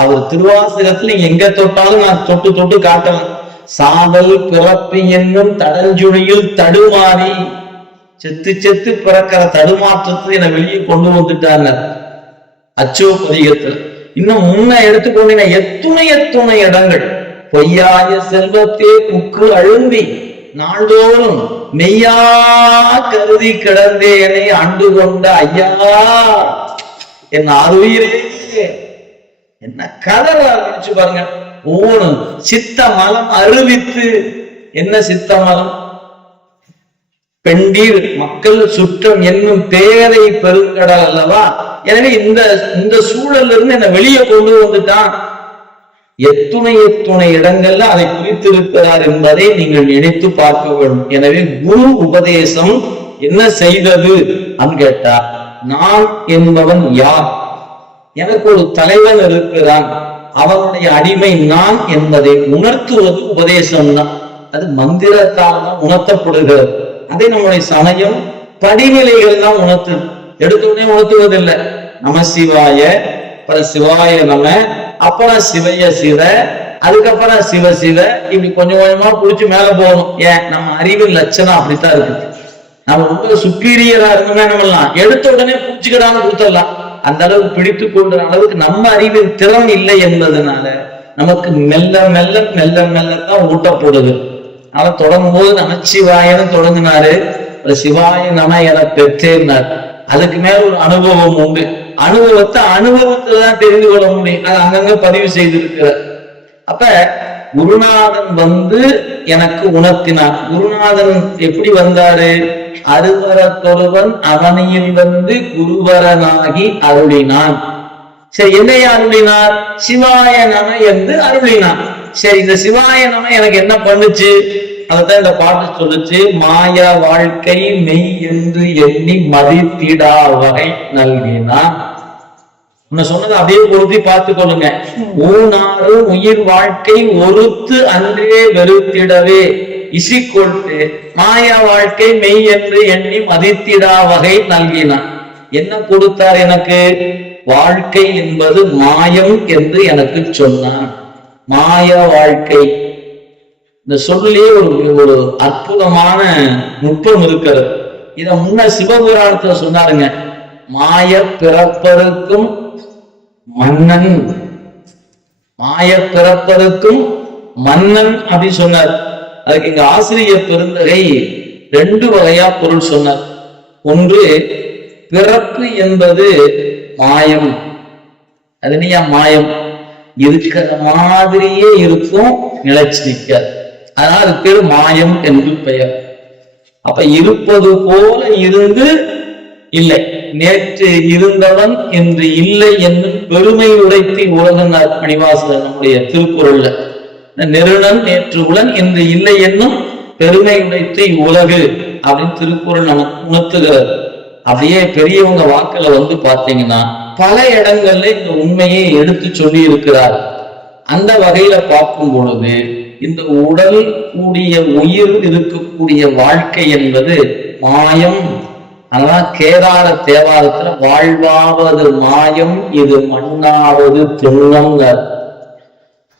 அவர் திருவாசகத்துல எங்க தொட்டாலும் நான் தொட்டு தொட்டு காட்டுவேன். சாதல் பிறப்பு என்னும் தடஞ்சுழியில் தடுமாறி செத்து செத்து பிறக்கிற தடுமாற்றத்தை என்னை வெளியே கொண்டு வந்துட்டாங்க அச்சோ பதிகத்தில். இன்னும் முன்ன எடுத்துக்கொண்டீங்க எத்துணை இடங்கள். பொய்யாய செல்வத்தே புக்கு அழுந்தி நாள்தோறும் மெய்யா கருதி கிடந்தேனை ஆண்டு கொண்ட ஐயா என் அருயிரே, என்ன கதை நினைச்சு பாருங்க. ஒவ்வொரு சித்த மலம் அறிவித்து, என்ன சித்த மலம்? பெண்டீர் மக்கள் சுற்றம் என்னும் பேரை பெருங்கடல் அல்லவா. எனவே இந்த சூழல்ல இருந்து என்ன வெளியே கொண்டு வந்துட்டான். எத்துணை இடங்கள்ல அதை குறித்திருக்கிறார் என்பதை நீங்கள் நினைத்து பார்க்க வேண்டும். எனவே குரு உபதேசம் என்ன செய்தது அன்னு கேட்டா, நான் என்பவன் யார்? எனக்கு ஒரு தலைவன் இருக்கிறான், அவனுடைய அடிமை நான் என்பதை உணர்த்துவது உபதேசம் தான். அது மந்திரத்தால் தான் உணர்த்தப்படுகிறது. அதே நம்முடைய சமயம் படிநிலைகள் தான் உணர்த்து. எடுத்தோடனே உணர்த்துவதில்லை. நம சிவாய, அப்புறம் சிவாய நம, அப்புறம் சிவைய சிவ, அதுக்கப்புறம் சிவ சிவ, இப்படி கொஞ்சம் கொஞ்சமா புடிச்சு மேல போகணும். ஏன்? நம்ம அறிவின் லட்சணம் அப்படித்தான் இருக்கு. நம்ம ரொம்ப சுப்பீரியரா இருந்தோம்னா நம்மலாம் எடுத்த உடனே புடிச்சுக்கிடாம கொடுத்துடலாம். அந்த அளவுக்கு பிடித்து கொள்ற அளவுக்கு நம்ம அறிவின் திறம் இல்லை என்பதனால நமக்கு மெல்ல மெல்ல மெல்ல மெல்லத்தான் ஊட்டப்படுது. அவன் தொடங்கும் போது நமச்சிவாயன்னு தொடங்கினாரு, சிவாய நம என பெற்றேன்னார். அதுக்கு மேல ஒரு அனுபவம் உண்டு. அனுபவத்தை அனுபவத்துலதான் தெரிந்து கொள்ள முடியும். அது அங்கங்க பதிவு செய்திருக்கிறார். அப்ப குருநாதன் வந்து எனக்கு உணர்த்தினார். குருநாதன் எப்படி வந்தாரு? அருவரத்தொருவன் அவனியில் வந்து குருவரனாகி அருளினான். சரி, என்னைய அருளினார்? சிவாய நம என்று அருளினார். சரி, இந்த சிவாய நம எனக்கு என்ன பண்ணுச்சு? அதான் இந்த பாட்டு சொல்லுச்சு. மாய வாழ்க்கை மெய் என்று எண்ணி மதித்திடா வகை நல்கினான். உன்னை சொன்னது அப்படியே பொருத்தி பார்த்து கொள்ளுங்க. ஊனாறு உயிர் வாழ்க்கை ஒருத்து அன்றே வெறுத்திடவே இசிக்கொண்டு மாய வாழ்க்கை மெய் என்று எண்ணி மதித்திடா வகை நல்கினான். என்ன கொடுத்தார் எனக்கு? வாழ்க்கை என்பது மாயம் என்று எனக்கு சொன்னான். மாய வாழ்க்கை இந்த சொல்லிலே ஒரு அற்புதமான நுட்பம் இருக்கிறது. இத முன்ன சிவபுராணத்துல சொன்னாருங்க. மாய பிறப்பருக்கும் மன்னன், மாய பிறப்பருக்கும் மன்னன் அப்படின்னு சொன்னார். அதுக்கு எங்க ஆசிரியர் பெருந்தகை 2 வகையா பொருள் சொன்னார். ஒன்று, பிறப்பு என்பது மாயம். அது நீயா மாயம், இருக்கிற மாதிரியே இருக்கும், நிலைச்சு நிற்காது. அதனால அது பேரு மாயம் என்று பெயர். அப்ப இருப்பது போல இருந்து இல்லை, நேற்று இருந்தவன் என்று இல்லை என்னும் பெருமை உரைத்தி உலகனார் மணிவாசகர் நம்முடைய திருக்குறள்ல நெருணன் நேற்று உலன் என்று இல்லை என்னும் பெருமை உரைத்தி உலகு அப்படின்னு திருக்குறள் நமக்கு உணர்த்துகிறது. அப்படியே பெரியவங்க வாக்குல பாத்தீங்கன்னா பல இடங்கள்ல இந்த உண்மையை எடுத்து சொல்லி இருக்கிறார். அந்த வகையில பார்க்கும் பொழுது இந்த உடல் கூடிய உயிர் இருக்கக்கூடிய வாழ்க்கை என்பது மாயம். அதான் கேதார தேவாரத்துல வாழ்வாவது மாயம் இது மண்ணாவது திண்ணம்.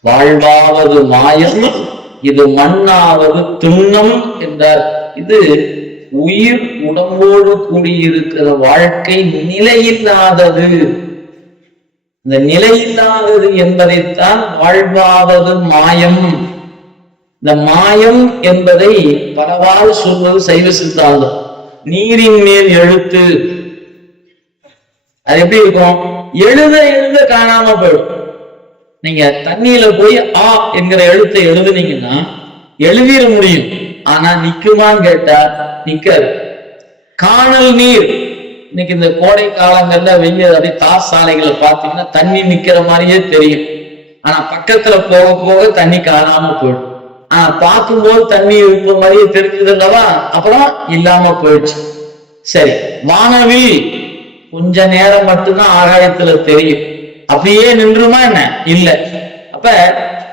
வாழ்வாவது மாயம் இது மண்ணாவது திண்ணம் என்றார். இது உயிர் உடம்போடு கூடியிருக்கிற வாழ்க்கை நிலையில்லாதது. இந்த நிலையில்லாதது என்பதைத்தான் வாழ்வாவது மாயம். இந்த மாயம் என்பதை பலவாறு சொல்வது சைவ சித்தாந்தம். நீரின் மேல் எழுத்து, அது எப்படி இருக்கும்? எழுத எழுத காணாம போயிடும். நீங்க தண்ணியில போய் ஆ என்கிற எழுத்தை எழுதுனீங்கன்னா எழுதிட முடியும், ஆனா நிக்குமான்னு கேட்டா நிக்காது. காணல் நீர், இன்னைக்கு இந்த கோடை காலங்கள்ல வெளியே அப்படியே தார் சாலைகளை பார்த்தீங்கன்னா தண்ணி நிக்கிற மாதிரியே தெரியும், ஆனா பக்கத்துல போக போக தண்ணி காணாம போயிடும். ஆனா பார்க்கும்போது தண்ணி இருக்கிற மாதிரியே தெரிஞ்சது அல்லவா, அப்புறம் இல்லாம போயிடுச்சு. சரி, வானவில் கொஞ்ச நேரம் மட்டும்தான் ஆகாயத்துல தெரியும், அப்படியே நின்றுமா என்ன? இல்ல. அப்ப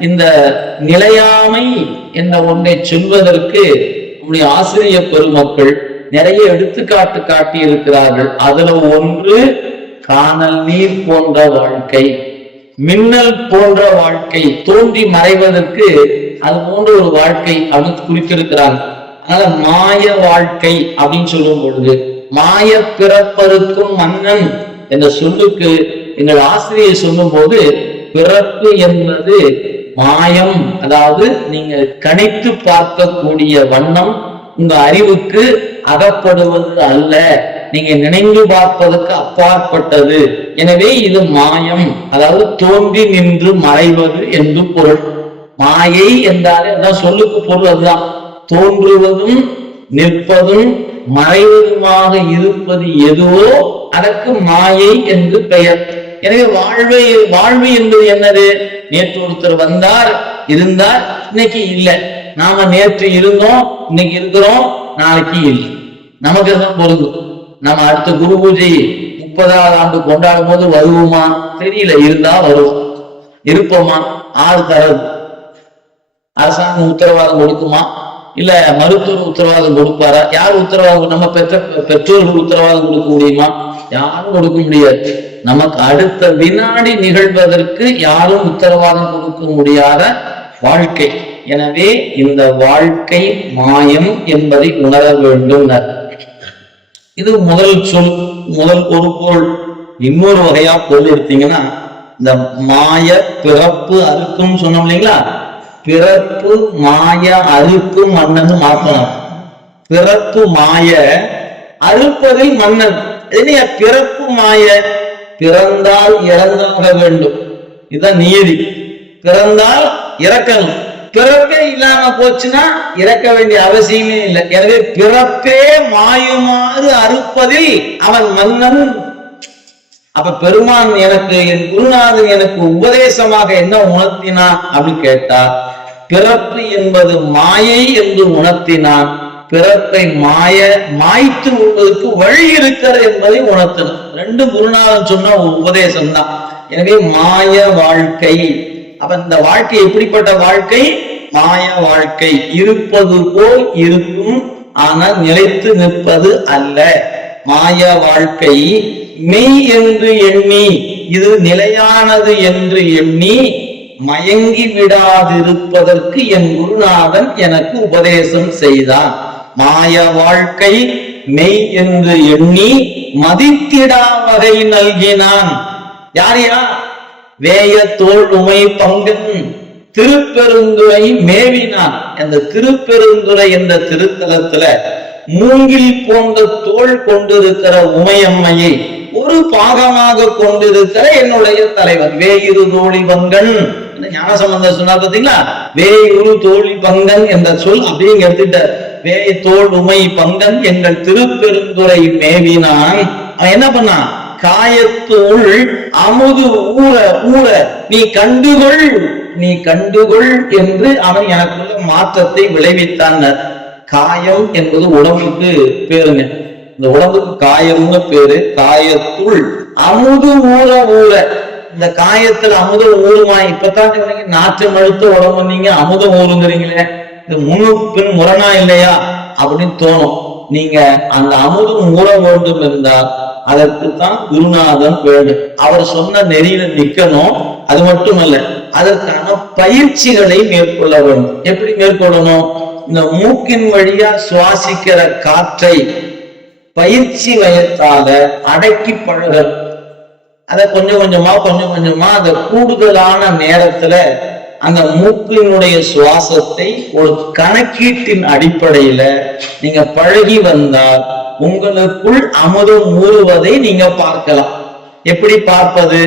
இந்த நிலையாமை என்ற ஒன்றை சொல்வதற்கு நம்முடைய ஆசிரியர் பெருமக்கள் நிறைய எடுத்துக்காட்டு காட்டி இருக்கிறார்கள். அதுல ஒன்று காணல் நீர் போன்ற வாழ்க்கை, மின்னல் போன்ற வாழ்க்கை, தோன்றி மறைவதற்கு அது போன்ற ஒரு வாழ்க்கை அப்படின்னு குறித்திருக்கிறாங்க. அதனால மாய வாழ்க்கை அப்படின்னு சொல்லும் பொழுது மாய பிறப்பருக்கும் மன்னன் என்ற சொல்லுக்கு எங்கள் ஆசிரியர் சொல்லும் போது பிறப்பு என்பது மாயம், அதாவது நீங்க கணித்து பார்க்கக்கூடிய வண்ணம் உங்க அறிவுக்கு அகப்படுவது அல்ல, நீங்க நினைந்து பார்ப்பதற்கு அப்பாற்பட்டது. எனவே இது மாயம், அதாவது தோன்றி நின்று மறைவது என்று பொருள். மாயை என்றாலே அதான் சொல்லுக்கு பொருள், அதுதான் தோன்றுவதும் நிற்பதும் மறைவதுமாக இருப்பது எதுவோ அதற்கு மாயை என்று பெயர். எனவே வாழ்வு என்பது என்னது? நேற்று ஒருத்தர் வந்தார், இருந்தார், இன்னைக்கு இல்லை. நாம நேற்று இருந்தோம், இன்னைக்கு இருக்கிறோம், நாளைக்கு இல்லை. நமக்கு தான் பொருந்தும். நம்ம அடுத்த குரு பூஜை 30வது ஆண்டு கொண்டாடும் போது வருவோமா தெரியல, இருந்தா வருவோம், இருப்போமா? ஆறு தரது. அரசாங்கம் உத்தரவாதம் கொடுக்குமா? இல்ல மருத்துவர் உத்தரவாதம் கொடுப்பாரா? யார் உத்தரவாதம்? நம்ம பெற்றோர்கள் உத்தரவாதம் கொடுக்க முடியுமா? யாரும் கொடுக்க முடியாது. நமக்கு அடுத்த வினாடி நிகழ்வதற்கு யாரும் உத்தரவாதம் கொடுக்க முடியாத வாழ்க்கை. எனவே இந்த வாழ்க்கை மாயம் என்பதை உணர வேண்டும். இது முதல் சொல், முதல் ஒரு பொருள். இன்னொரு வகையா பொருள் எடுத்தீங்கன்னா இந்த மாய பிறப்பு அறுக்கும் சொன்னோம் இல்லைங்களா? பிறப்பு மாய அறுப்பு மன்னன் மாற்றணும். பிறப்பு மாய, அறுப்பதில் மன்னன். பிறப்பு மாய, பிறந்தால் இறந்தாக வேண்டும், இதுதான் நீதி. பிறந்தால் இறக்கணும். பிறப்பே இல்லாம போச்சுன்னா இறக்க வேண்டிய அவசியமே இல்லை. எனவே பிறப்பே மாயுமாறு அறுப்பதில் அவன் மன்னன். அப்ப பெருமான் எனக்கு, என் குருநாதன் எனக்கு உபதேசமாக என்ன உணர்த்தினான் அப்படின்னு கேட்டா, பிறப்பு என்பது மாயை என்று உணர்த்தினான். பிறப்பை மாய்த்து விடுவதற்கு வழி இருக்கிறது என்பதை உணர்த்தணும். ரெண்டு குருநாதன் சொன்ன ஒரு உபதேசம் தான். எனவே மாய வாழ்க்கை. அப்ப இந்த வாழ்க்கை எப்படிப்பட்ட வாழ்க்கை? மாய வாழ்க்கை. இருப்பது போல் இருக்கும், ஆனால் நிலைத்து நிற்பது அல்ல. மாய வாழ்க்கை மெய் என்று எண்ணி, இது நிலையானது என்று எண்ணி மயங்கி விடாதிருப்பதற்கு என் குருநாதன் எனக்கு உபதேசம் செய்தான். மாய வாழ்க்கை மெய் என்று எண்ணி மதித்திடா வகை நல்கினான். யாரையா? வேய தோல் உமை பங்கன் திருப்பெருந்துறை மேவினான். அந்த திருப்பெருந்துறை என்ற திருத்தலத்துல மூங்கில் போன்ற தோல் கொண்டிருக்கிற உமையம்மையை ஒரு பாகமாக கொண்டிருக்கிற என்னுடைய தலைவர் வேயிரு தோழி பங்கன். ஞானசம்பந்தர் சொன்னார் பாத்தீங்களா? வேயுரு தோழி பங்கன் என்ற சொல் அப்படிங்க எடுத்துட்டார். வேய தோல் உமை பங்கன் எங்கள் திருப்பெருந்துறை மேவினான். அவன் என்ன பண்ணான்? காயத்துள் அமுது ஊற ஊற நீ கண்டுகொள், நீ கண்டுகொள் என்று அவன் எனக்குள்ள மாற்றத்தை விளைவித்தான். காயம் என்பது உடம்புக்கு பேருங்க. இந்த உடம்புக்கு காயம்னு பேரு. காயத்துள் அமுது ஊற ஊற, இந்த காயத்துல அமுதம் ஊறுமா? இப்பதான் நாற்றம் அழுத்த உடம்பு, நீங்க அமுதம் ஊறுங்கிறீங்களே, இது முன்னு பின் முரணா இல்லையா அப்படின்னு தோணும். நீங்க அந்த அமுதம் ஊற வேண்டும் என்றால் அதற்குத்தான் குருநாதன் வேண்டும். அவர் சொன்ன நெறியில நிக்கணும். அது மட்டுமல்ல, அதற்கான பயிற்சிகளை மேற்கொள்ள வேண்டும். எப்படி மேற்கொள்ளணும்? இந்த மூக்கின் வழியா சுவாசிக்கிற காற்றை பயிற்சி வயத்தால அடக்கி பழகல். அத கொஞ்சம் கொஞ்சமா அந்த கூடுதலான நேரத்துல அந்த மூக்கினுடைய சுவாசத்தை ஒரு கணக்கீட்டின் அடிப்படையில நீங்க பழகி வந்தால் உங்களுக்குள் அமுதம் ஊறுவதை நீங்க பார்க்கலாம். எப்படி பார்ப்பது?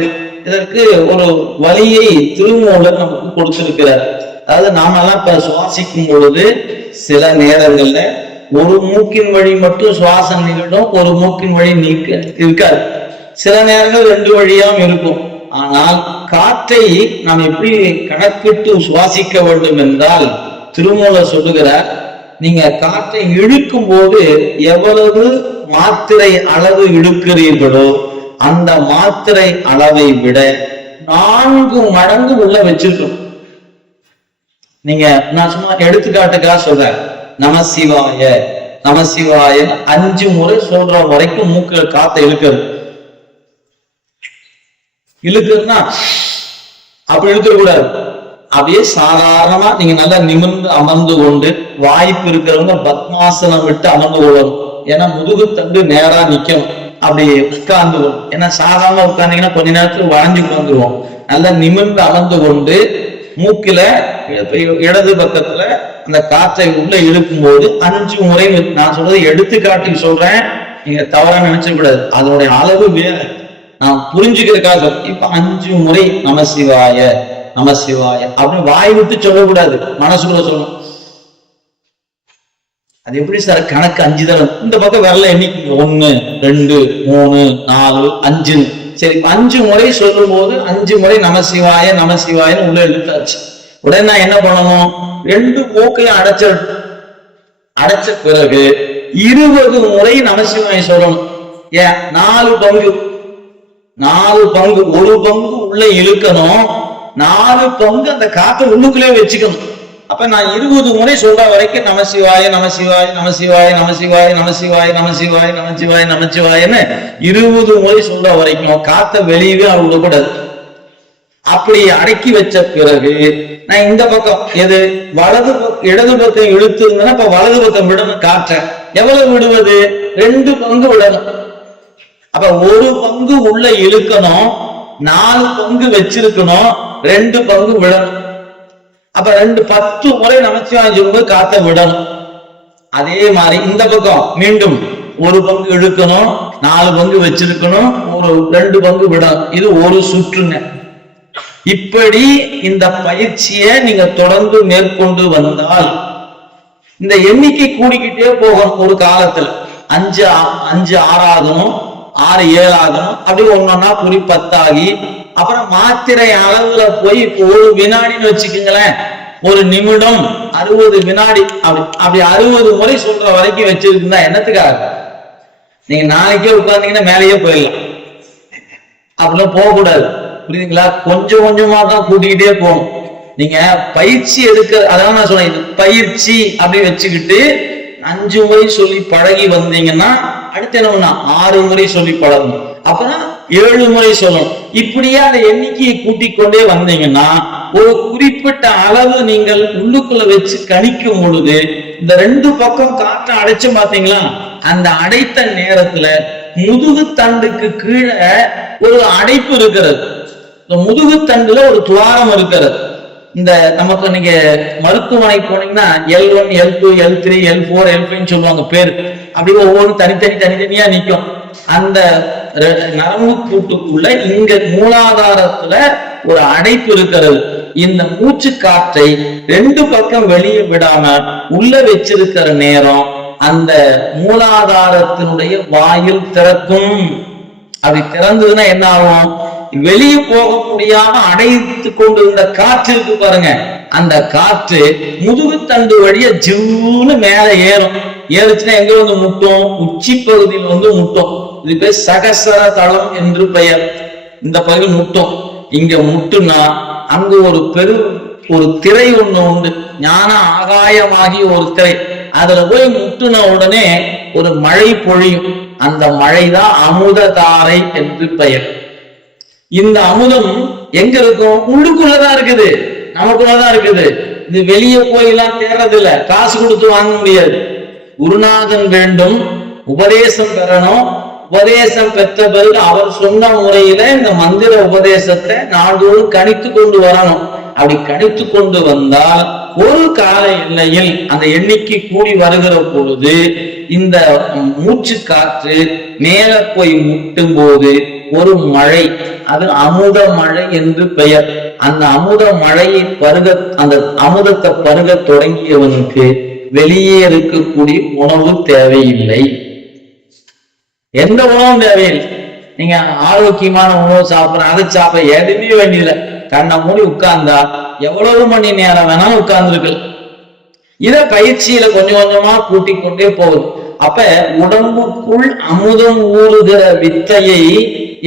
இதற்கு ஒரு வழியை திருமூலர் நமக்கு கொடுத்திருக்கிறார். அதாவது நாமெல்லாம் இப்ப சுவாசிக்கும் பொழுது சில நேரங்கள்ல ஒரு மூக்கின் வழி மட்டும் சுவாசம் நிகழும், ஒரு மூக்கின் வழி இருக்காது. சில நேரங்கள் ரெண்டு வழியாவும் இருக்கும். ஆனால் காற்றை நாம் எப்படி கணக்கிட்டு சுவாசிக்க வேண்டும் என்றால் திருமூலர் சொல்லுகிறார், நீங்க காற்றை இழுக்கும் போது எவ்வளவு மாத்திரை அளவு இழுக்கிறீர்களோ அந்த மாத்திரை அளவை விட 4 மடங்கு உள்ள வச்சிருக்கணும். நீங்க நான் சும்மா எடுத்துக்காட்டுக்காக சொல்றேன். நமசிவாய நமசிவாய 5 முறை சொல்ற வரைக்கும் மூக்கு காத்தை இழுக்குதுன்னா அப்படி இழுக்க கூடாது. அப்படியே சாதாரணமா நீங்க நல்லா நிமிர்ந்து அமர்ந்து கொண்டு, வாய்ப்பு இருக்கிறவங்க பத்மாசனம் விட்டு அமர்ந்து கொள்ளணும். ஏன்னா முதுகு தண்டு நேரா நிக்கணும். அப்படி உட்கார்ந்து கொள்ளும். ஏன்னா சாதாரண உட்கார்ந்தீங்கன்னா கொஞ்ச நேரத்துக்கு வளைஞ்சு உட்கார்ந்துருவோம். நல்லா நிமிர்ந்து அமர்ந்து கொண்டு மூக்கில இடது பக்கத்துல அந்த காற்றை உள்ள இழுக்கும் போது 5 முறை, நான் சொல்றது எடுத்துக்காட்டி சொல்றேன், நீங்க தவறா நினைச்ச கூடாது. அதனுடைய அளவு வேற, நான் புரிஞ்சுக்கிறதுக்காக. இப்ப 5 முறை நமசிவாய நமசிவாய அப்படின்னு வாய் விட்டு சொல்லக்கூடாது, மனசுக்குள்ள சொல்லணும். அது எப்படி சார் கணக்கு? 5 தடவை இந்த பக்கம் வரல எண்ணிக்கை 1 2 3 4 5. சரி, 5 முறை சொல்லும் போது 5 முறை நமசிவாய நமசிவாயன்னு உள்ள இழுத்தாச்சு. உடனே நான் என்ன பண்ணணும்? 2 மூக்கையும் அடைச்ச பிறகு 20 முறை நமசிவாய சொல்லணும். ஏன்? 4 பங்கு, ஒரு பங்கு உள்ள இழுக்கணும், 4 பங்கு அந்த காற்றை உள்ளுக்குள்ளே வச்சுக்கணும். அப்ப நான் 20 முறை சொல்ற வரைக்கும் நமசிவாய நமசிவாய நமசிவாய நமசிவாய நமசிவாய நமசிவாய நமசிவாய நமசிவாயன்னு 20 முறை சொல்ற வரைக்கும் காத்த வெளியவே விடக்கூடாது. அப்படி அடக்கி வச்ச பிறகு நான் இந்த பக்கம் எது இடது பக்கம் இழுத்து இருந்தேன்னா இப்ப வலது பக்கம் விடணும். காற்ற எவ்வளவு விடுவது? 2 பங்கு விடணும். அப்ப 1 பங்கு உள்ள இழுக்கணும், 4 பங்கு வச்சிருக்கணும், 2 பங்கு விடணும். அப்ப 10 முறை நமச்சிவாயம் சொல்லும்போது காத்த விடணும். அதே மாதிரி இந்த பக்கம் மீண்டும் 1 பங்கு இழுக்கணும், 4 பங்கு வச்சிருக்கணும், 2 பங்கு விடணும். இது ஒரு சுற்றுங்க. இப்படி இந்த பயிற்சியை நீங்க தொடர்ந்து மேற்கொண்டு வந்தால் இந்த எண்ணிக்கை கூடிக்கிட்டே போகும். ஒரு காலத்துல 5 6 ஆகணும், 6 7 ஆகும், அப்படி ஒன்னொன்னா குறி 10 ஆகி அப்புறம் மாத்திரை அளவுல போய் இப்போ 1 வினாடின்னு வச்சுக்கோங்களேன், 1 நிமிடம் 60 வினாடி, அப்படி 60 முறை சொல்ற வரைக்கும் வச்சிருக்குன்னா என்னத்துக்காக? நீங்க நாளைக்கே உட்கார்ந்தீங்கன்னா மேலேயே போயிடலாம். அப்படிலாம் போகக்கூடாது, புரியுதுங்களா? கொஞ்சம் கொஞ்சமா தான் கூட்டிக்கிட்டே போகணும். நீங்க பயிற்சி எடுக்க, அதான் நான் சொன்னேன், பயிற்சி அப்படி வச்சுக்கிட்டு 5 முறை சொல்லி பழகி வந்தீங்கன்னா அடுத்து என்ன பண்ணா 6 முறை சொல்லி பழகணும், அப்புறம் 7 முறை சொல்லணும். இப்படியே அந்த எண்ணிக்கையை கூட்டிக் கொண்டே வந்தீங்கன்னா ஒரு குறிப்பிட்ட அளவு நீங்கள் உள்ளுக்குள்ள வச்சு கணிக்கும் பொழுது இந்த 2 பக்கம் காற்றை அடைச்சு பாத்தீங்களா, அந்த அடைத்த நேரத்துல முதுகு தண்டுக்கு கீழே ஒரு அடைப்பு இருக்கிறது. முதுகு தண்டுல ஒரு துவாரம் இருக்கிறது. இந்த நமக்கு நீங்க மருத்துவமனை போனீங்கன்னா L1 L2 L3 L4 L5 சொல்லுவாங்க பேரு, அப்படி ஒவ்வொரு தனித்தனியா நிற்கும். அந்த நரம்பு கூட்டுக்குள்ள இங்க மூலாதாரத்துல ஒரு அடைப்பு இருக்கிறது. இந்த மூச்சு காற்றை 2 பக்கம் வெளியே விடாம உள்ள வச்சிருக்கிற நேரம் அந்த மூலாதாரத்தினுடைய வாயில் திறக்கும். அப்படி திறந்ததுன்னா என்ன ஆகும்? வெளியே போக முடியாம அடைத்து கொண்டிருந்த காற்று இருக்கு பாருங்க, அந்த காற்று முதுகு தண்டு வழிய ஜிவ்னு மேல ஏறும். ஏறுச்சுன்னா எங்க வந்து முட்டும்? உச்சி பகுதியில் வந்து முட்டும். இது பேர் சகசர தளம் என்று பெயர். இந்த பகுதியில் முட்டும். இங்க முட்டுனா அங்கு ஒரு திரை ஒண்ணு உண்டு, ஞான ஆகாயமாகி ஒரு திரை. அதுல போய் முட்டுன உடனே ஒரு மழை பொழியும். அந்த மழைதான் அமுததாரை என்று பெயர். இந்த அமுதம் எங்க இருக்கும்? உள்ளுக்குள்ளதான் இருக்குது, நமக்குள்ளதான் இருக்குது. இது வெளியே போயெல்லாம் தேர்றது இல்ல, காசு கொடுத்து வாங்க முடியாது. குருநாதன் வேண்டும், உபதேசம் பெறணும். உபதேசம் பெற்ற பிறகு அவர் சொன்ன முறையில இந்த மந்திர உபதேசத்தை நாள்தோறும் கணித்து கொண்டு வரணும். அப்படி கணித்து கொண்டு வந்தால் ஒரு கால எல்லையில் அந்த எண்ணிக்கை கூடி வருகிற பொழுது இந்த மூச்சு காற்று மேல போய் முட்டும் போது ஒரு மழை, அது அமுத மழை என்று பெயர். அந்த அமுத மழையை அந்த அமுதத்தை பருக தொடங்கியவனுக்கு வெளியே இருக்கக்கூடிய உணவு தேவையில்லை, எந்த உணவும் தேவையில்லை. நீங்க ஆரோக்கியமான உணவு சாப்பிடுற, அதை சாப்பிட எதுவுமே வேண்டியதில்லை. கண்ணை மூடி உட்கார்ந்தா எவ்வளவு மணி நேரம் வேணாலும் உட்கார்ந்துருக்கு. இத பயிற்சியில கொஞ்சம் கொஞ்சமா கூட்டிக் கொண்டே போகுது. அப்ப உடம்புக்குள் அமுதம் ஊறுகிற வித்தையை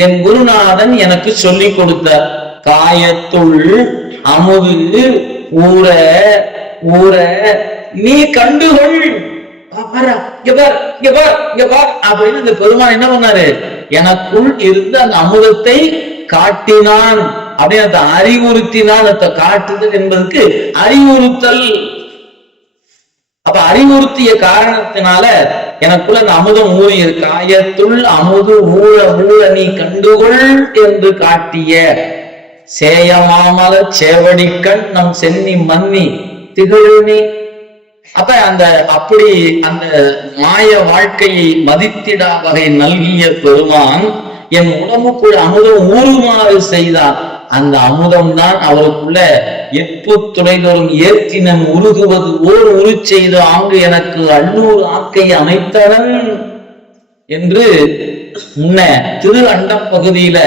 என் குருநாதன் எனக்கு சொல்லி கொடுத்தார். காயத்துள் அமுது ஊற ஊற நீ கண்டுகொள் அப்படின்னு இந்த பெருமான் என்ன பண்ணாரு? எனக்குள் இருந்து அந்த அமுதத்தை காட்டினான், அப்படியே அதை அறிவுறுத்தினான். அதை காட்டுதல் என்பதற்கு அறிவுறுத்தல். அப்ப அறிவுறுத்திய காரணத்தினால எனக்குள்ள அந்த அமுதம் ஊறியது. காயத்துள் அமுது ஊழ ஊழ நீ கண்டுகொள் என்று காட்டிய சேயமாமல சேவடிக்கண் நம் சென்னி மன்னி திகழ்நீ. அப்ப அப்படி அந்த மாய வாழ்க்கையை மதித்திடா வகை நல்கிய பெருமான் என் உடம்புக்குள் அமுதம் ஊறுமாறு செய்தார். அந்த அமுதம் தான் அவருக்குள்ள எப்பு துணைதோறும் ஏற்றினன் உருகுவது ஓர் உரு செய்து ஆங்கு எனக்கு அள்ளூர் ஆக்கை அமைத்தனன் என்று முன்ன திரு அண்டம் பகுதியில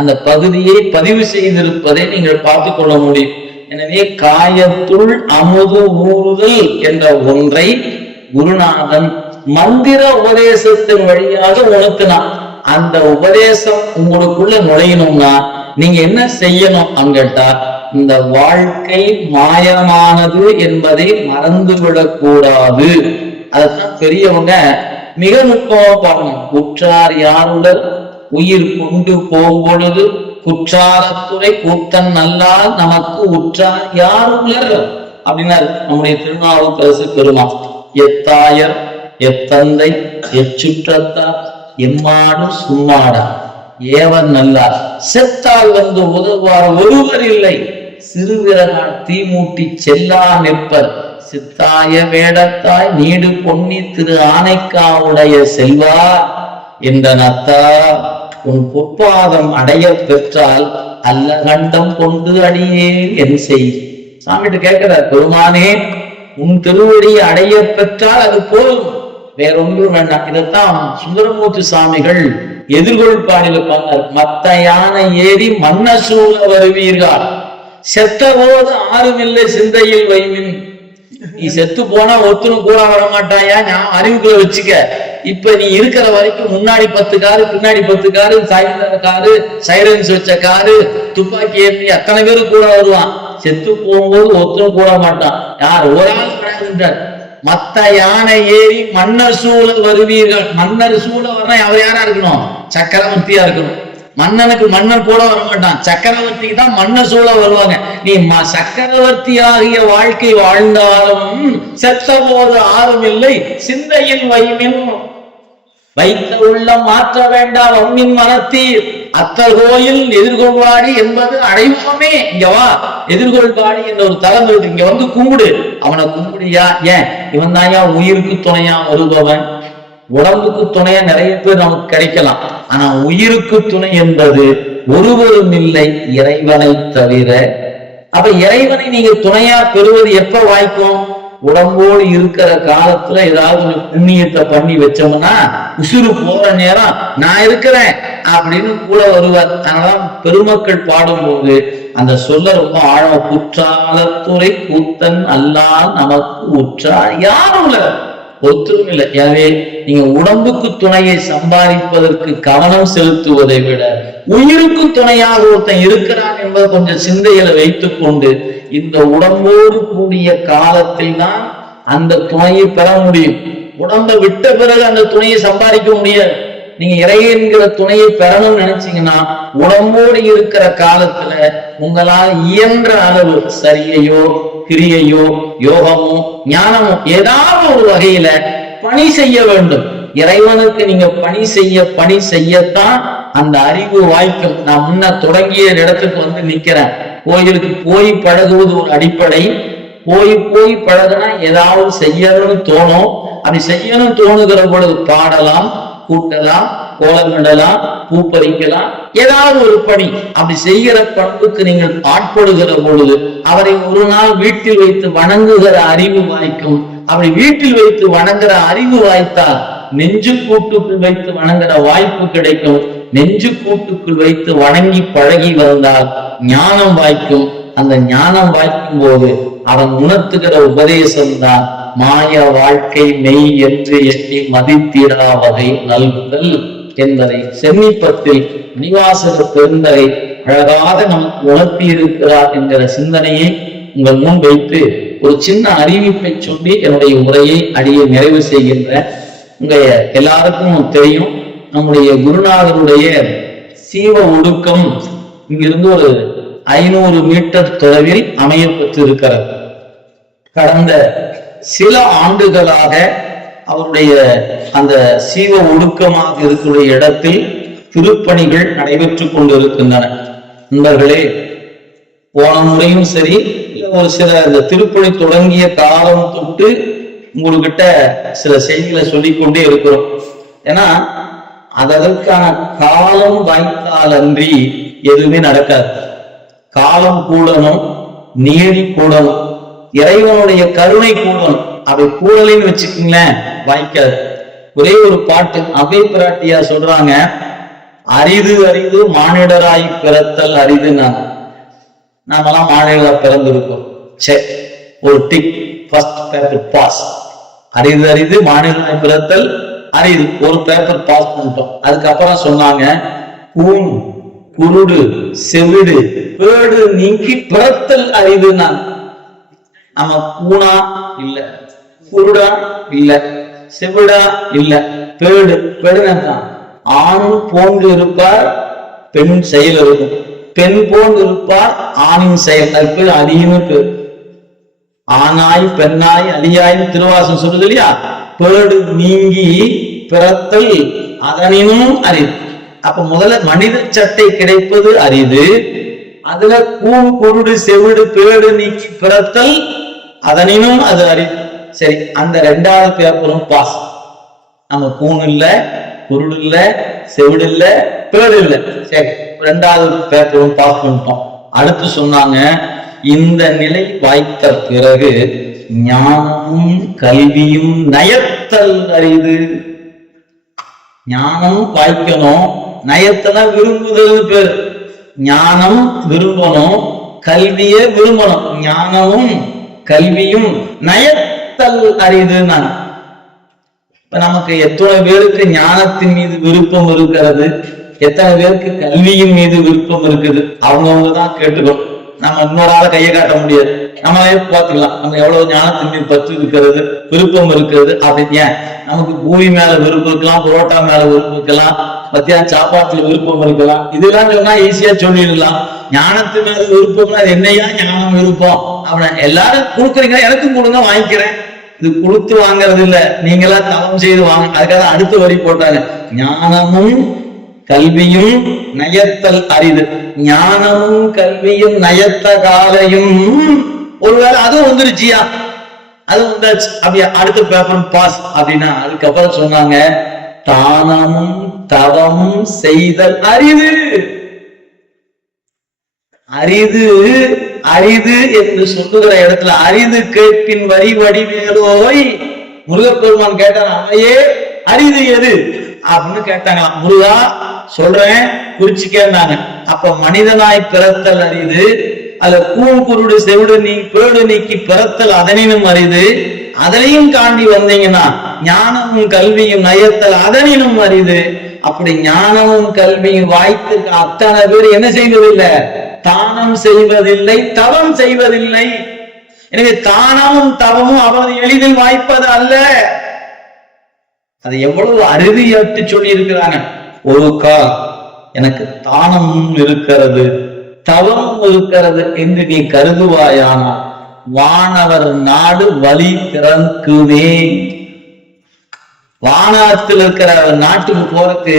அந்த பகுதியை பதிவு செய்திருப்பதை நீங்கள் பார்த்து கொள்ள முடியும். எனவே காயத்துள் அமுது ஊறுதல் என்ற ஒன்றை குருநாதன் மந்திர உபதேசத்தின் வழியாக உணர்த்தினான். அந்த உபதேசம் உங்களுக்குள்ள நுழையணும்னா நீங்க என்ன செய்யணும் அங்கட்டா, இந்த வாழ்க்கை மாயமானது என்பதை மறந்துவிடக் கூடாது. அதுதான் பெரியவங்க மிக நுட்பமா பார்க்கணும். குற்றார் யாருடர் உயிர் கொண்டு போம்பொழுது குற்றாரத்துறை கூத்தன் நல்லால் நமக்கு உற்றார் யாருள்ளர் அப்படின்னாரு நம்முடைய திருநாவுக்கரசு பெருமான். எத்தாயர் எத்தந்தை எச்சுற்றத்தார் எம்மாடு சும்மாடா ஏவர் நல்லார் செத்தால் வந்து உதவுவார் ஒருவர் இல்லை, சிறுவிரகால் தீமூட்டி செல்லா நிற்பர் சித்தாய வேடத்தாய் நீடு பொன்னி திரு ஆனைக்காவுடைய செல்வா என்ற நத்தா உன் பொற்பாதம் அடைய பெற்றால் அல்ல கண்டம் கொண்டு அடியே என் செய். சாமிட்டு கேட்கிறார், பெருமானே உன் திருவடி அடைய பெற்றால் அது போதும், வேறொன்றும் வேண்டாம். இதைத்தான் சுந்தரமூர்த்தி சுவாமிகள் எதிர்கொள் பாடியில பண்ணார். மத்த யானை ஏறி மன்ன சூழ வருவீர்கள், செத்த போது ஆறுமில்லை சிந்தையில் வைமின். நீ செத்து போனா ஒருத்தனும் கூட வரமாட்டாயா, நான் அறிவுக்குள்ள வச்சுக்க. இப்ப நீ இருக்கிற வரைக்கும் முன்னாடி 10 காரு, பின்னாடி 10 காரு, சாய்ந்த காரு, சைரன்ஸ் வச்ச காரு, துப்பாக்கி ஏற்றி அத்தனை பேரும் கூட வருவான். செத்து போகும்போது ஒருத்தனும் கூட மாட்டான். யார் ஒரு ஆள் கிடையாது. மத்த யானை ஏறி மன்னர் சூழ வருவீர்கள். மன்னர் சூழ வரனா அவர் யாரா இருக்கணும்? சக்கரவர்த்தியா இருக்கணும். மன்னனுக்கு மன்னன் கூட வர மாட்டான், சக்கரவர்த்திக்கு தான் மன்னர் சூழ வருவாங்க. நீ சக்கரவர்த்தி ஆகிய வாழ்க்கை வாழ்ந்தாலும் செத்த போது ஆறும் இல்லை சிந்தையில் வைமின். வைத்த உள்ளம் மாற்ற வேண்டாம் அம்மின் மனத்தீர். அத்தர் கோயில் எதிர்கொள்வாடி என்பது அடைமுகமே. இங்க வா, எதிர்கொள்வாடி என்ற ஒரு தலம் இருக்கு, இங்க வந்து கும்பிடு. அவனை கும்பிடியா? ஏன்? இவன் தாயா உயிருக்கு துணையா வருபவன். உடம்புக்கு துணையா நிறைய பேர் நமக்கு கிடைக்கலாம், ஆனா உயிருக்கு துணை என்பது ஒருவரும் இல்லை, இறைவனை தவிர. அப்ப இறைவனை நீங்க துணையா பெறுவது எப்ப வாய்க்கும்? உடம்போடு இருக்கிற காலத்துல ஏதாவது ஒரு புண்ணியத்தை பண்ணி வச்சோம்னா உசுறு போற நேரம் நான் இருக்கிறேன் அப்படின்னு கூட வருவார். அதனால பெருமக்கள் பாடும்போது அந்த சொல்ல ரொம்ப ஆழம். குற்றாலத்துறை கூத்தன் அல்லால் நமக்கு உற்றார் யாரும் இல்லை, ஒத்துரும் இல்லை. எனவே நீங்க உடம்புக்கு துணையை சம்பாதிப்பதற்கு கவனம் செலுத்துவதை விட உயிருக்கு துணையாக ஒருத்தன் இருக்கிறான் என்பதை கொஞ்சம் சிந்தையில வைத்துக் கொண்டு இந்த உடம்போடு கூடிய காலத்தில் தான் அந்த துணையை பெற முடியும். உடம்பை விட்ட பிறகு அந்த துணையை சம்பாதிக்க முடியாது. நீங்க இறை என்கிற துணையை பெறணும்னு நினைச்சீங்கன்னா உடம்போடு இருக்கிற காலத்துல உங்களால் இயன்ற அளவு சரியையோ கிரியையோ யோகமோ ஞானமோ ஏதாவது ஒரு வகையில பணி செய்ய வேண்டும். இறைவனுக்கு நீங்க பணி செய்யத்தான் அந்த அறிவு வாய்க்கும். நான் முன்ன தொடங்கிய இடத்துக்கு வந்து நிக்கிறேன். கோயிலுக்கு போய் பழகுவது ஒரு அடிப்படை. போய் பழகுனா ஏதாவது செய்யணும்னு தோணும். அப்படி செய்யணும் தோணுகிற பொழுது பாடலாம், கூட்டலாம், கோலமிடலாம், பூ பறிக்கலாம், ஏதாவது ஒரு பணி. அப்படி செய்கிற பண்புக்கு நீங்கள் ஆட்படுகிற பொழுது அவரை ஒரு நாள் வீட்டில் வைத்து வணங்குகிற அறிவு வாய்க்கும். அப்படி வீட்டில் வைத்து வணங்குற அறிவு வாய்த்தால் நெஞ்சு கூட்டுக்குள் வைத்து வணங்குற வாய்ப்பு கிடைக்கும். நெஞ்சு கூட்டுக்குள் வைத்து வணங்கி பழகி வந்தால் ஞானம் வாய்க்கும். அந்த ஞானம் வாய்க்கும் போது அவன் உணர்த்துகிற உபதேசம்தான் மாய வாழ்க்கை மெய் என்று எண்ணி மதித்திடா வகை நல்குதல் என்பதை சென்னிப்பத்தில் மணிவாசக பெருந்தகை அழகாக நமக்கு உணர்த்தி இருக்கிறார் என்கிற சிந்தனையை உங்கள் முன் வைத்து ஒரு சின்ன அறிவிப்பை சொல்லி என்னுடைய உரையை அடிய நிறைவு செய்கின்ற. உங்க எல்லாருக்கும் தெரியும், நம்முடைய குருநாதருடைய சீவ ஒடுக்கம் இங்கிருந்து ஒரு 500 மீட்டர் தொலைவில் அமைய பெற்று இருக்கிறது. கடந்த சில ஆண்டுகளாக அவருடைய அந்த சீவ ஒடுக்கமாக இருக்கிற இடத்தில் திருப்பணிகள் நடைபெற்றுக் கொண்டிருக்கின்றன. நண்பர்களே, போன முறையும் சரி, ஒரு சில இந்த திருப்பணி தொடங்கிய காலம் தொட்டு உங்ககிட்ட சில செய்திகளை சொல்லிக்கொண்டே இருக்கிறோம். ஏன்னா அதற்கான காலம் வாய்த்தால் அன்றி எதுவுமே நடக்காது. காலம் கூடணும், நீதி கூடணும், இறைவனுடைய கருணை கூடணும். அவை கூடலைன்னு வச்சுக்கீங்களேன், வாய்க்காது. ஒரே ஒரு பாட்டு அவை பிராட்டியா சொல்றாங்க, அரிது அரிது மானிடராய் பிறத்தல் அரிது. நாமெல்லாம் மாநில பிறந்திருக்கோம். சரி, ஒரு டிக், ஃபர்ஸ்ட் பேப்பர் பாஸ். அரிது அரிது மாநில பிறத்தல் அரிது, ஒரு பேப்பர் பாஸ் பண்ணிட்டோம். அதுக்கப்புறம் சொன்னாங்க, கூன் குருடு செவிடு பேடு நீங்கி பிறத்தல் அரிது. நம்ம கூணா இல்ல, குருடா இல்ல, செவிடா இல்ல, பேடுனா ஆண் போன்று இருப்பார், பெண் செயல் இருக்கும். பெண் போன்று இருப்பார், ஆணின் செயல். அது பேர் அடியுமே பேர். ஆணாய் பெண்ணாய் அலியாய் திருவாசம் சொல்லுது இல்லையா? பேடு நீங்கி பிறத்தல் அதனினும் அரிது. அப்ப முதல்ல மனித சட்டை கிடைப்பது அரிது. அதுல கூண் குருடு செவிடு பேடு நீக்கி பிறத்தல் அதனினும் அது அரிது. சரி, அந்த 2வது பேப்பரும் பாஸ். நம்ம கூண் இல்ல, குருடு இல்ல, செவிடு இல்ல, பேடு இல்ல. சரி, 2வது பேப்பரும் பாஸ் பண்ணிட்டோம். அடுத்து சொன்னாங்க, இந்த நிலை வாய்த்த பிறகு ஞானமும் கல்வியும் நயத்தல் அரிது. ஞானம் வாய்க்கணும், நயத்தெல்லாம் விரும்புதல் பேரு. ஞானம் விரும்பணும், கல்வியே விரும்பணும். ஞானமும் கல்வியும் நயத்தல் அரிது. நான் இப்ப நமக்கு எத்தனை பேருக்கு ஞானத்தின் மீது விருப்பம் இருக்கிறது, எத்தனை பேருக்கு கல்வியின் மீது விருப்பம் இருக்குது, அவங்கவுங்க தான் கேட்டுக்கணும். நம்ம இன்னொரு ஆளை கையை காட்ட முடியாது. நம்மளே பார்த்துக்கலாம் நம்ம எவ்வளவு ஞானத்தின் மீது பற்று இருக்கிறது, விருப்பம் இருக்கிறது அப்படின்னு. ஏன் நமக்கு பூரி மேல விருப்பம் இருக்கலாம், புரோட்டா மேல விருப்பம் இருக்கலாம், மத்தியான சாப்பாட்டுல விருப்பம் இருக்கலாம். இதெல்லாம் சொன்னா ஈஸியா சொல்லிடலாம். ஞானத்து மேல விருப்பம்னா அது என்னையா ஞானம் விருப்பம் அப்படின்னு எல்லாரும் கொடுக்குறீங்க, எனக்கும் கொடுங்க வாங்கிக்கிறேன். இது கொடுத்து வாங்கறது இல்ல, நீங்களா தவம் செய்து வாங்க. அதுக்காக அடுத்த வரி போட்டாங்க, ஞானமும் கல்வியும் நயத்தல் அரிது. ஞானமும் கல்வியும் நயத்த காலையும் ஒருவேளை அதுவும் வந்துருச்சியா, அது வந்தாச்சு அப்படியே அடுத்த பேப்பர் பாஸ் அப்படின்னா அதுக்கப்புறம் சொன்னாங்க, தானமும் தவமும் செய்தல் அரிது. அரிது அரிது என்று சொல்லுகிற இடத்துல அரிது கேட்பின் வரி வடிவேலோய். முருகப்பெருமான் கேட்டான், அவையே அரிது எது அப்படின்னு கேட்டாங்களாம். முருகா சொல்றேன் குறிச்சுக்கேன்னாங்க. அப்ப மனிதனாய் பிறத்தல் அரிது, அதுல கூங்குருடு செவிடு பேடு நீக்கி பிறத்தல் அதனினும் அரிது. அதனையும் தாண்டி வந்தீங்கன்னா ஞானமும் கல்வியும் நயத்தல் அதனினும் அரிது. அப்படி ஞானமும் கல்வியும் வாய்த்திருக்க அத்தனை பேர் என்ன செய்வதில்லை, தானம் செய்வதில்லை, தவம் செய்வதில்லை. எனவே தானமும் தவமும் அவரது எளிதில் வாய்ப்பது அல்ல. அது எவ்வளவு அறுதியாட்டு சொல்லி இருக்கிறாங்க. ஒரு கால் எனக்கு தானமும் இருக்கிறது, தவமும் இருக்கிறது என்று நீ கருதுவாயானால் வானவர் நாடு வழி திறக்குவே. வானத்தில் இருக்கிற நாட்டுக்கு போறதுக்கு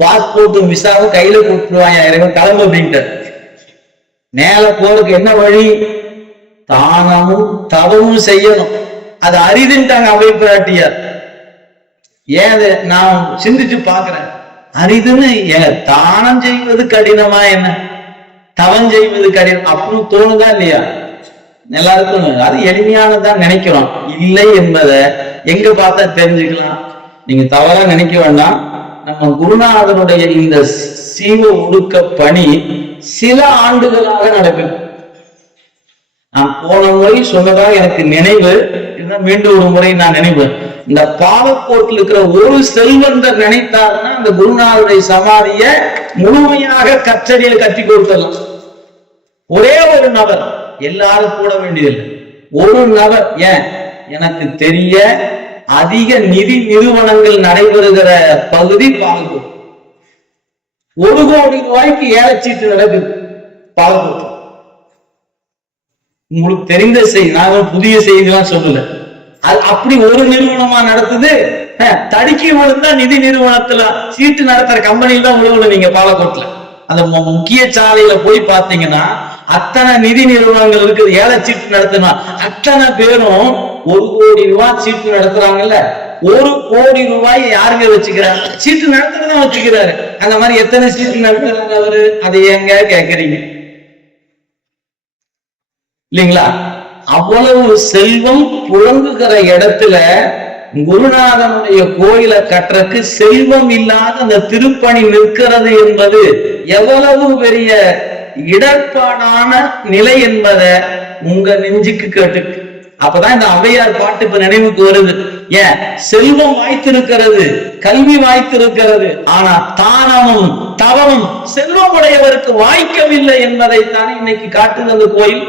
பாஸ்போர்ட்டும் விசாவும் கையில கொடுத்துருவாங்க, கிளம்பு அப்படின்ட்டு. மேல போறதுக்கு என்ன வழி, தானமும் தவமும் செய்யணும். அது அரிதுன்ட்டாங்க அவை பிராட்டியார். ஏன் அதை நான் சிந்திச்சு பாக்குறேன், அரிதுன்னு தானம் செய்வது கடினமா என்ன, தவம் செய்வது கடினம் அப்படின்னு தோணுதா இல்லையா? எல்லாருக்கும் அது எளிமையானதான் நினைக்கிறோம். இல்லை என்பதை எங்க பார்த்தா தெரிஞ்சுக்கலாம். நீங்க தவறா நினைக்க வேண்டாம். நம்ம குருநாதனுடைய இந்த சீவ ஒடுக்க பணி சில ஆண்டுகளாக நடக்குது. நான் போன முறை சொன்னதாக எனக்கு நினைவு, மீண்டும் ஒரு முறை நான் நினைவு. இந்த பாலக்கோட்டில் இருக்கிற ஒரு செல்வந்தர் நினைத்தாருன்னா அந்த குருநாதருடைய சமாதிய முழுமையாக கற்றடியில கட்டி கொடுத்தலாம். ஒரே ஒரு நபர், எல்லாரும் கூட வேண்டியதில்லை, ஒரு நபர். ஏன் எனக்கு தெரிய அதிக நிதி நிறுவனங்கள் நடைபெறுகிற பகுதி பாலக்கோட். 1 கோடி ரூபாய்க்கு ஏலச்சீட்டு நடக்குது பாலக்கோட். உங்களுக்கு தெரிந்த செய்தி, நான் புதிய செய்திலாம் சொல்லல. அது அப்படி ஒரு நிறுவனமா நடத்துது. தடுக்கி விழுந்தா நிதி நிறுவனத்துல சீட்டு நடத்துற கம்பெனில தான் விழுவல. நீங்க பாலக்கோட்ல அந்த முக்கிய சாலையில போய் பாத்தீங்கன்னா அத்தனை நிதி நிறுவனங்கள் இருக்குது. ஏலச்சீட்டு நடத்தினா அத்தனை பேரும் 1 கோடி ரூபாய் சீட்டு நடத்துறாங்கல்ல. 1 கோடி ரூபாய் யாருங்க வச்சுக்கிறாங்க, சீட்டு நடத்துறதான் வச்சுக்கிறாரு. அந்த மாதிரி எத்தனை சீட்டு நடத்துறாங்க அவரு, அதை ஏங்க கேக்குறீங்க இல்லைங்களா? அவ்வளவு செல்வம் புழங்குகிற இடத்துல குருநாதனுடைய கோயிலை கட்டுறதுக்கு செல்வம் இல்லாத அந்த திருப்பணி நிற்கிறது என்பது எவ்வளவு பெரிய இடர்பாடான நிலை என்பதை உங்க நெஞ்சுக்கு கேட்டு. அப்பதான் இந்த ஔவையார் பாட்டு இப்ப நினைவுக்கு வருது. ஏன் செல்வம் வாய்த்திருக்கிறது, கல்வி வாய்த்திருக்கிறது, ஆனா தானமும் தவமும் செல்வமுடையவருக்கு வாய்க்கவில்லை என்பதைத்தானே இன்னைக்கு காட்டுது அந்த கோயில்.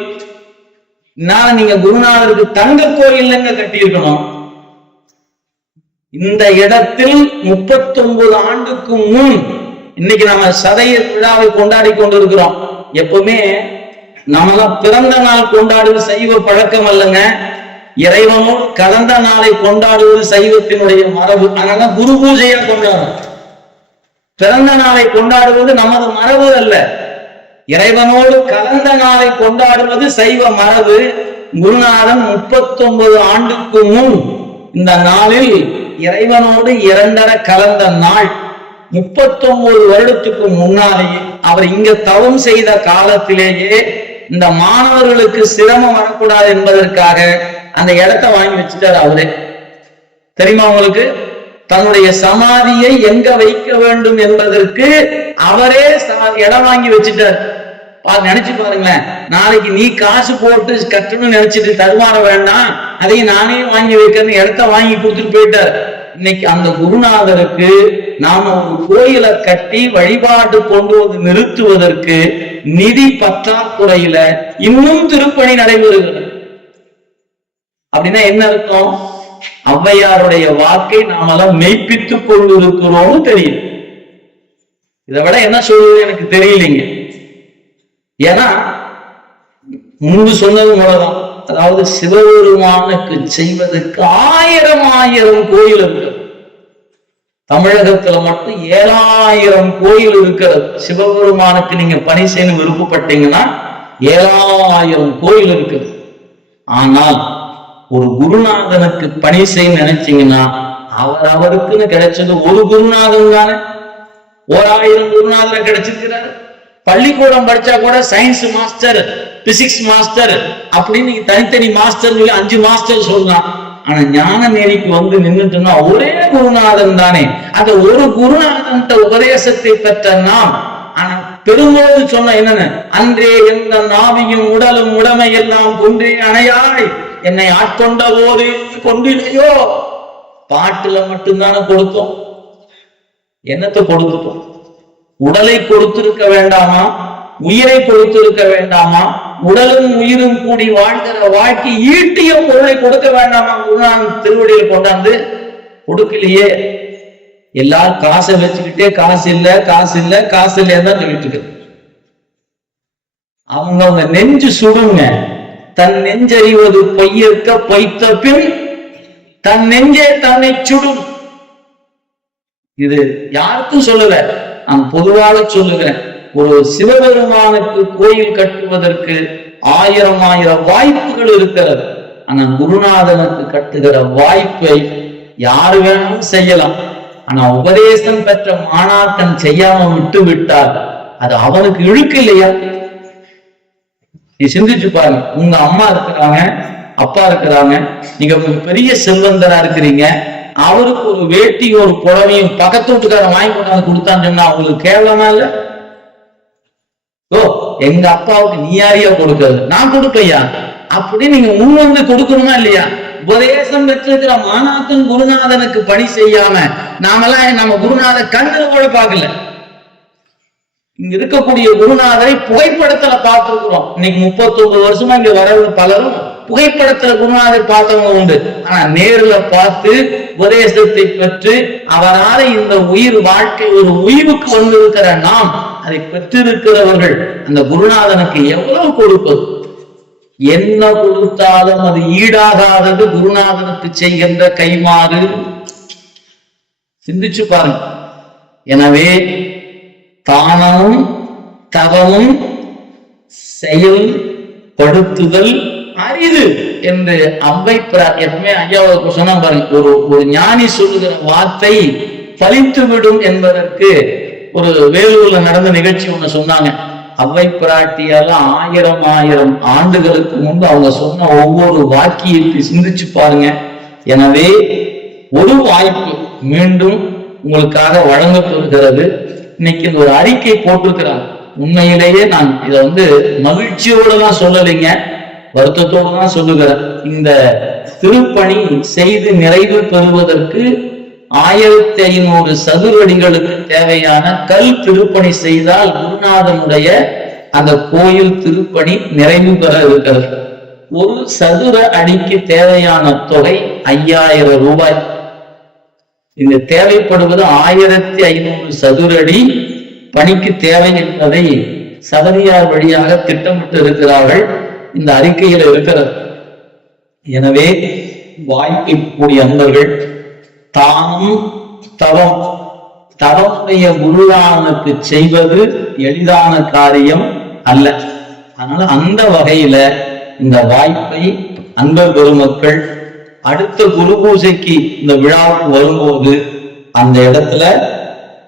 நீங்க குருநாதருக்கு தங்க கோயில் கட்டியிருக்கணும். இந்த இடத்தில் 39 ஆண்டுக்கு முன் இன்னைக்கு நம்ம சதய விழாவை கொண்டாடி கொண்டிருக்கிறோம். எப்பவுமே நம்மளாம் பிறந்த நாள் கொண்டாடுவது சைவ பழக்கம் அல்லங்க, இறைவனோடு கலந்த நாளை கொண்டாடுவது சைவத்தினுடைய மரபு. அதனால குரு பூஜையா கொண்டாடும். பிறந்த நாளை கொண்டாடுவது நமது மரபு அல்ல, இறைவனோடு கலந்த நாளை கொண்டாடுவது சைவ மரபு. குருநாதன் 39 ஆண்டுக்கு முன் இந்த நாளில் இறைவனோடு 2 கலந்த நாள். 39 வருடத்துக்கு முன்னாலேயே அவர் இங்க தவம் செய்த காலத்திலேயே இந்த மாணவர்களுக்கு சிரமம் வரக்கூடாது என்பதற்காக அந்த இடத்தை வாங்கி வச்சுட்டாரு அவரே. தெரியுமா உங்களுக்கு? தன்னுடைய சமாதியை எங்க வைக்க வேண்டும் என்பதற்கு அவரே இடம் வாங்கி வச்சுட்டார். நினைச்சு பாருங்களேன், நாளைக்கு நீ காசு போட்டு கட்டணும்னு நினைச்சிட்டு தருமாற வேண்டாம், அதையும் நானே வாங்கி வைக்கிறேன்னு இடத்த வாங்கி கொடுத்துட்டு போயிட்டார். இன்னைக்கு அந்த குருநாதருக்கு நாம ஒரு கோயிலை கட்டி வழிபாட்டு கொண்டு வந்து நிறுத்துவதற்கு நிதி பற்றாக்குறையில இன்னும் திருப்பணி நடைபெறுகிறது. அப்படின்னா என்ன அர்த்தம்? ஔவையாருடைய வாக்கை நாமெல்லாம் மெய்ப்பித்துக் கொண்டிருக்கிறோம்னு தெரியும். இதை விட என்ன சொல்றது எனக்கு தெரியலைங்க. ஏன்னா முன்பு சொன்னது மூலதான், அதாவது சிவபெருமானுக்கு செய்வதற்கு 1000 கோயில் இருக்கு. தமிழகத்துல மட்டும் 7000 கோயில் இருக்கிறது. சிவபெருமானுக்கு நீங்க பணி செய்யணும் விருப்பப்பட்டீங்கன்னா 7000 கோயில் இருக்குது. ஆனால் ஒரு குருநாதனுக்கு பணி செய்ய நினைச்சீங்கன்னா அவருக்குன்னு கிடைச்சது ஒரு குருநாதன் தானே. 1000 குருநாதனை கிடைச்சிருக்கிறார். பள்ளிக்கூடம் படிச்சா கூட சயின்ஸ் மாஸ்டர், பிசிக்ஸ் மாஸ்டர் அப்படின்னு தனித்தனி மாஸ்டர் 5 மாஸ்டர் சொல்லலாம். ஆனா ஞான நெறிக்கு வந்து நின்றுட்டோம்னா ஒரே குருநாதன் தானே. அந்த ஒரு குருநாதன் உபதேசத்தை பெற்ற நாம், ஆனா பெரும்போது சொன்ன என்னன்னு, அன்றே எந்த நாவியும் உடலும் உடமை எல்லாம் கொன்றே அணையாய் என்னை ஆட்கொண்ட போது கொண்டிலையோ. பாட்டுல மட்டும்தானே கொடுத்தோம். என்னத்தை கொடுத்துட்டோம்? உடலை கொடுத்திருக்க வேண்டாமா? உயிரை கொடுத்திருக்க வேண்டாமா? உடலும் உயிரும் கூடி வாழ்கிற வாழ்க்கை ஈட்டிய பொருளை கொடுக்க வேண்டாமா? குருநாதன் திருவடியில் கொண்டாந்து கொடுக்கலையே. எல்லாரும் காசை வச்சுக்கிட்டே காசு இல்ல காசு இல்ல காசு இல்லைன்னு சொல்லிட்டு இருக்கு. அவங்க நெஞ்சு சுடுங்க. தன் நெஞ்சறிவது பொய்யற்க பொய்த்த பின் தன் நெஞ்சே தன்னை சுடும். இது யாருக்கும் சொல்லல, நான் பொதுவாக சொல்லுகிறேன். ஒரு சிவபெருமானுக்கு கோயில் கட்டுவதற்கு 1000 வாய்ப்புகள் இருக்கிறது. ஆனா குருநாதனுக்கு கட்டுகிற வாய்ப்பை யாரு வேணாலும் செய்யலாம். ஆனா உபதேசம் பெற்ற மாணாக்கன் செய்யாம விட்டு விட்டால் அது அவனுக்கு இழுக்கு இல்லையா? நீ சிந்திச்சு பாருங்க. உங்க அம்மா இருக்கிறாங்க, அப்பா இருக்கிறாங்க, நீங்க பெரிய செல்வந்தரா இருக்கிறீங்க. அவருக்கு ஒரு வேட்டி ஒரு புடவையும் பக்கத்து வீட்டுக்காரன் வாங்கி கொண்டாந்து கொடுத்தான்னு சொன்னா அவங்களுக்கு கேவலமா இல்ல? ஓ, எங்க அப்பாவுக்கு நீ யாரையா கொடுக்கறது, நான் கொடுப்பையா அப்படின்னு நீங்க முன் வந்து கொடுக்கணுமா இல்லையா? உபதேசம் பெற்றிருக்கிற மாணாக்கன் குருநாதனுக்கு பணி செய்யாம நாமெல்லாம் நம்ம குருநாதர் கண்ணுல கூட பார்க்கல. இங்க இருக்கக்கூடிய குருநாதரை புகைப்படத்துல பார்த்திருக்கிறோம். இன்னைக்கு 39 வருஷமா இங்க வரது பலரும் புகைப்படத்துல குருநாதர் பார்த்தவங்க உண்டு. ஆனா நேர்ல பார்த்து உபதேசத்தை பெற்று அவரால் இந்த உயிர் வாழ்க்கை ஒரு உயிருக்கு வந்திருக்கிற நாம், அதை பெற்றிருக்கிறவர்கள் அந்த குருநாதனுக்கு எவ்வளவு கொடுப்பது? என்ன கொடுத்தாலும் அது ஈடாகாதது குருநாதனுக்கு செய்கின்ற கைமாறு. சிந்திச்சு பாருங்க. எனவே தானமும் தவமும் செயல்படுத்துதல் அரிது என்று அவ்வை எப்பவுமே ஐயாவுக்கு சொன்னா பாருங்க. ஒரு ஞானி சொல்லுகிற வார்த்தை பலித்து விடும் என்பதற்கு ஒரு வேலூர்ல நடந்த நிகழ்ச்சி ஒண்ணு சொன்னாங்க. அவ்வை பிராட்டியெல்லாம் 1000 ஆண்டுகளுக்கு முன்பு அவங்க சொன்ன ஒவ்வொரு வாக்கியத்தை சிந்திச்சு பாருங்க. எனவே ஒரு வாய்ப்பு மீண்டும் உங்களுக்காக வழங்கப்படுகிறது. இன்னைக்கு ஒரு அறிக்கை போட்டிருக்கிறாங்க. உண்மையிலேயே நான் இதை மகிழ்ச்சியோடு தான் சொல்லலைங்க, வருத்தத்தோடு தான் சொல்லுகிறேன். இந்த திருப்பணி செய்து நிறைவு பெறுவதற்கு 1500 சதுர அடிகளுக்கு தேவையான கல் திருப்பணி செய்தால் குருநாதனுடைய அந்த கோயில் திருப்பணி நிறைவு பெற இருக்கிறது. ஒரு சதுர அடிக்கு தேவையான தொகை 5000 ரூபாய். இந்த தேவைப்படுவது 1500 சதுர அடி பணிக்கு தேவை என்பதை சபதியார் வழியாக திட்டமிட்டு இருக்கிறார்கள். இந்த அறிக்கையில் இருக்கிறது. எனவே வாய்ப்பு கூடிய அன்பர்கள் தானும் தவமுடைய குருநாதனுக்கு செய்வது எளிதான காரியம் அல்ல. அதனால அந்த வகையில இந்த வாய்ப்பை அன்பர் பெருமக்கள் அடுத்த குரு பூஜைக்கு இந்த விழாவுக்கு வரும்போது அந்த இடத்துல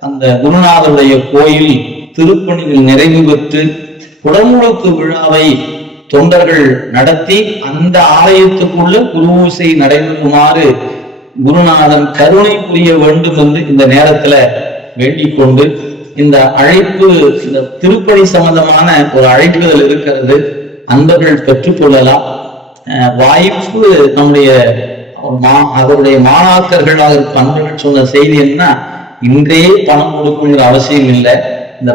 அந்த குருநாதருடைய கோயில் திருப்பணியில் நிறைவு பெற்று குடமுழுக்கு விழாவை தொண்டர்கள் நடத்தி அந்த ஆலயத்துக்குள்ள குரு பூஜை நடைபெறுமாறு குருநாதன் கருணை புரிய வேண்டும் என்று இந்த நேரத்துல வேண்டிக் கொண்டு, இந்த அழைப்பு, இந்த திருப்பணி சம்பந்தமான ஒரு அழைப்புதல் இருக்கிறது, அன்பர்கள் பெற்றுக்கொள்ளலாம். வாய்ப்பு நம்முடைய அவருடைய மாணாக்கர்களாக இருக்கும் அன்பர்கள் சொன்ன செய்தி என்ன, இன்றே பணம் கொடுக்குங்கிற அவசியம் இல்லை. இந்த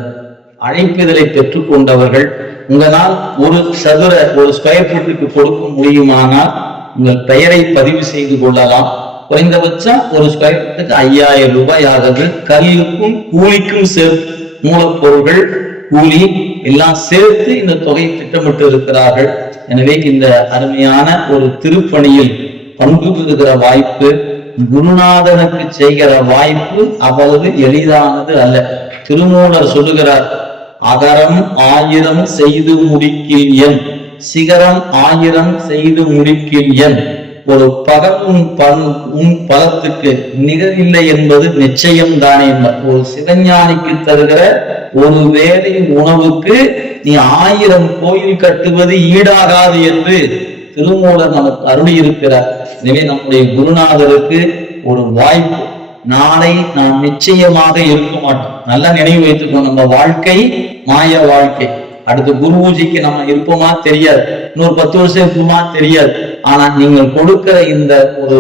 அழைப்புதலை பெற்றுக்கொண்டவர்கள் உங்களால் ஒரு ஸ்கொயர் ஃபீட்டுக்கு கொடுக்க முடியுமானால் உங்கள் பெயரை பதிவு செய்து கொள்ளலாம். குறைந்தபட்சம் ஒரு ஸ்கொயர் ஃபீட்டுக்கு 5000 ரூபாய் ஆகுது. கல்லுக்கும் கூலிக்கும் சேர்த்து, மூலப்பொருள்கள், கூலி எல்லாம் சேர்த்து இந்த தொகையை திட்டமிட்டு இருக்கிறார்கள். எனவே இந்த அருமையான ஒரு திருப்பணியில் பங்கு பெறுகிற வாய்ப்பு, குருநாதனுக்கு செய்கிற வாய்ப்பு அவ்வளவு எளிதானது அல்ல. திருமூலர் சொல்லுகிறார், அகரம் 1000 செய்து முடிக்கில் என், சிகரம் 1000 செய்து முடிக்கில் என். ஒரு பகலும் பலத்துக்கு நிகரில்லை என்பது நிச்சயம் தானே. ஒரு சிவஞானிக்கு தருகிற ஒரு வேளை உணவுக்கு நீ 1000 கோயில் கட்டுவது ஈடாகாது என்று திருமூலர் நமக்கு அருளி இருக்கிறார். எனவே நம்முடைய குருநாதருக்கு ஒரு வாய்ப்பு. நாளை நாம் நிச்சயமாக இருக்க மாட்டோம். நல்லா நினைவு வைத்துக்கோ, நம்ம வாழ்க்கை மாய வாழ்க்கை. அடுத்து குரு பூஜைக்கு நம்ம இருப்போமா தெரியாது, இன்னொரு 10 வருஷம் இருப்போமா தெரியாது. ஆனா நீங்கள் கொடுக்கிற இந்த ஒரு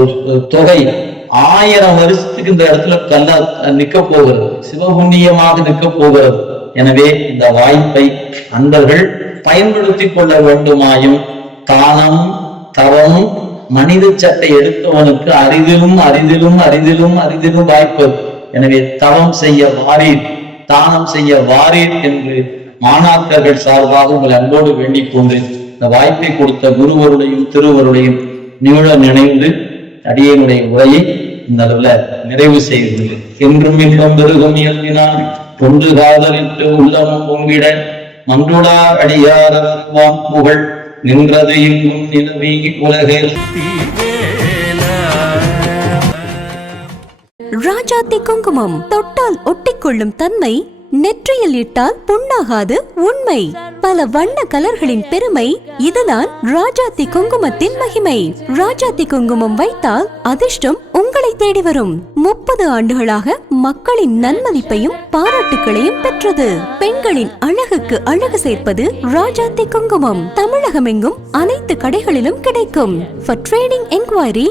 தொகை 1000 வருஷத்துக்கு இந்த இடத்துல நிற்க போகிறது, சிவபுண்ணியமாக நிற்க போகிறது. எனவே இந்த வாய்ப்பை அன்பர்கள் பயன்படுத்தி கொள்ள வேண்டுமாயும், தானம் தவமும் மனித சட்டை எடுத்தவனுக்கு அரிதிலும் அரிதிலும் அரிதிலும் அரிதிலும் வாய்ப்பு. எனவே தவம் செய்ய வாரீர், தானம் செய்ய வாரீர் என்று மாணாக்கர்கள் சார்பாக உங்கள் அன்போடு வேண்டிக் கொண்டு இந்த வாய்ப்பை கொடுத்த குருவருடையும் திருவருடையும் நீள நினைந்து அடியனுடைய உரையை இந்த அளவுல நிறைவு செய்கிறது. என்றும் இன்பம் பெருகும் இயல்பினால் தொன்று காதலிட்டு உள்ளமும் பொங்கிட மன்றுடா அடியார புகழ் நின்றது இங்கும் நிலவி உலகில். ராஜாத்தி குங்குமம் தொட்டால் ஒட்டிக்கொள்ளும் தன்மை, நெற்றியில் இட்டால் புண்ணாகாது உண்மை. பல வண்ண கலர்களின் பெருமை, இதுதான் ராஜாத்தி குங்குமத்தின் மகிமை. ராஜாத்தி குங்குமம் வைத்தால் அதிர்ஷ்டம் உங்களை தேடி வரும். 30 ஆண்டுகளாக மக்களின் நன்மதிப்பையும் பாராட்டுகளையும் பெற்றது. பெண்களின் அழகுக்கு அழகு சேர்ப்பது ராஜாத்தி குங்குமம். தமிழகமெங்கும் அனைத்து கடைகளிலும் கிடைக்கும். For trading enquiry